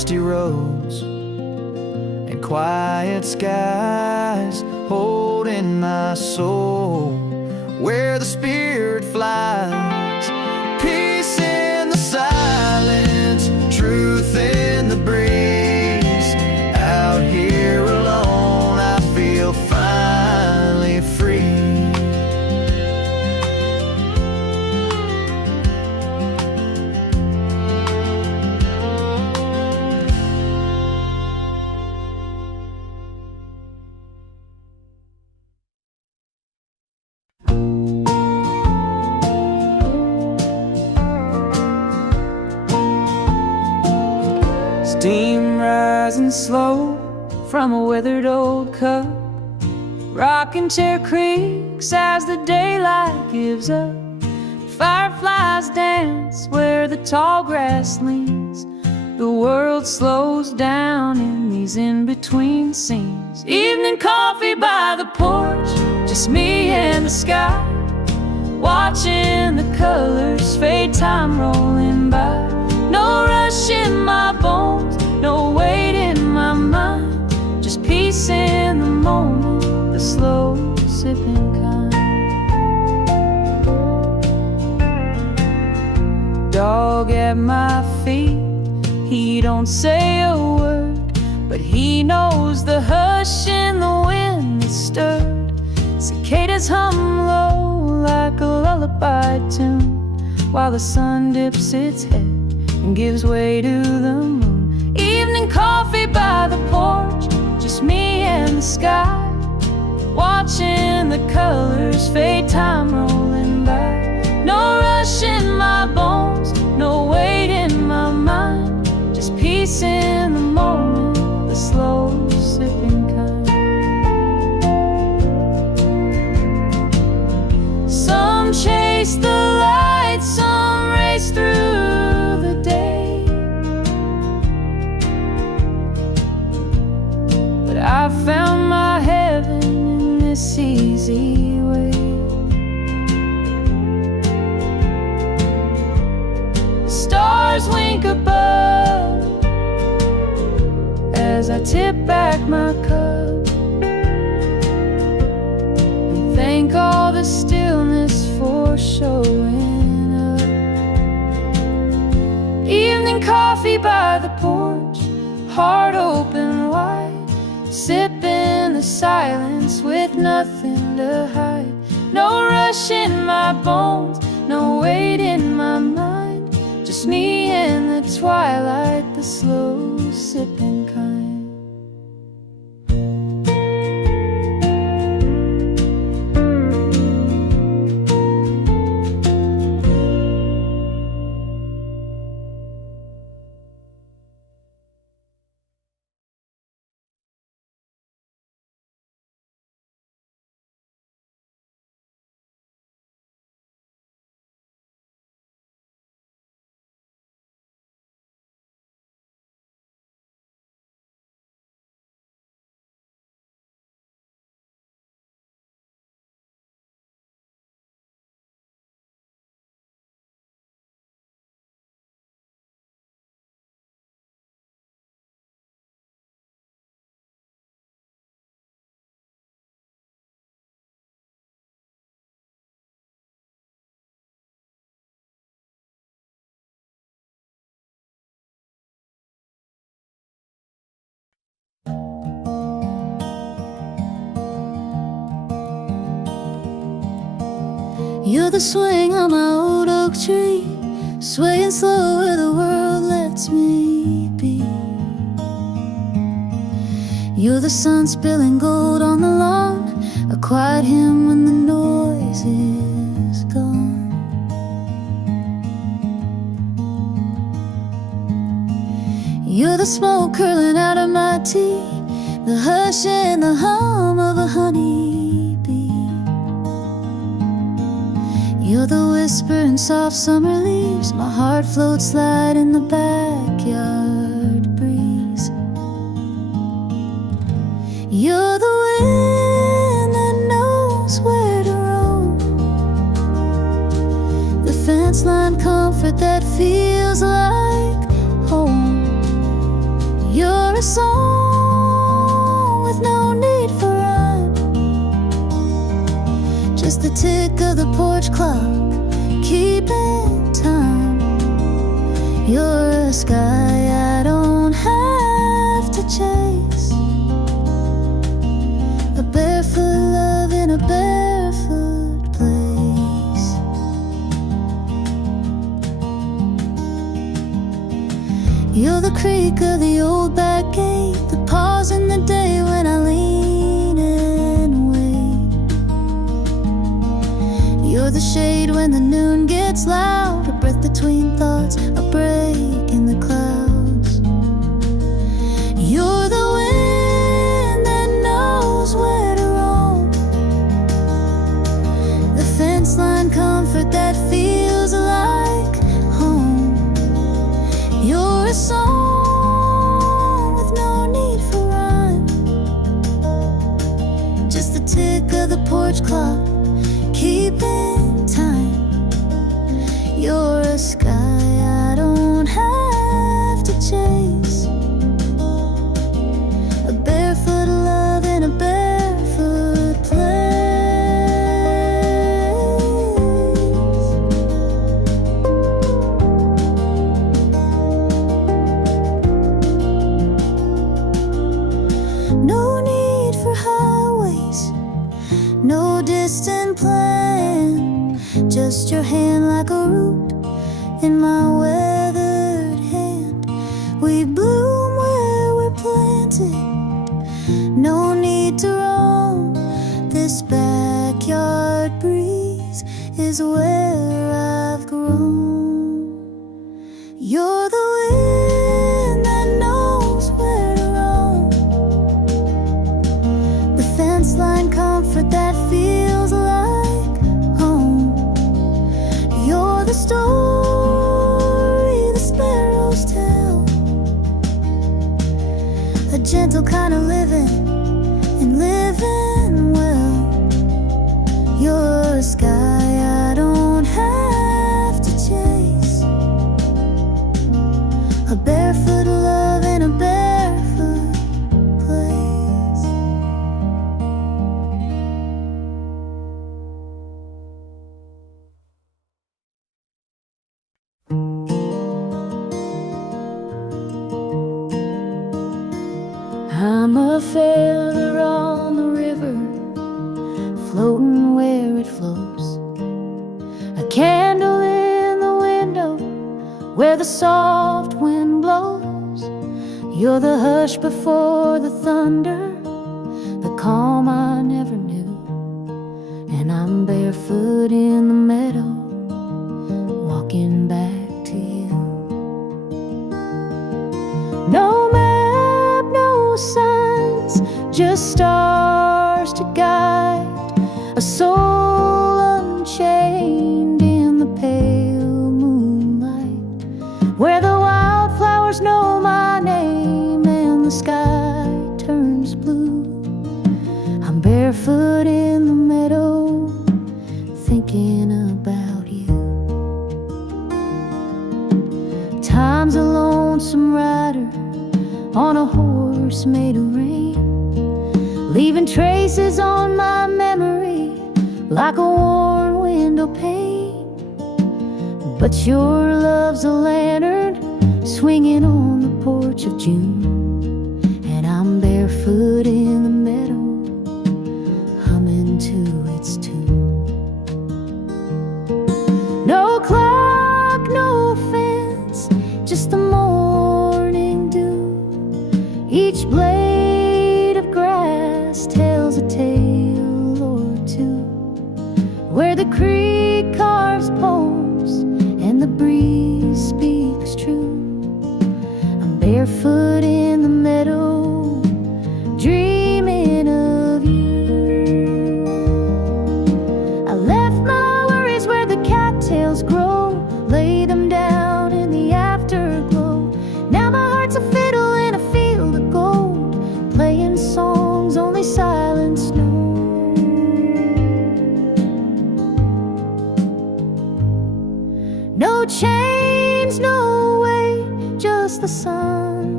dusty roads and quiet skies, holding my soul where the spirit flies. Peace in the silence, truth in the breeze. Out here alone, I feel finally free. Steam rising slow from a withered old cup. Rocking chair creaks as the daylight gives up. Fireflies dance where the tall grass leans. The world slows down in these in-between scenes. Evening coffee by the porch, just me and the sky, watching the colors fade, time rolling by. No rush in my bones, no weight in my mind, just peace in the moment, the slow sipping kind. Dog at my feet, he don't say a word, but he knows the hush in the wind that's stirred. Cicadas hum low like a lullaby tune, while the sun dips its head and gives way to the moon. Evening coffee by the porch, just me and the sky, watching the colors fade, time rolling by. No rush in my bones, no weight in my mind, just peace in the moment, the slow sipping kind. Some chase the light, some race through the day, but I found my heaven in this easy way. The stars wink above as I tip back my cup and thank all the stillness for showing up. Evening coffee by the porch, heart open wide, sipping the silence with nothing to hide. No rush in my bones, no weight in my mind, just me in the twilight, the slow sipping kind. You're the swing on my old oak tree, swaying slow where the world lets me be. You're the sun spilling gold on the lawn, a quiet hymn when the noise is gone. You're the smoke curling out of my tea, the hush and the hum of a honeybee. You're the whisper in soft summer leaves, my heart floats light in the backyard breeze. You're the wind that knows where to roam, the fence line comfort that feels like home. You're a song with no need for rhyme, just the tick of the porch clock keeping time. You're a sky I don't have to chase, a barefoot love in a barefoot place. You're the creak of the old back gate, the pause in the day when I lean and wait. You're the shade when the noon gets loud, a breath between thoughts, a break in the clouds. You're the wind that knows where to roam, the fence line comfort that feels like home. You're a song with no need for rhyme, just the tick of the porch clock keeping time. You're a sky I don't have to chase, a barefoot love in a barefoot place. No need for highways, no distant plan, just your hand like a root in my weathered hand. We bloom where we're planted, no need to roam. This backyard breeze is where I've grown. You're the wind that knows where to roam, the fence line comfort that feels like home. You're the story the sparrows tell, a gentle kind of living and living well. You're a sky I don't have to chase, a barefoot love in a barefoot place. I'm a feather on the river, floating where it flows, a candle in the window where the soft wind blows. You're the hush before the thunder, the calm I never knew. And I'm barefoot in the meadow, walking back to you. No map, no signs, just stars to guide a soul unchained in the pale moonlight, where the wildflowers know my name and the sky turns blue. I'm barefoot in the meadow, thinking about you. Time's a lonesome rider on a horse made of rain, leaving traces on my memory like a worn window pane. But your love's a lantern swinging on the porch of June, and I'm barefoot in the meadow, humming to its tune. No clock, no fence, just the morning dew. Each blade of grass tells a tale or two, where the creek carves poems and the breeze speaks true. I'm barefoot in the meadow, dreaming of you. I left my worries where the cattails grow, lay them down in the afterglow. Now my heart's a fiddle in a field of gold, playing songs only silence knows. No chains, no way, just the sun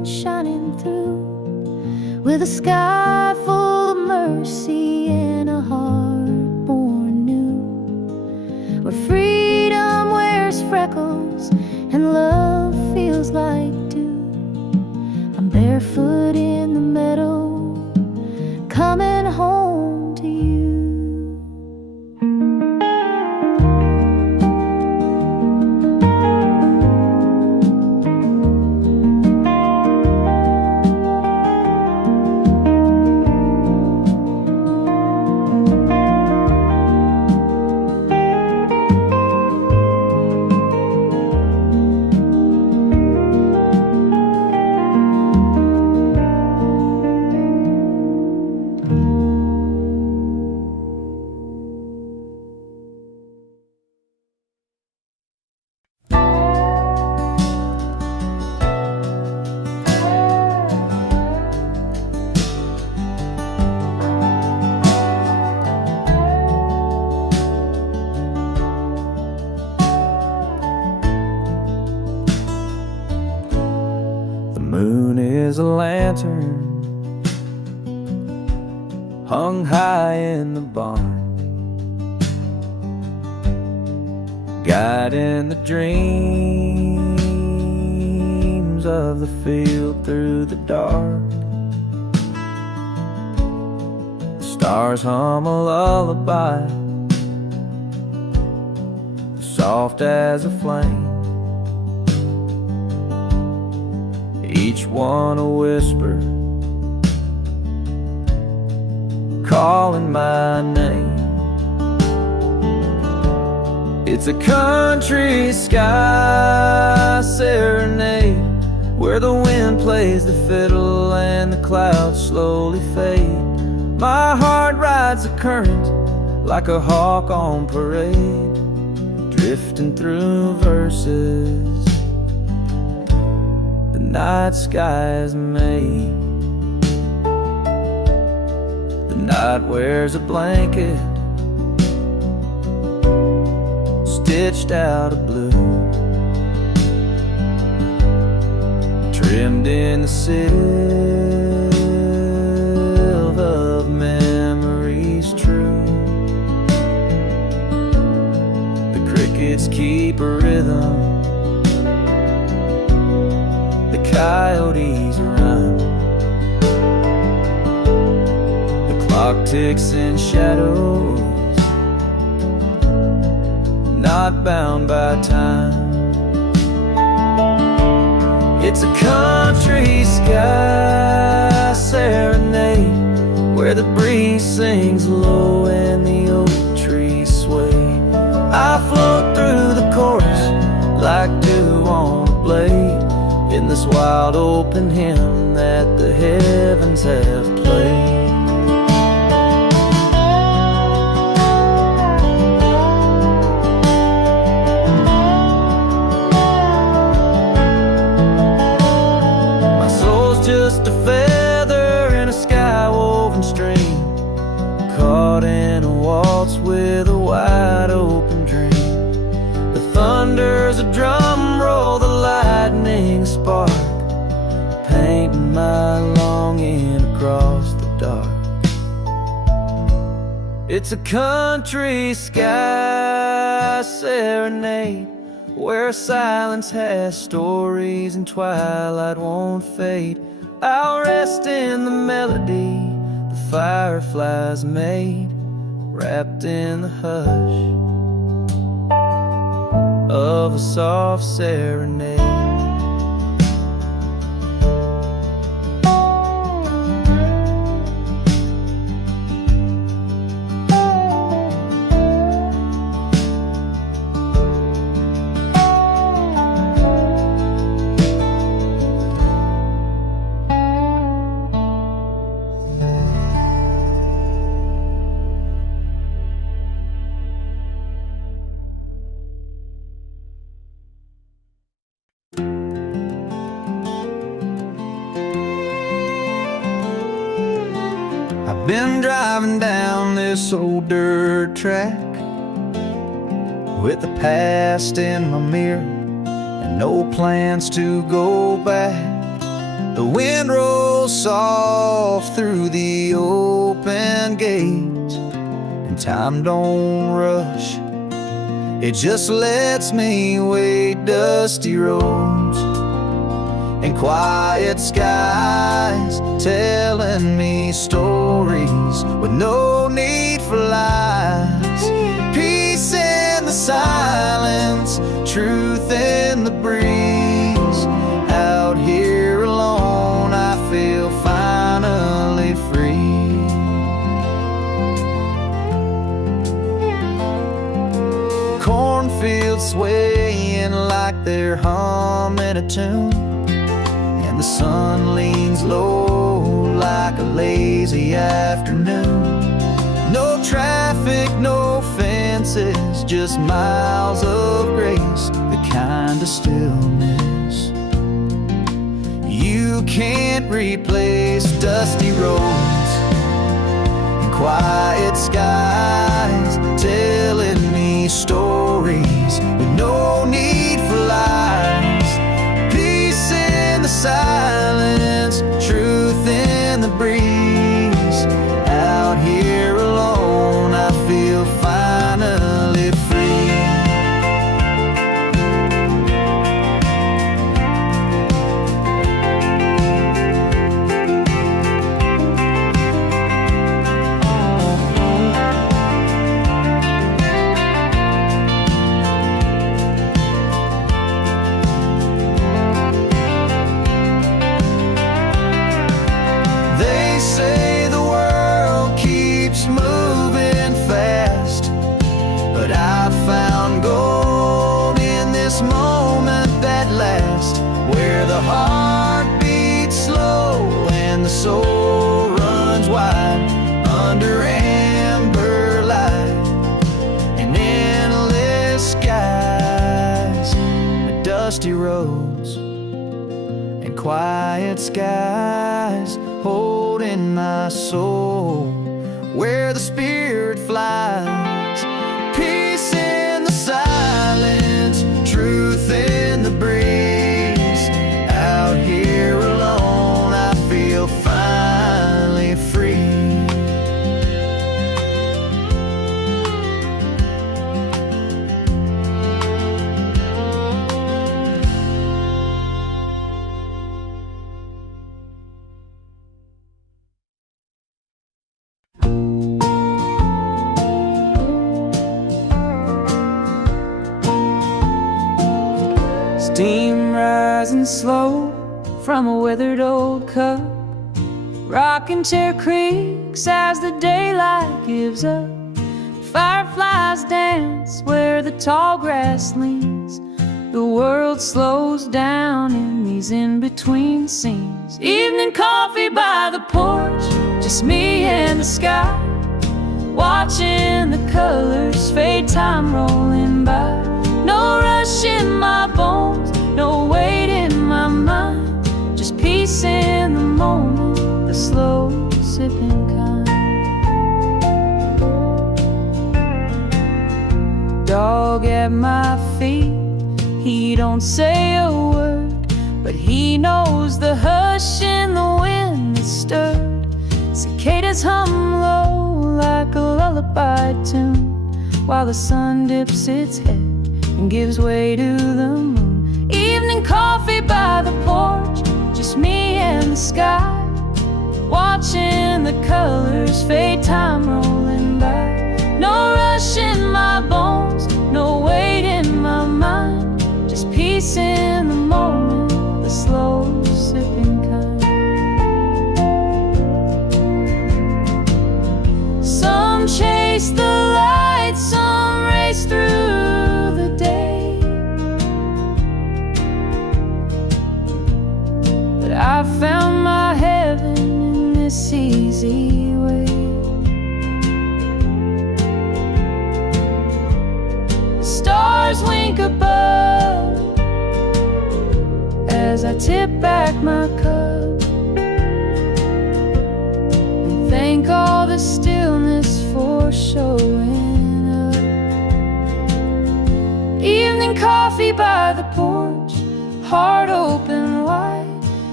sun shining through, with a sky full of mercy and a heart born new, where freedom wears freckles and love feels like dew. I'm barefoot in the meadow, coming home to you. Is a lantern hung high in the barn, guiding the dreams of the field through the dark. The stars hum a lullaby, soft as a flame, each one a whisper, calling my name. It's a country sky serenade, where the wind plays the fiddle and the clouds slowly fade. My heart rides the current like a hawk on parade, drifting through verses night skies made. The night wears a blanket stitched out of blue, trimmed in the silk of memories true. The crickets keep a rhythm, coyotes run, the clock ticks in shadows, not bound by time. It's a country sky serenade, where the breeze sings low and the oak trees sway. I float through the chorus like dew on a blade, in this wild open hymn that the heavens have played. My soul's just a feather in a sky-woven stream, caught in a waltz with a wide open dream. The thunder's a drum roll, the lightning spark, painting my longing across the dark. It's a country sky serenade, where silence has stories and twilight won't fade. I'll rest in the melody the fireflies made, wrapped in the hush of a soft serenade. I've been driving down this old dirt track with the past in my mirror and no plans to go back. The wind rolls soft through the open gate, and time don't rush, it just lets me wait. Dusty roads and quiet skies telling me stories with no need for lies. Peace in the silence, truth in the breeze. Out here alone, I feel finally free. Cornfields swaying like they're humming a tune, and the sun leans low like a lazy afternoon. No traffic, no fences, just miles of grace, the kind of stillness you can't replace. Dusty roads and quiet skies telling me stories with no need for lies. Peace in the silence, truth in the breeze. Out here alone, I feel finally free. They say the world keeps moving fast, but I found gold in this moment that lasts, where the heart beats slow and the soul runs wide under amber light and endless skies. The dusty roads and quiet skies holding my soul where the spirit flies. Peace in the silence, truth in the breeze. Out here alone, I feel finally free. Steam rising slow from a withered old cup. Rocking chair creaks as the daylight gives up. Fireflies dance where the tall grass leans. The world slows down in these in-between scenes. Evening coffee by the porch, just me and the sky, watching the colors fade, time rolling by. No rush in my bones, no weight in my mind, just peace in the moment, the slow sipping kind. Dog at my feet, he don't say a word, but he knows the hush in the wind that stirred. Cicadas hum low like a lullaby tune, while the sun dips its head and gives way to the moon. Evening coffee by the porch, just me and the sky, watching the colors fade, time rolling by. No rush in my bones, no weight in my mind, just peace in the moment, the slow sipping kind. Some chase the light, some race through the day, but I found my heaven in this easy way. The stars wink above as I tip back my cup and thank all the stillness for showing up. Evening coffee by the porch, heart open wide,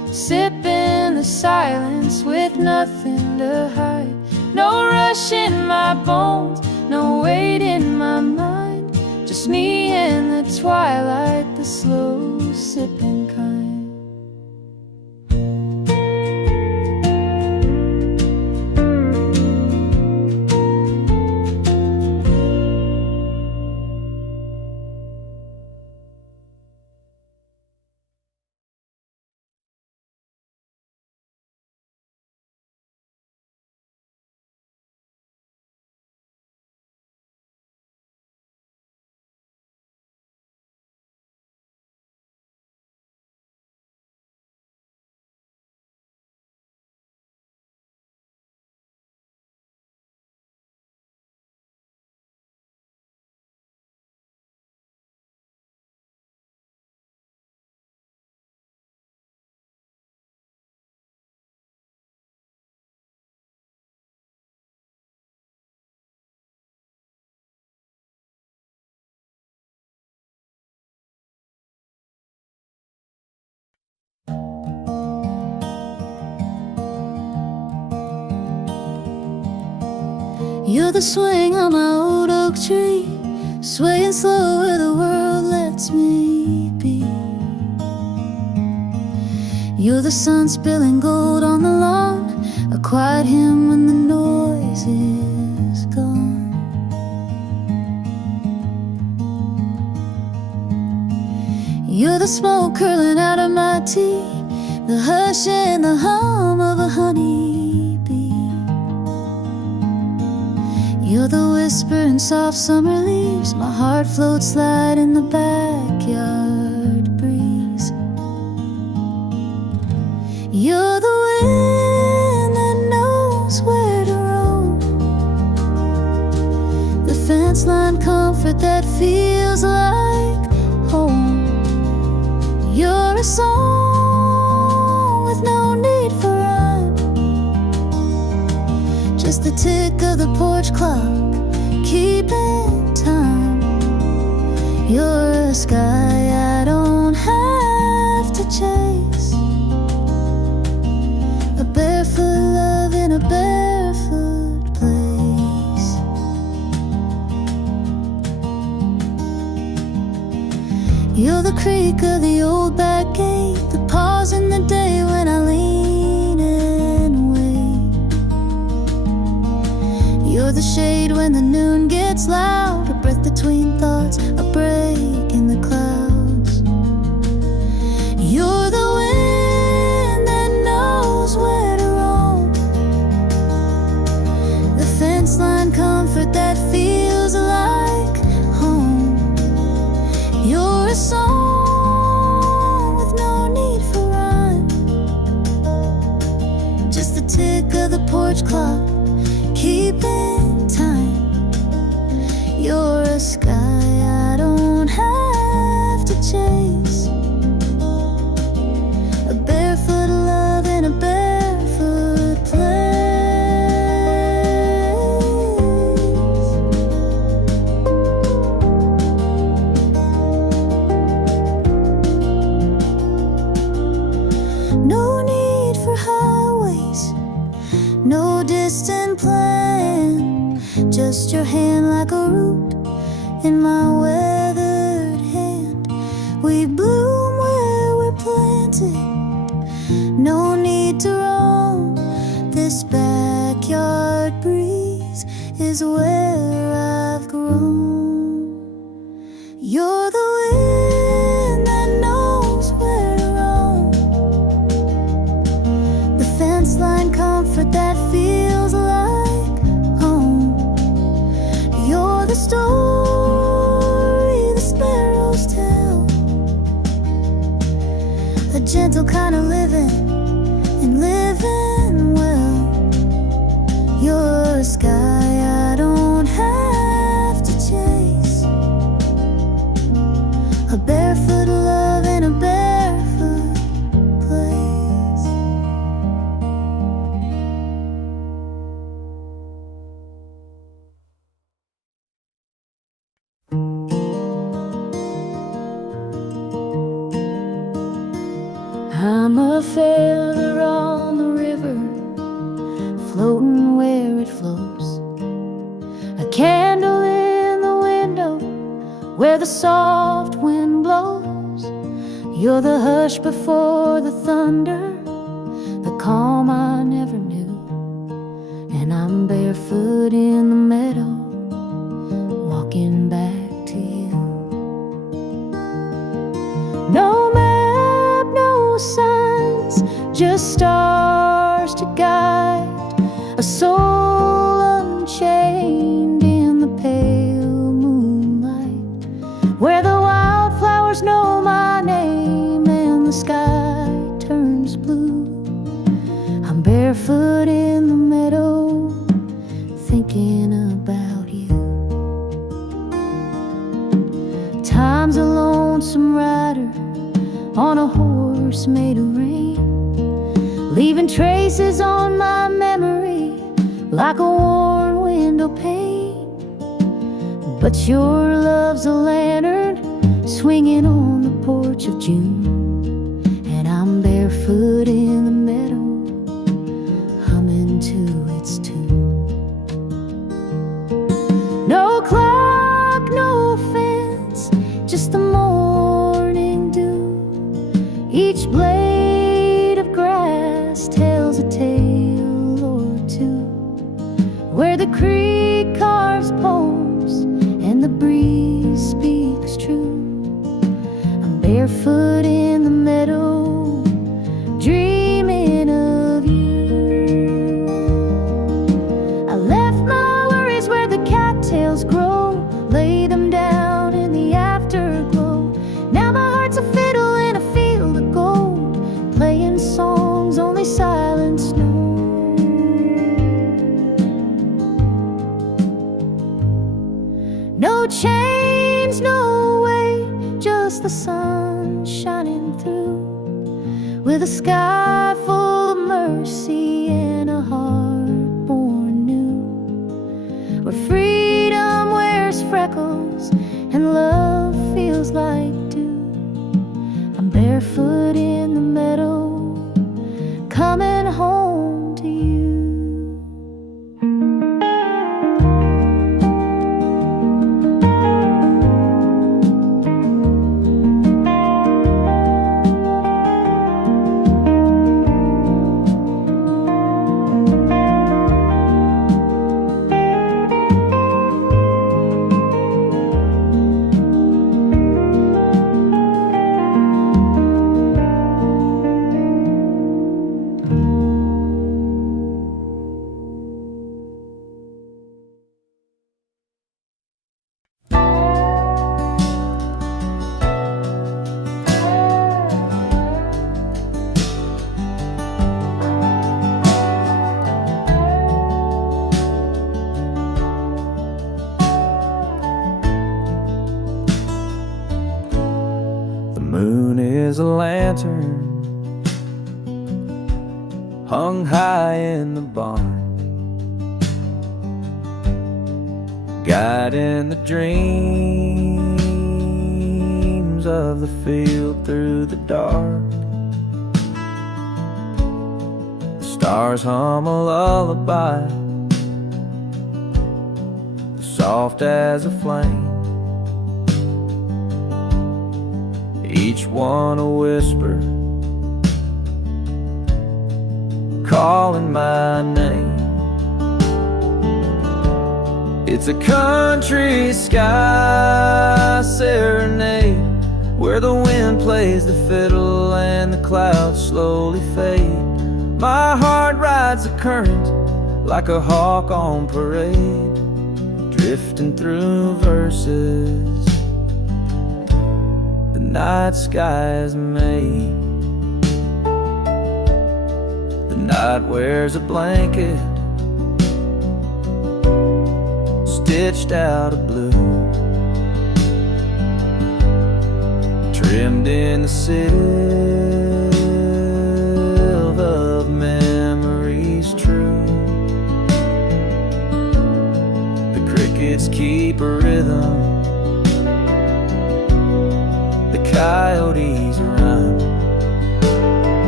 sipping the silence with nothing to hide. No rush in my bones, no weight in my mind, just me and the twilight, the slow sipping kind. You're the swing on my old oak tree, swaying slow where the world lets me be. You're the sun spilling gold on the lawn, a quiet hymn when the noise is gone. You're the smoke curling out of my tea, the hush and the hum of a honeybee. You're the whisper in soft summer leaves, my heart floats light in the backyard breeze. You're the wind that knows where to roam, the fence line comfort that feels like home. You're a song with no need for rhyme, just the tick of the porch clock, keeping time. You're a sky I don't have to chase, a barefoot love in a barefoot place. You're the creak of the old back gate, the pause in the day when I lean and wait. You're the shade when the noon gets loud, a breath between thoughts, a break in the clouds. You're the wind that knows where to roam, the fence line comfort that feels like home. You're a song with no need for rhyme, just the tick of the porch clock, keeping time. You're a sky I don't have to chase, a barefoot love in a barefoot place. No need for highways, no distant plan, just your hand like a root in my weathered hand. We bloom where we're planted, no need to roam, this backyard breeze is where I've grown. You're the wind that knows where to roam, the fence line comfort that feels like home. You're the story the sparrows tell, a gentle kind of living and living well. You're a sky I don't have to chase, a barefoot love in a barefoot place. I'm a feather on the river, floating where it flows, a candle in the window where the soft wind blows. You're the hush before the thunder, the calm I never knew. And I'm barefoot in the meadow, walking back to you. No map, no signs, just stars to guide a soul unchained in the pale moonlight, where the wildflowers know my name and the sky turns blue. I'm barefoot in the meadow, thinking about you. Time's a lonesome rider on a horse made of rain, leaving traces on my memory like a worn window pane. But your love's a lantern swinging on the porch of June, and I'm barefoot in the meadow, humming to its tune. No clock, no fence, just the morning dew. Each blade of grass tells a tale or two, where the creek carves poems and the breeze speaks true. I'm barefoot in the meadow, dreaming of you. I left my worries where the cattails grow, lay them down in the afterglow. Now my heart's a fiddle in a field of gold, playing songs only silence knows. No chains, no weight, just the sun shining through, with a sky full of mercy and a heart born new, where freedom wears freckles and love feels like dew. I'm barefoot in the meadow, coming home to you. A lantern hung high in the barn, guiding the dreams of the field through the dark. The stars hum a lullaby, soft as a flame, each one a whisper, calling my name. It's a country sky serenade, where the wind plays the fiddle and the clouds slowly fade. My heart rides the current like a hawk on parade, drifting through verses the night sky is made. The night wears a blanket stitched out of blue, trimmed in the silver of memories true. The crickets keep a rhythm, the coyotes run,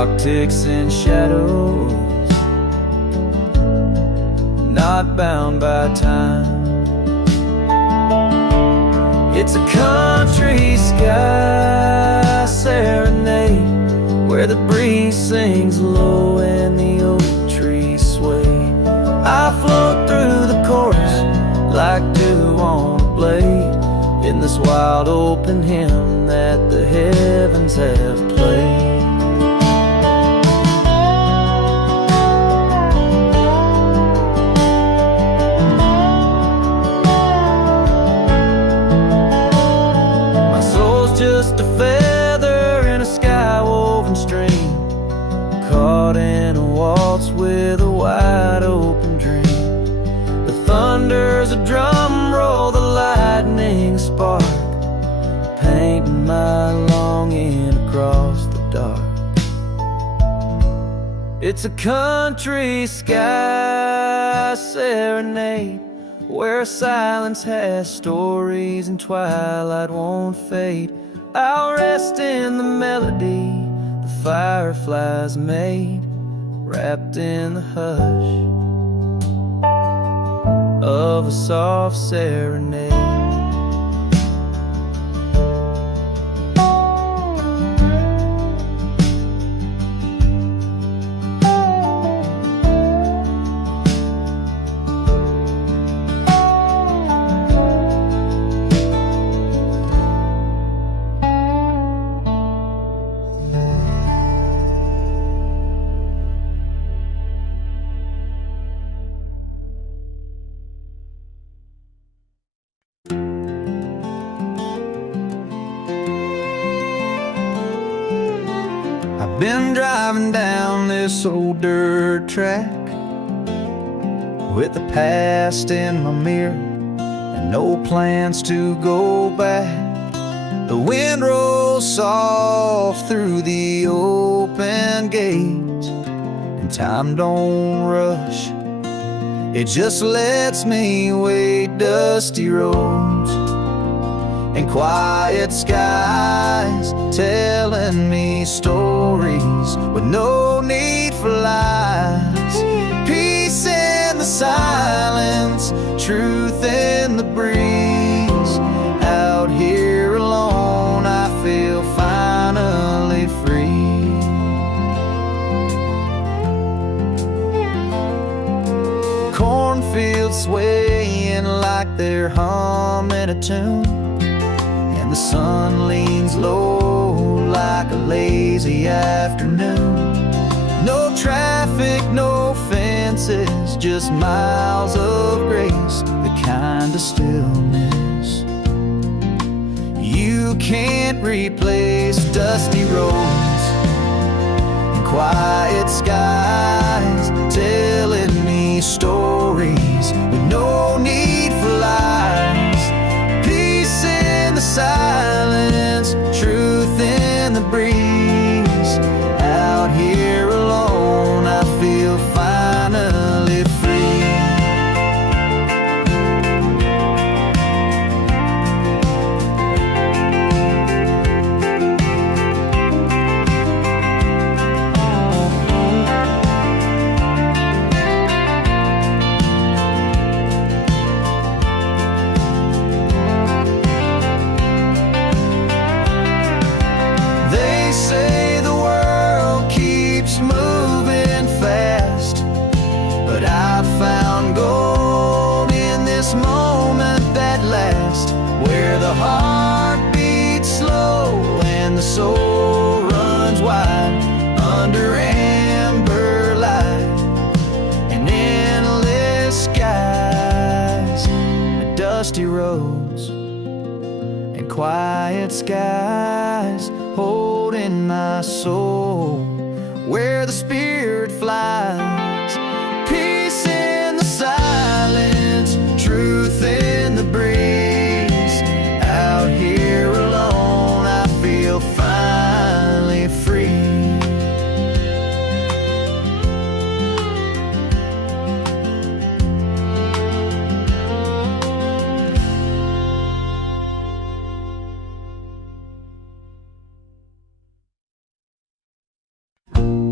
clock ticks in shadows, not bound by time. It's a country sky serenade, where the breeze sings low and the oak trees sway. I float through the chorus like dew on a blade, in this wild open hymn that the heavens have played. Just a feather in a sky-woven stream, caught in a waltz with a wide open dream. The thunder's a drum roll, the lightning spark, painting my longing across the dark. It's a country sky serenade, where silence has stories and twilight won't fade. I'll rest in the melody the fireflies made, wrapped in the hush of a soft serenade. Been driving down this old dirt track with the past in my mirror and no plans to go back. The wind rolls soft through the open gate, and time don't rush, it just lets me wait. Dusty roads and quiet skies telling me stories with no need for lies. Peace in the silence, truth in the breeze. Out here alone, I feel finally free. Cornfields swaying like they're humming a tune, the sun leans low like a lazy afternoon. No traffic, no fences, just miles of grace, the kind of stillness you can't replace. Dusty roads and quiet skies telling me stories with no need for lies. Silence, truth in the breeze. Out here alone, I feel finally free. Soul runs wide under amber light and endless skies, dusty roads and quiet skies holding my soul where the spirit flies. Peace in the silence, truth in the breeze. Out here alone, I feel finally free.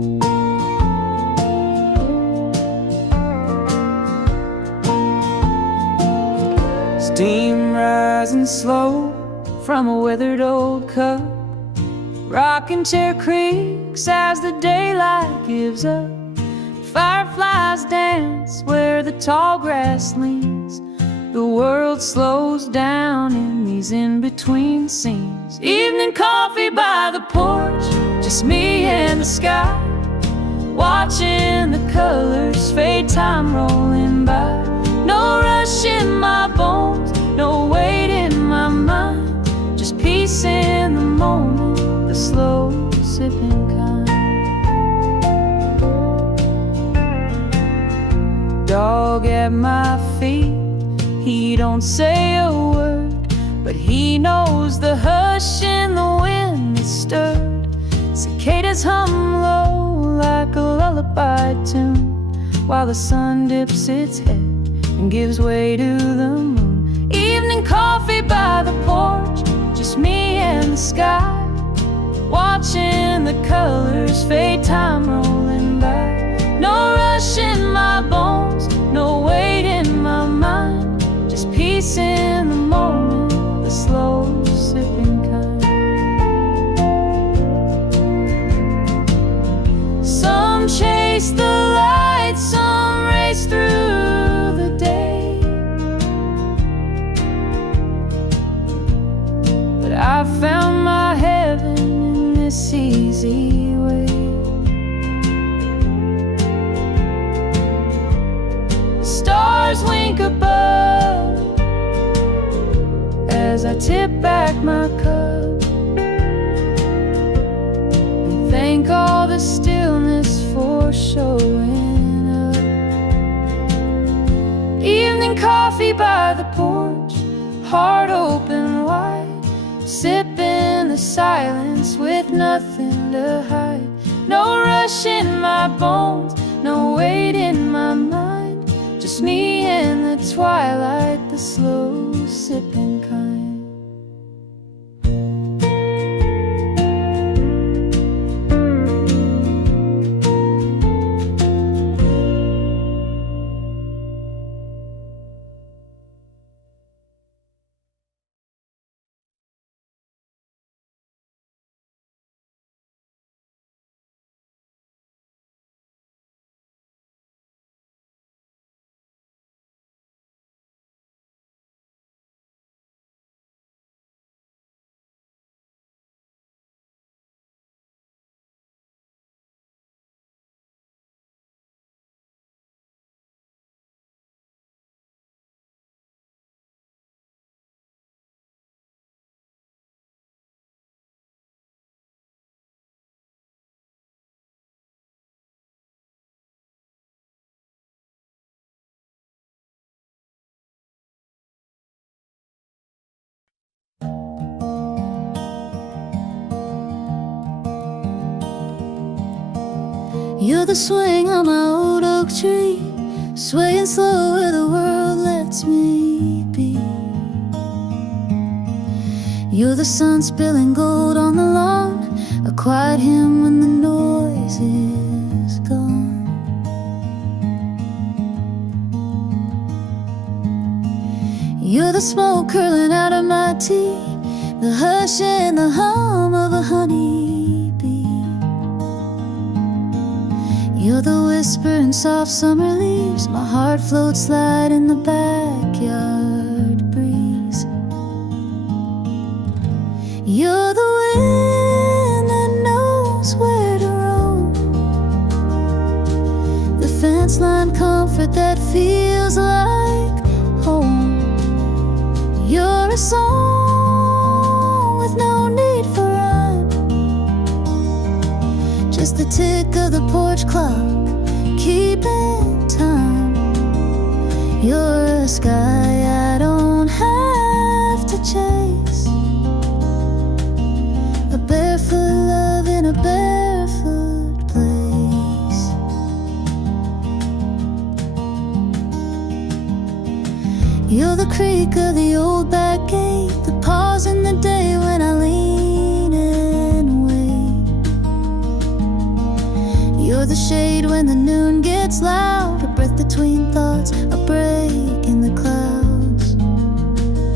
Steam rising slow from a weathered old cup. Rocking chair creaks as the daylight gives up. Fireflies dance where the tall grass leans. The world slows down in these in-between scenes. Evening coffee by the porch, just me and the sky, watching the colors fade, time rolling by. No rush in my bones, no weight in my mind, just peace in the moment, the slow sipping kind. Dog at my feet, he don't say a word, but he knows the hush in the wind that stirred. Cicadas hum low like a lullaby tune, while the sun dips its head and gives way to the moon. Evening coffee by the porch, just me and the sky, watching the colors fade, time rolling by. No rush in my bones, no weight in my mind, just peace in the moment, the slow sipping kind. Some chase the light, some race through the day, but I found my heaven in this easy way. The stars wink above as I tip back my cup and thank all the stillness for showing up. Evening coffee by the porch, heart open wide, sipping the silence with nothing to hide. No rush in my bones, no weight in my mind, just me in the twilight, the slow sipping kind. You're the swing on my old oak tree, swaying slow where the world lets me be. You're the sun spilling gold on the lawn, a quiet hymn when the noise is gone. You're the smoke curling out of my tea, the hush and the hum of a honeybee. You're the whisper in soft summer leaves, my heart floats light in the backyard breeze. You're the wind that knows where to roam, the fence line comfort that feels like home. You're a song with no need for rhyme, just the tick of the porch clock keeping time. You're a sky I don't have to chase, a barefoot love in a barefoot place. You're the creak of the old back gate, the pause in the day when I lean and wait. You're the shade when the noon gets loud, a breath between thoughts, a break in the clouds.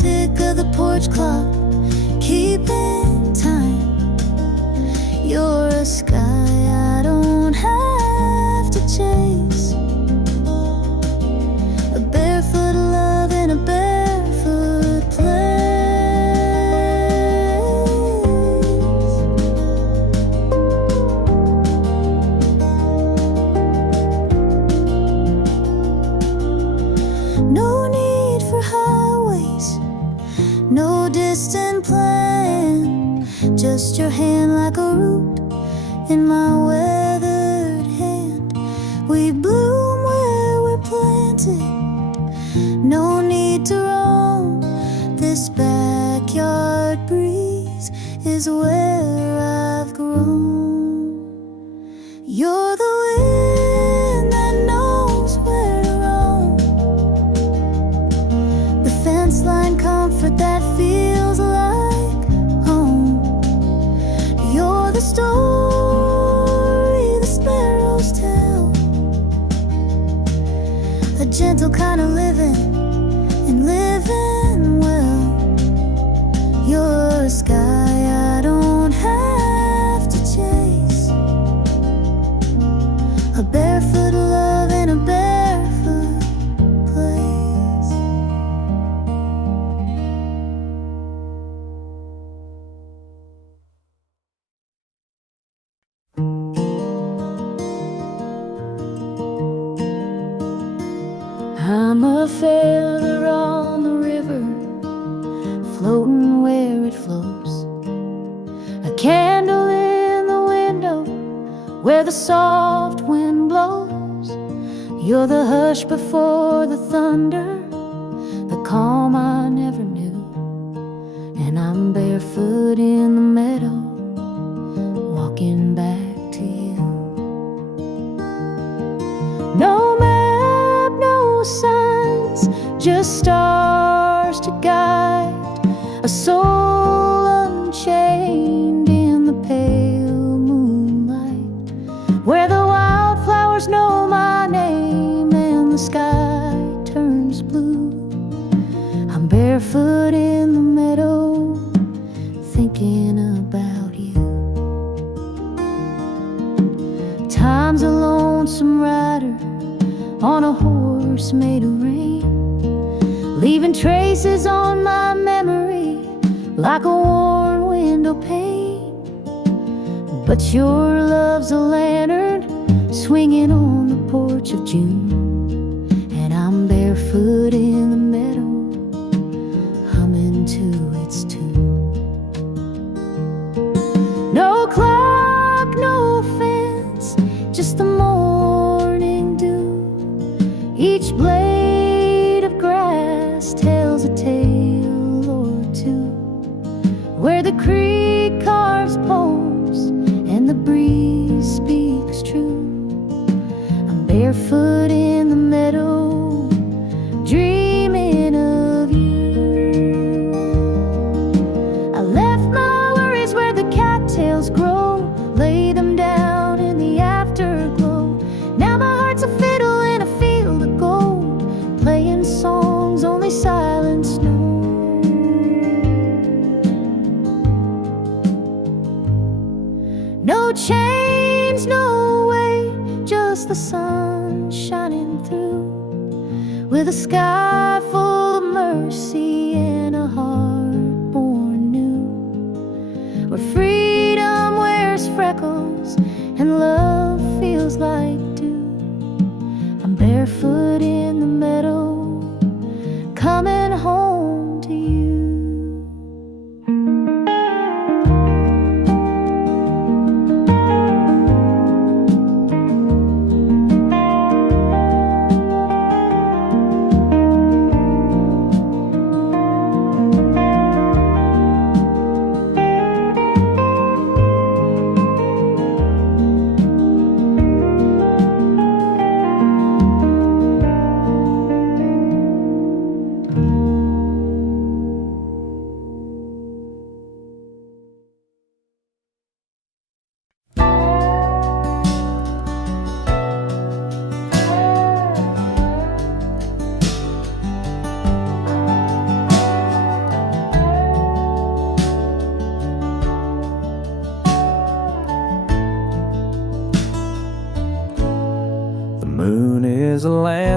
tick of the porch clock, keeping time. You're a sky I don't have to chase, a barefoot love in a barefoot place. No need for highways, no distant plan, just your hand like a root in my weathered hand. We bloom where we're planted, no need to roam. This backyard breeze is where I've grown. You're the wind that knows where to roam, the fence line comfort that feels like home. You're the story the sparrows tell, a gentle kind of living and living well. You're a sky I don't have to chase, a barefoot love in a barefoot place. I'm a feather on the river, floating where it flows, a candle in the window where the soft wind blows. You're the hush before the thunder, the calm I never knew. And I'm barefoot in the meadow, walking back to you. No map, no signs, just stars to guide a soul unchained in the pale moonlight, where the wildflowers know my name and the sky turns blue. I'm barefoot in the meadow, thinking about you. Time's a lonesome rider on a horse made of rain, leaving traces on my memory like a worn window pane. But your love's a lantern swinging on the porch of June, and I'm barefoot in the meadow, humming to its tune. No clock, no fence, just the morning dew. Each blade of grass tells a tale or two, where the creek carves poems and the breeze speaks true. I'm barefoot in the meadow, dreaming of you. I left my worries where the cattails grow, lay them down in the afterglow. Now my heart's a fiddle in a field of gold, playing songs only silence knows. No chains, no way, just the sun shining through, with a sky full of mercy and a heart born new, where freedom wears freckles and love feels like dew. I'm barefoot in the meadow, coming home to you.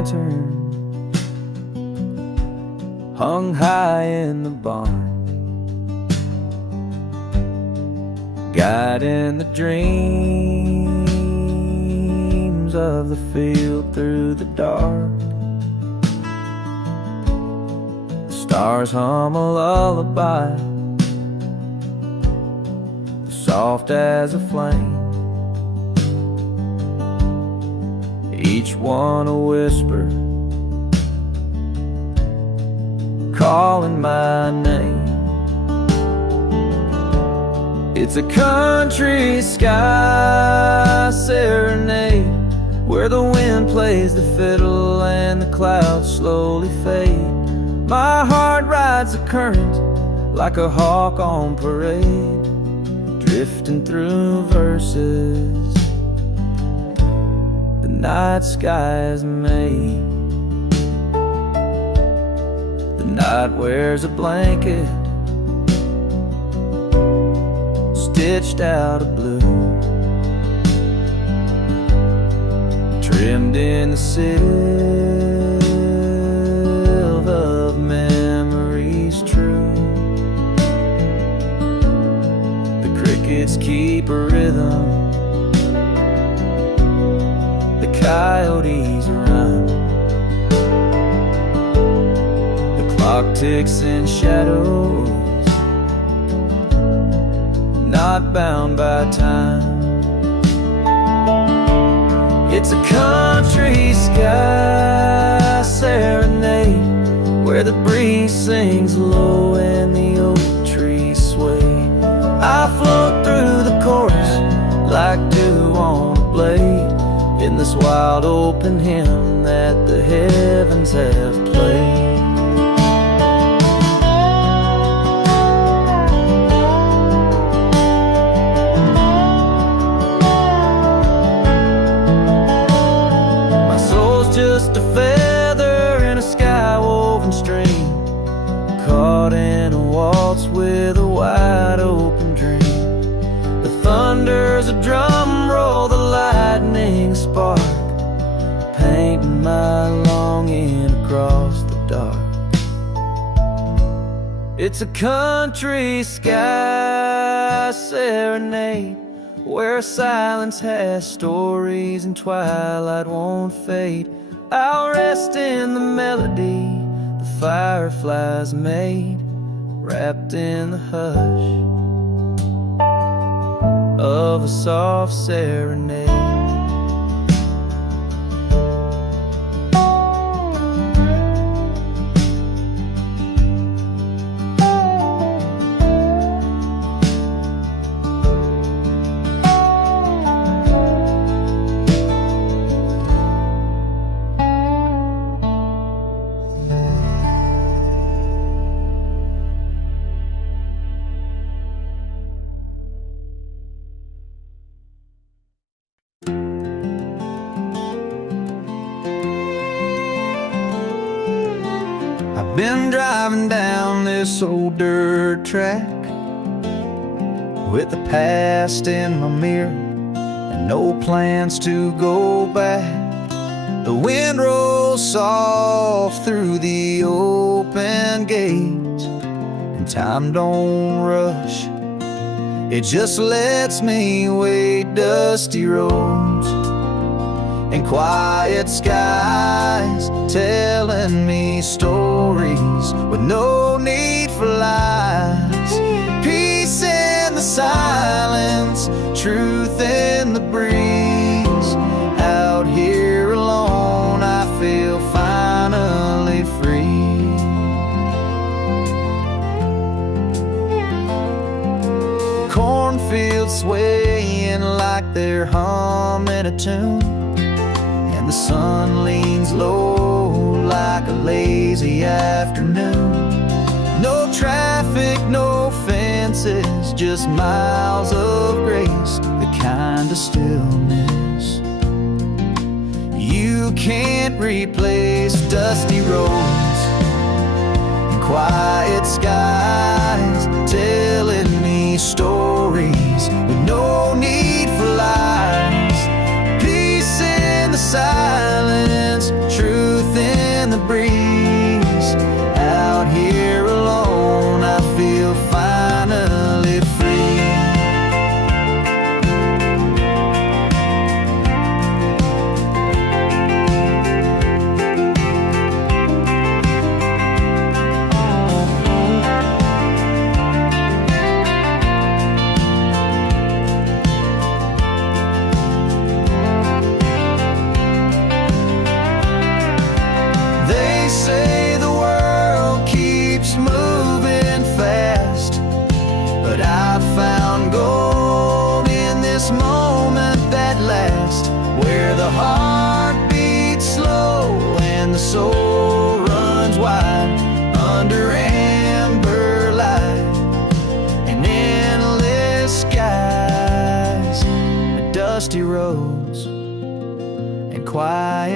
lantern hung high in the barn, guiding the dreams of the field through the dark. The stars hum a lullaby, soft as a flame, each one a whisper calling my name. It's a country sky serenade, where the wind plays the fiddle and the clouds slowly fade. My heart rides the current like a hawk on parade, drifting through verses the night sky's made. The night wears a blanket stitched out of blue, trimmed in the silver of memories true. The crickets keep a rhythm, the coyotes run, the clock ticks in shadows, not bound by time. It's a country sky serenade, where the breeze sings low and the oak trees sway. I float through the chorus like dew on a blade, in this wild open hymn that the heavens have played. Just a feather in a sky-woven stream, caught in a waltz with a wide open dream. The thunder's a drum roll, the lightning a spark, painting my longing across the dark. It's a country sky serenade, where silence has stories and twilight won't fade. I'll rest in the melody the fireflies made, wrapped in the hush of a soft serenade. Been driving down this old dirt track with the past in my mirror and no plans to go back. The wind rolls soft through the open gate, and time don't rush, it just lets me wait. Dusty roads and quiet skies telling me stories with no need for lies. Peace in the silence, truth in the breeze. Out here alone, I feel finally free. Cornfields swaying like they're humming a tune, the sun leans low like a lazy afternoon. No traffic, no fences, just miles of grace, the kind of stillness you can't replace. Dusty roads and quiet skies telling me stories with no need for lies. Peace in the silence, truth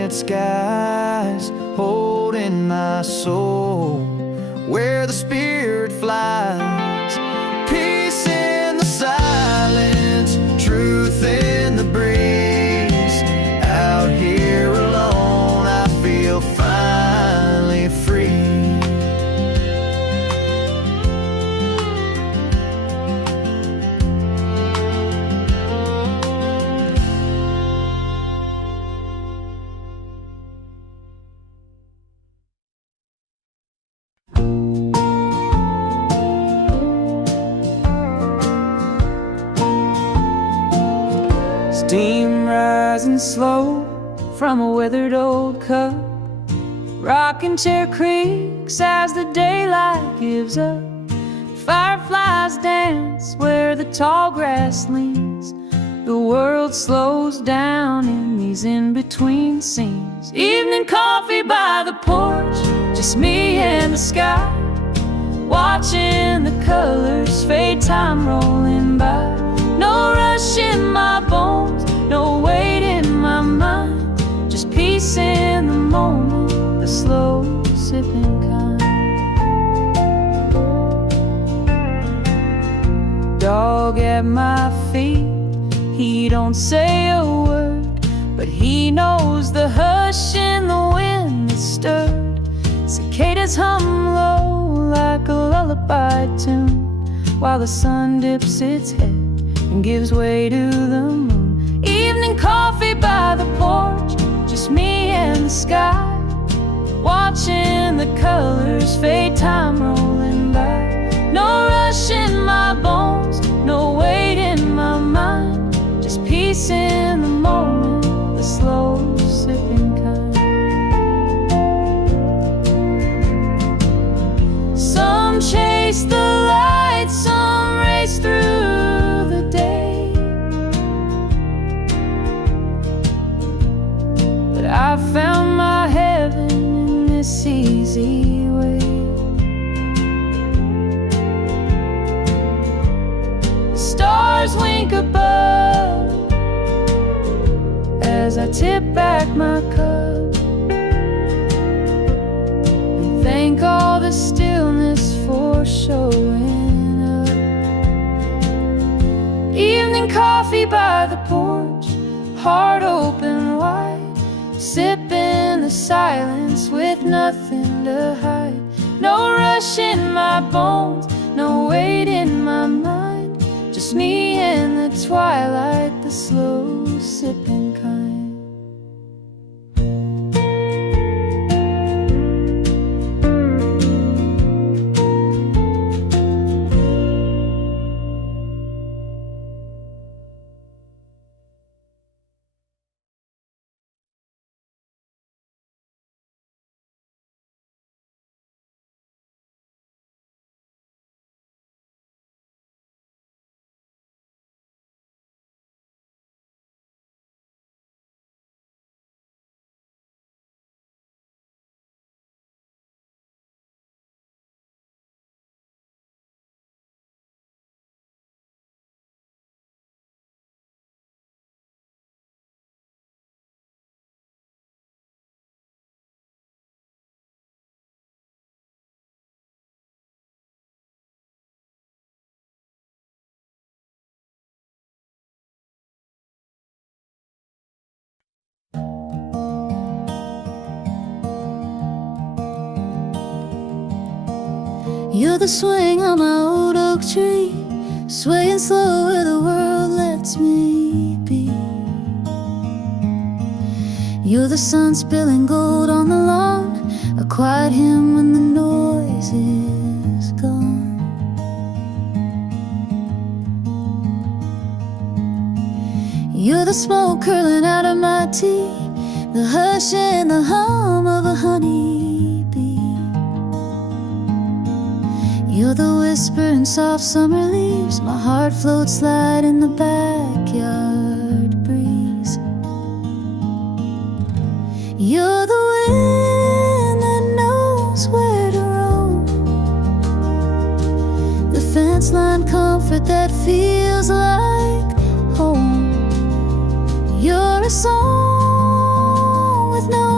red skies holding my soul, where the spirit flies. Peace in the silence, truth in the breeze. Out here alone, I feel finally free. Steam rising slow from a withered old cup. Rocking chair creaks as the daylight gives up. Fireflies dance where the tall grass leans. The world slows down in these in-between scenes. Evening coffee by the porch, just me and the sky, watching the colors fade, time rolling by. No rush in my bones, no weight in my mind, just peace in the moment, the slow sipping kind. Dog at my feet, he don't say a word, but he knows the hush in the wind that's stirred. Cicadas hum low like a lullaby tune, while the sun dips its head and gives way to the moon. Evening coffee by the porch, just me and the sky, watching the colors fade, time rolling by. No rush in my bones, no weight in my mind, just peace in the moment, the slow sipping kind. Some chase the light, some race through the day, but I found my heaven in this easy way. The stars wink above as I tip back my cup and thank all the stillness for showing up. Evening coffee by the porch, heart open wide, sipping the silence with nothing to hide. No rush in my bones, no weight in my mind, just me in the twilight, the slow sipping kind. You're the swing on my old oak tree, swaying slow where the world lets me be. You're the sun spilling gold on the lawn, a quiet hymn when the noise is gone. You're the smoke curling out of my tea, the hush and the hum of a honeybee. You're the whisper in soft summer leaves, my heart floats light in the backyard breeze. You're the wind that knows where to roam, the fence line comfort that feels like home. You're a song with no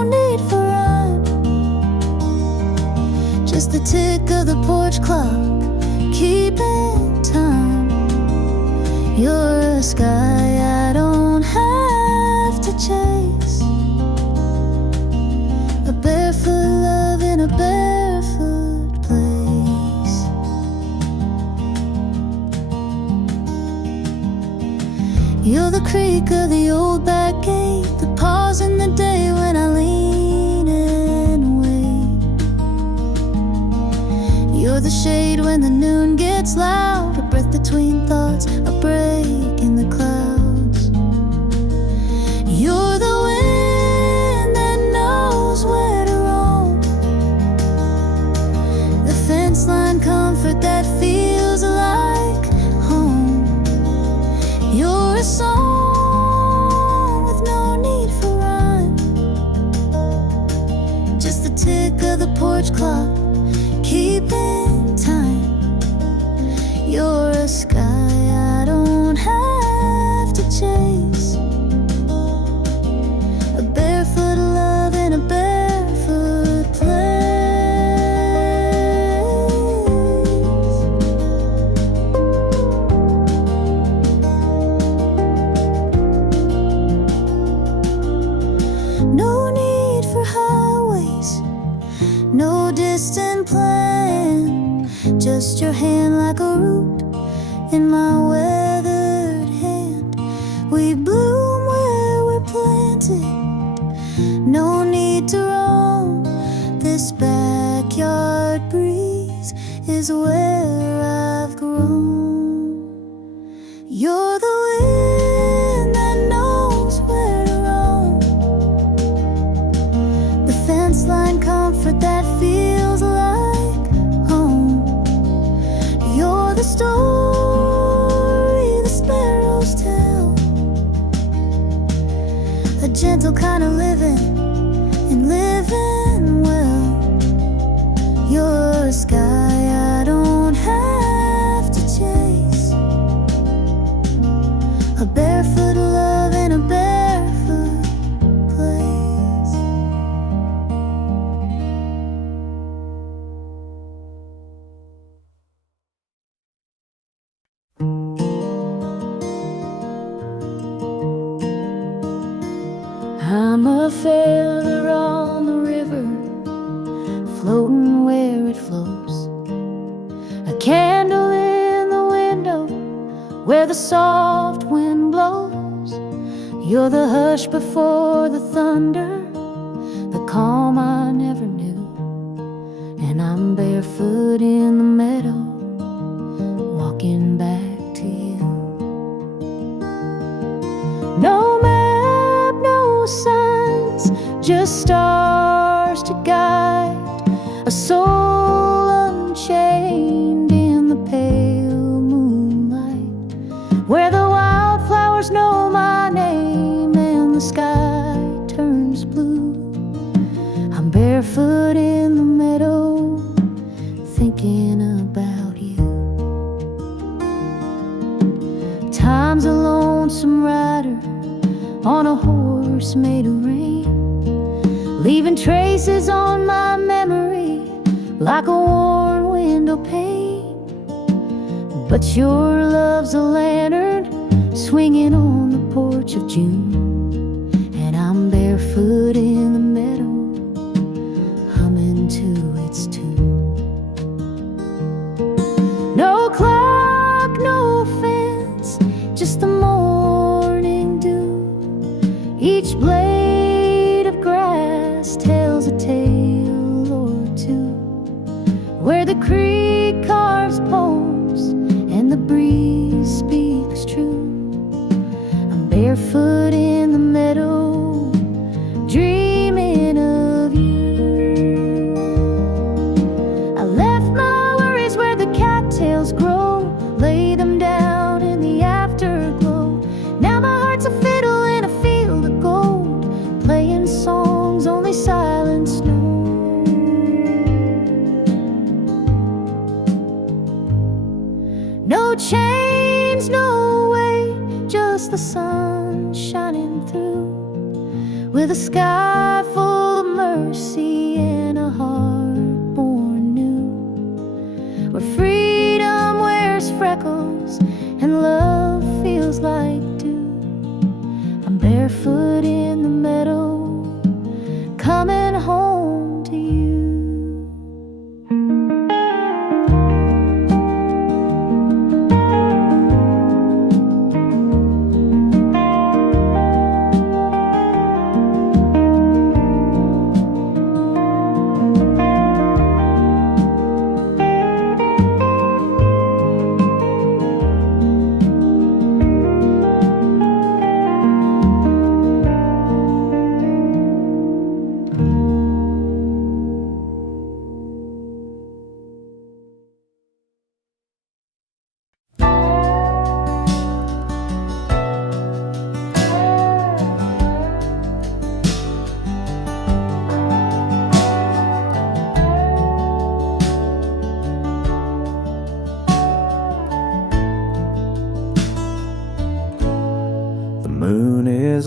Just the tick of the porch clock, keeping time. You're a sky I don't have to chase. A barefoot love in a barefoot place. You're the creak of the old back gate, the pause in the day when I lean and wait. You're the shade when the noon gets loud, a breath between thoughts, a break in the clouds. You're the wind that knows where to roam, the fence line comfort that feels like home. You're a song with no need for rhyme, just the tick of the porch clock, keeping time. You're a sky I don't have to chase. A barefoot love in a barefoot place. No need for highways, no distant plan, just your hand like a root in my weathered hand. We bloom where we're planted, no need to roam. This backyard breeze is where I've grown. You're the wind that knows where to roam, the fence line comfort that feels like home. You're the story the sparrows tell, a gentle kind of living and living well. You're a sky I don't have to chase. A barefoot love in a barefoot place. I'm a feather on the river, floating where it flows. A candle in the window where the soft wind blows. You're the hush before the thunder, the calm I never knew. And I'm barefoot in the meadow, walking back to you. No map, no signs, just stars to guide a soul unchained in the pale moonlight, where the wildflowers know my name and the sky turns blue. I'm barefoot in the meadow, thinking about you. Time's a lonesome rider on a horse made of rain, leaving traces on my memory like a worn window pane. But your love's a lantern swinging on the porch of June, and I'm barefoot in the meadow, humming to its tune. No clock, no fence, just the morning dew. Each blade of grass tells a tale or two, where the creek carves poems and the breeze speaks true. I'm barefoot in the meadow, dreaming of you. I left my worries where the cattails grow, lay them down in the afterglow. Now my heart's a fiddle in a field of gold, playing songs only silence knows. No chains, no way, just the sun shining through, with a sky full of mercy and a heart born new.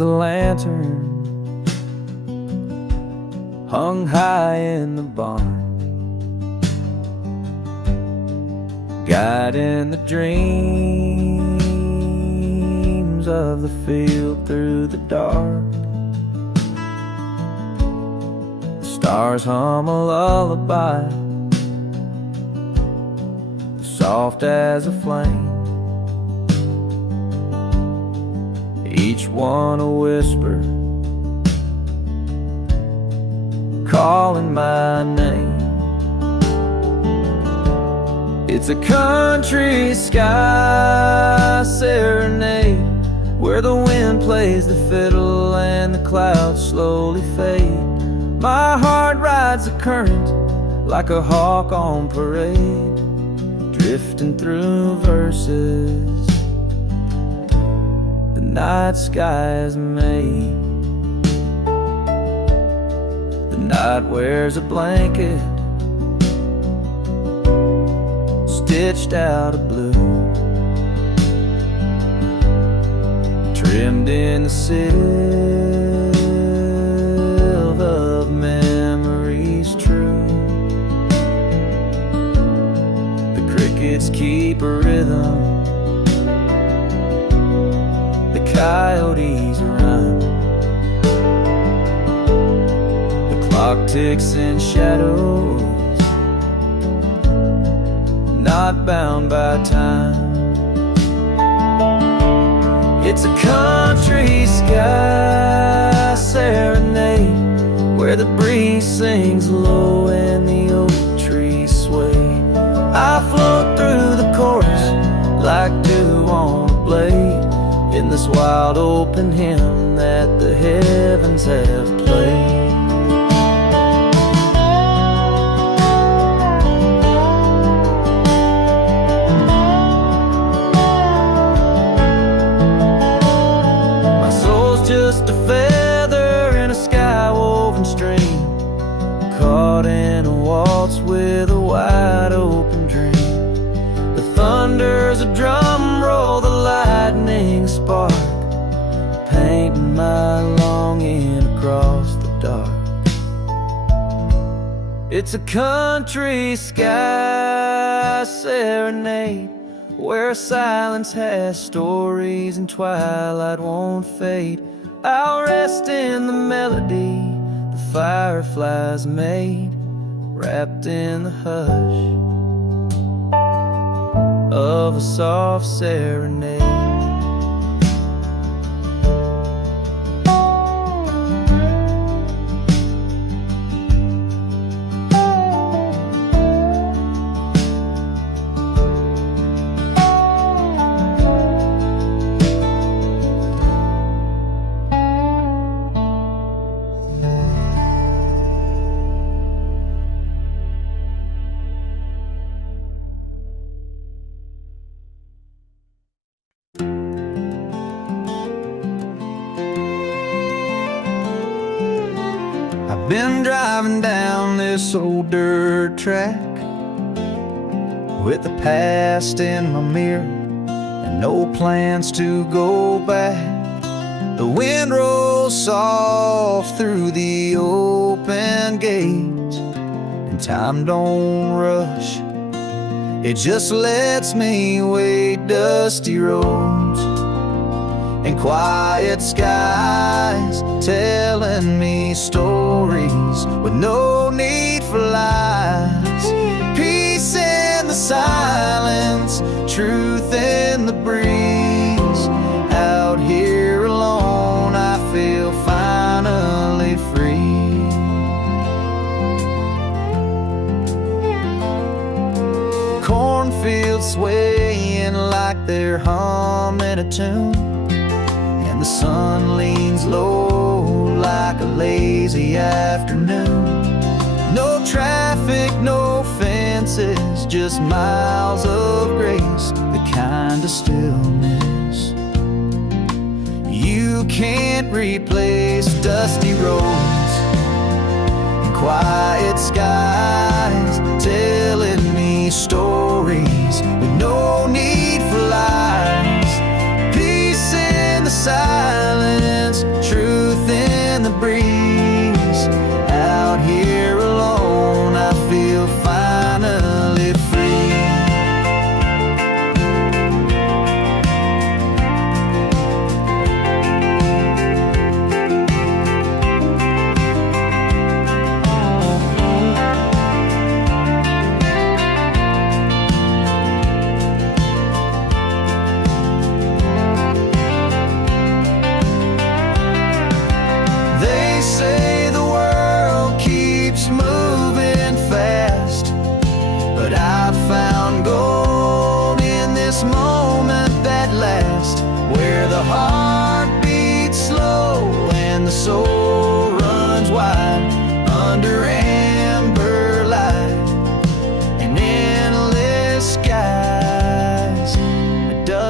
a lantern hung high in the barn, guiding the dreams of the field through the dark. The stars hum a lullaby, soft as a flame, each one a whisper calling my name. It's a country sky serenade, where the wind plays the fiddle and the clouds slowly fade. My heart rides the current like a hawk on parade, drifting through verses the night sky has made. The night wears a blanket stitched out of blue, trimmed in the silver of memories true. The crickets keep a rhythm, the coyotes run, the clock ticks in shadows, not bound by time. It's a country sky serenade, where the breeze sings low and the oak trees sway. I float through the chorus like dew on a blade, in this wild open hymn that the heavens have played. Just a feather in a sky-woven stream, caught in a waltz with a wide open dream. The thunder's a drum roll, the lightning spark, painting my longing across the dark. It's a country sky serenade, where silence has stories and twilight won't fade. I'll rest in the melody the fireflies made, wrapped in the hush of a soft serenade. Been driving down this old dirt track with the past in my mirror and no plans to go back. The wind rolls soft through the open gates, and time don't rush, it just lets me wade dusty roads and quiet skies, telling me stories with no need for lies. Peace in the silence, truth in the breeze. Out here alone, I feel finally free. Cornfields swaying like they're humming a tune, the sun leans low like a lazy afternoon. No traffic, no fences, just miles of grace, the kind of stillness you can't replace. Dusty roads and quiet skies, telling me stories with no need for lies. Peace in the silence,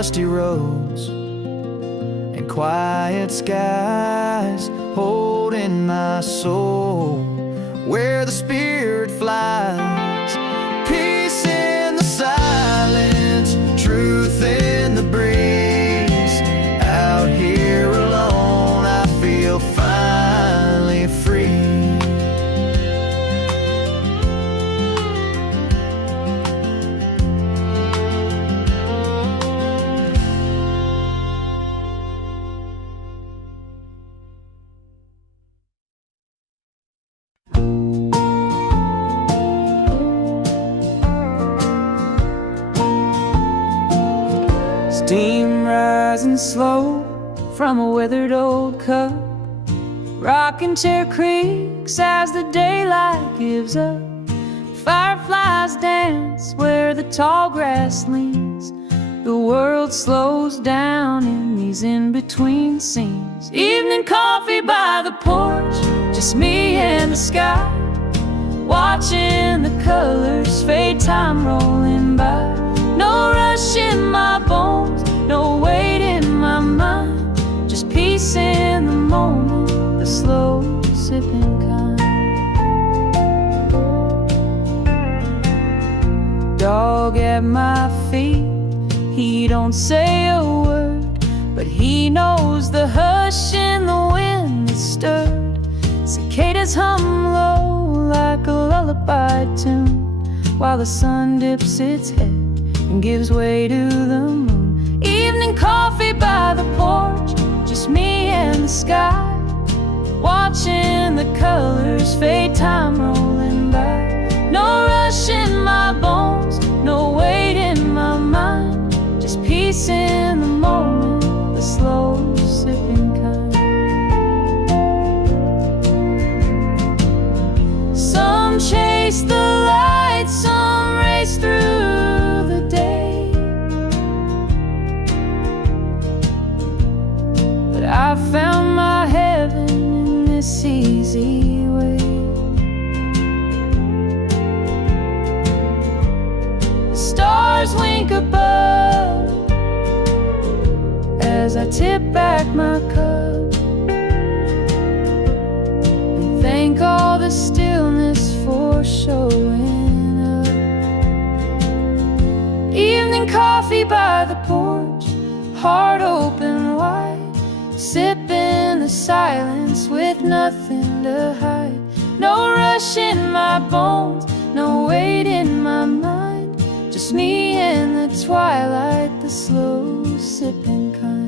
dusty roads and quiet skies, holding my soul where the spirit flies. Peace in the silence, truth in the breeze. Out here alone, I feel finally free. Steam rising slow from a weathered old cup, rocking chair creaks as the daylight gives up. Fireflies dance where the tall grass leans. The world slows down in these in-between scenes. Evening coffee by the porch, just me and the sky, watching the colors fade, time rolling by. No rush in my bones, no weight in my mind, just peace in the moment, the slow sipping kind. Dog at my feet, he don't say a word, but he knows the hush in the wind that stirred. Cicadas hum low like a lullaby tune, while the sun dips its head and gives way to the moon. Evening coffee by the porch, just me and the sky, watching the colors fade, time rolling by. No rush in my bones, no weight in my mind, just peace in the moment, the slow sipping kind. Some chase the light, some race through the day, but I found my heaven in this easy way. The stars wink above as I tip back my cup and thank all the stillness for showing up. Evening coffee by the porch, heart open wide, sipping the silence with nothing to hide. No rush in my bones, no weight in my mind, just me and the twilight, the slow sipping kind.